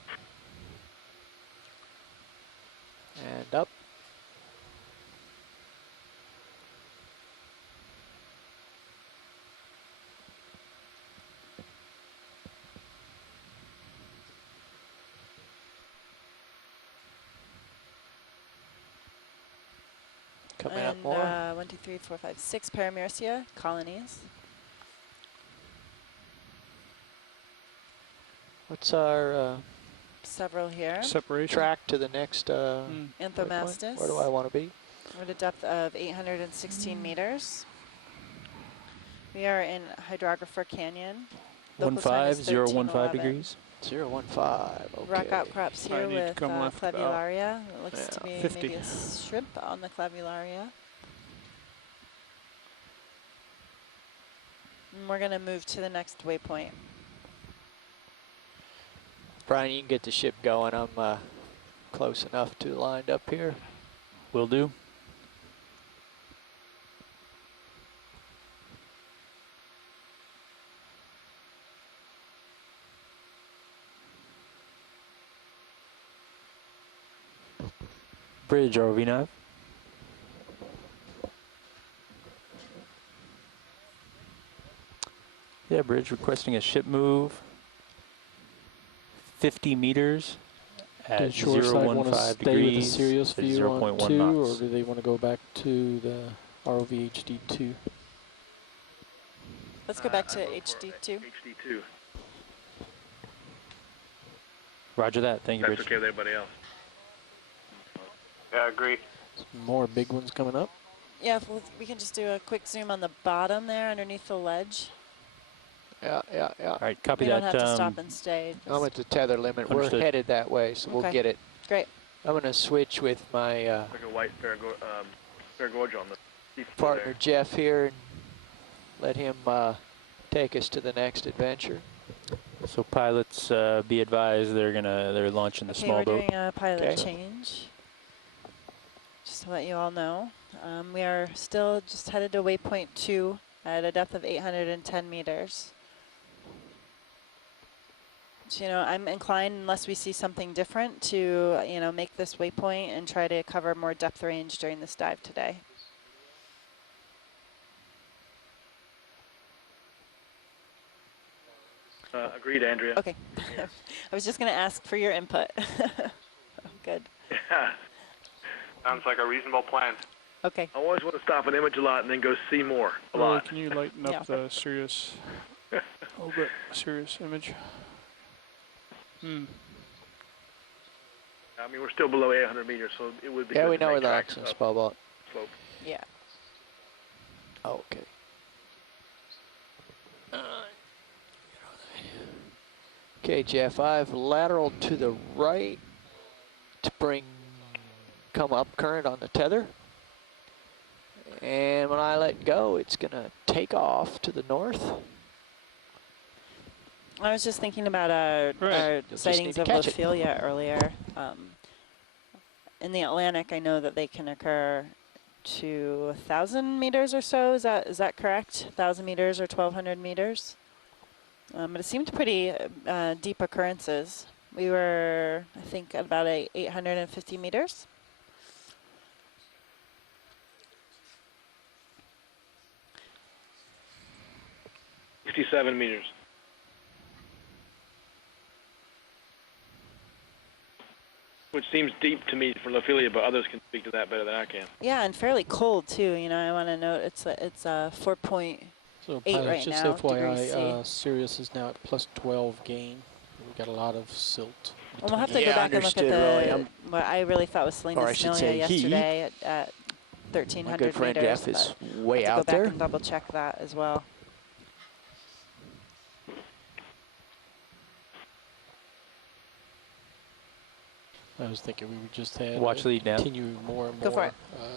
And up. Coming up more. 1, 2, 3, 4, 5, 6 Paramecia colonies. What's our several here. Separation. Track to the next Anthomastus. Where do I want to be? We're at a depth of 816 meters. We are in Hydrographer Canyon. 015 degrees. 015. Okay. Rock outcrops here with clavularia. It looks to be 50. maybe a shrimp on the clavularia. And we're going to move to the next waypoint. Brian, you can get the ship going. I'm close enough to lined up here. Will do. Bridge, RV9. Yeah, Bridge requesting a ship move. 50 meters at Does shore side want to 015 stay with the degrees Sirius at view on 0.1 2, knots. or do they want to go back to the ROV HD2? Let's go back to HD2. HD2. Roger that. Thank you, That's Bridge. okay with everybody else. Yeah, agreed. More big ones coming up. Yeah, we can just do a quick zoom on the bottom there underneath the ledge. Yeah. All right, copy We that. don't have to stop and stay. I'm at the tether limit. Understood. We're headed that way, so we'll get it. Great. I'm going to switch with my Like a white Perigordia on the partner there. Jeff here and let him take us to the next adventure. So pilots, be advised, they're launching the small boat. We're doing a pilot change. Just to let you all know, we are still just headed to waypoint 2 at a depth of 810 meters. So, you know, I'm inclined, unless we see something different, to, you know, make this waypoint and try to cover more depth range during this dive today. Agreed, Andrea. Okay. I was just going to ask for your input. Good. Yeah. Sounds like a reasonable plan. Okay. I always want to stop and image a lot and then go see more a lot. Can you lighten up the Sirius a little bit? Sirius image. I mean, we're still below 800 meters, so it would be. Yeah, good we to know make where the tracks oxygen up spot. slope. Yeah. Oh, okay. Okay, Jeff, I've lateraled to the right to come up current on the tether. And when I let go, it's going to take off to the north. I was just thinking about our sightings of Ophelia earlier. In the Atlantic, I know that they can occur to 1,000 meters or so. Is that correct? 1,000 meters or 1,200 meters? But it seemed pretty deep occurrences. We were, I think, at about 850 meters. $57 meters. Which seems deep to me from Ophelia, but others can speak to that better than I can. Yeah, and fairly cold too. You know, I want to note it's 4.8 So right just now. FYI, Sirius is now at plus 12 gain. We've got a lot of silt. Well, we'll have to go back and look at what I really thought was Selena Similia yesterday at 1,300 My good friend meters. Jeff is way I'll have out to go there. back and double check that as well. I was thinking we would just have watch lead now. Continue more and more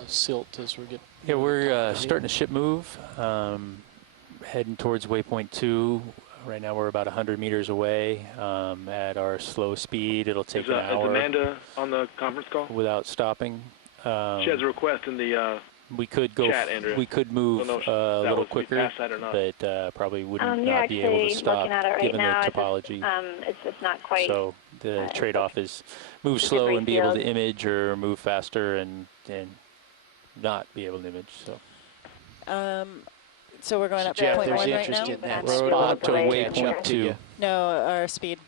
silt as we get. Yeah, we're starting to ship move, heading towards waypoint 2. Right now we're about 100 meters away at our slow speed. It'll take an hour. Is Amanda on the conference call? Without stopping. She has a request in the we could go. chat, Andrea. We could move a little quicker, but probably would not be able to stop given the topology. It's just not quite. So the trade-off is move slow and be able to image, or move faster and not be able to image. So we're going up to point 1 right now? We're up to waypoint 2. No, our speed.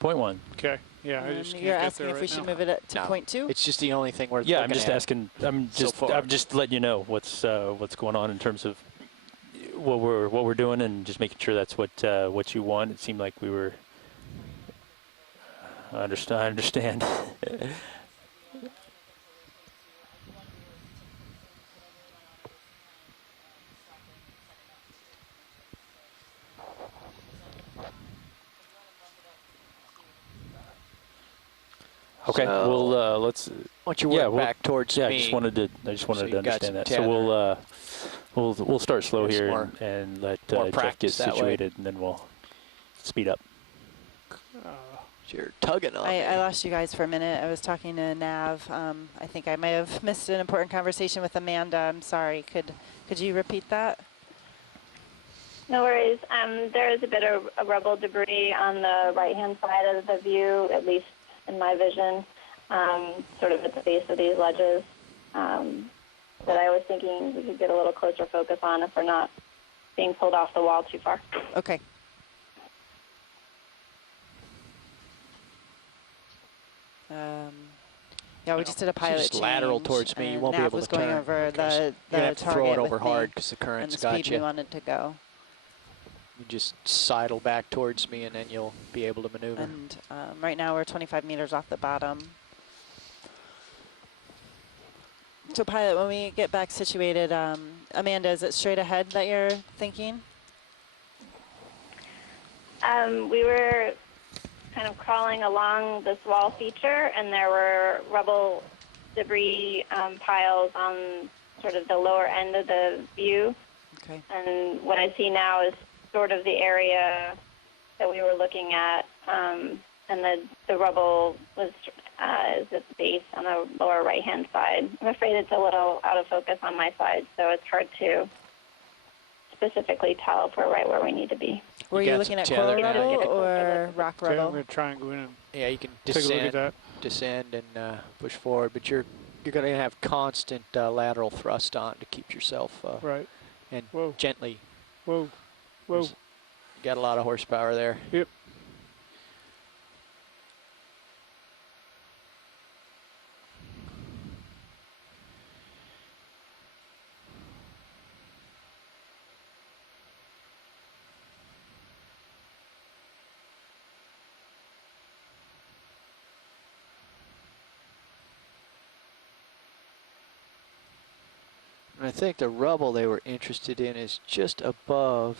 Point 1. Okay. Yeah, I just can't You're get asking there if we right should now. move it to point 2? It's just the only thing we're Yeah, I'm looking just at asking. I'm just letting you know what's going on in terms of what we're doing, and just making sure that's what you want. It seemed like we were. I understand. Okay, so well, let's. Why don't you work back towards me? I just wanted to understand that. So we'll start slow here and let Jeff get situated, and then we'll speed up. You're tugging on I lost you guys for a minute. I was talking to Nav. I think I may have missed an important conversation with Amanda. I'm sorry. Could you repeat that? No worries. There is a bit of rubble debris on the right-hand side of the view, at least in my vision, sort of at the base of these ledges, that I was thinking we could get a little closer focus on if we're not being pulled off the wall too far. Okay. Yeah, we just did a pilot just change. lateral towards me. You won't be able to turn. Nav was going over the You're gonna have to throw it over hard because the current's and the got speed you. we wanted to go. You just sidle back towards me, and then you'll be able to maneuver. And right now we're 25 meters off the bottom. So pilot, when we get back situated, Amanda, is it straight ahead that you're thinking? We were kind of crawling along this wall feature, and there were rubble debris piles on sort of the lower end of the view. Okay. And what I see now is sort of the area that we were looking at, and the rubble was is at the base on the lower right-hand side. I'm afraid it's a little out of focus on my side, so it's hard to specifically tell if we're right where we need to be. Were you looking at coral rubble or rock Okay, I'm rubble? going to try and go in and Yeah, you can take a look at that. descend and push forward, but you're going to have constant lateral thrust on to keep yourself right. And Whoa. Gently. Whoa. Whoa. You got a lot of horsepower there. Yep. And I think the rubble they were interested in is just above.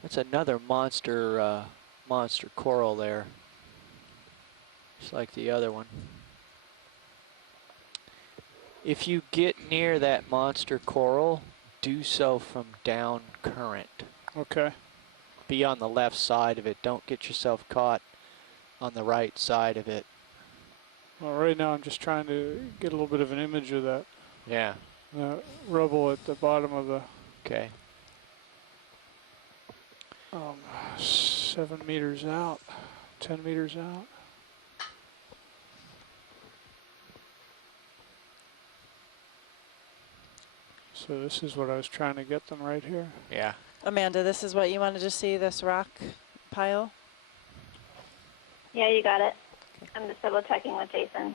That's another monster coral there. Just like the other one. If you get near that monster coral, do so from down current. Okay. Be on the left side of it. Don't get yourself caught on the right side of it. Well, right now I'm just trying to get a little bit of an image of that. Yeah. Rubble at the bottom of the. Okay. 7 meters out, 10 meters out. So this is what I was trying to get them right here. Yeah. Amanda, this is what you wanted to see, this rock pile? Yeah, you got it. I'm just double checking with Jason.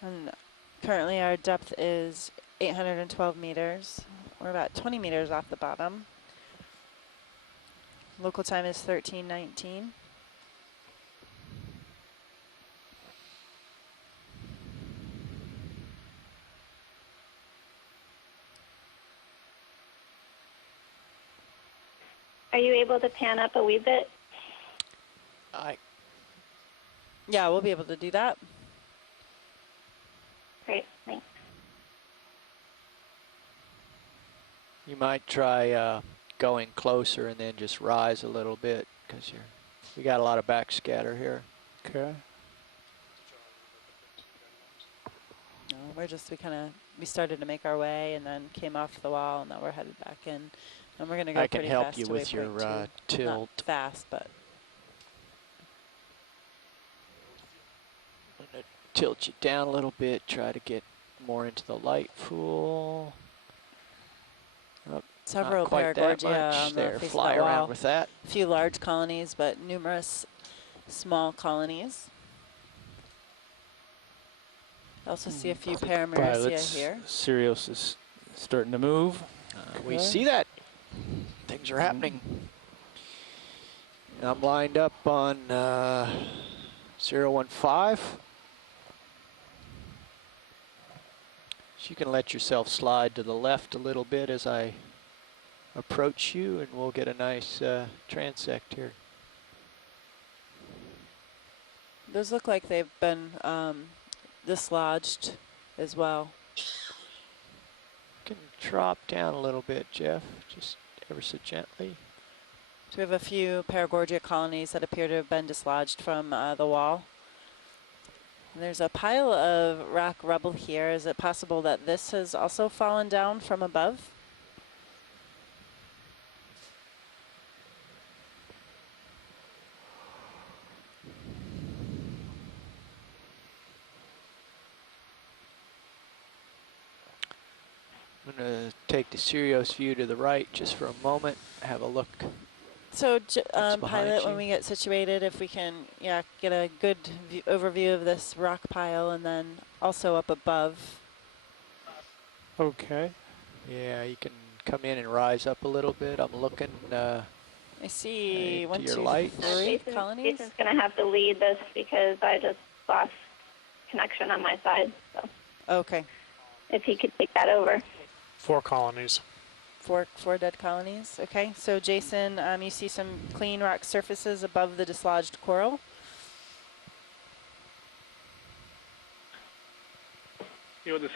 And currently our depth is 812 meters. We're about 20 meters off the bottom. Local time is 13:19. Are you able to pan up a wee bit? Yeah, we'll be able to do that. Great, thanks. You might try going closer and then just rise a little bit because we got a lot of backscatter here. Okay. No, we started to make our way and then came off the wall, and now we're headed back in. And we're going to go pretty fast. I can help you with your tilt. Not fast, but. I'm going to tilt you down a little bit, try to get more into the light pool. Oh, several not quite that Perigordia much. on the There, face fly of the around wall. with that. A few large colonies, but numerous small colonies. I also see a few Perigordia here. Sirius is starting to move. We see that. Things are happening. I'm lined up on 015. So you can let yourself slide to the left a little bit as I approach you, and we'll get a nice transect here. Those look like they've been dislodged as well. You can drop down a little bit, Jeff, just ever so gently. So we have a few Perigordia colonies that appear to have been dislodged from the wall. And there's a pile of rock rubble here. Is it possible that this has also fallen down from above? I'm going to take the Sirius view to the right just for a moment, have a look. So, pilot, when we get situated, if we can, get a good overview of this rock pile, and then also up above. Okay. Yeah, you can come in and rise up a little bit. I'm looking. I see one, two, three colonies. Jason's going to have to lead this because I just lost connection on my side. So. Okay. If he could take that over. 4 colonies. four dead colonies. Okay, so Jason, you see some clean rock surfaces above the dislodged coral. You know, the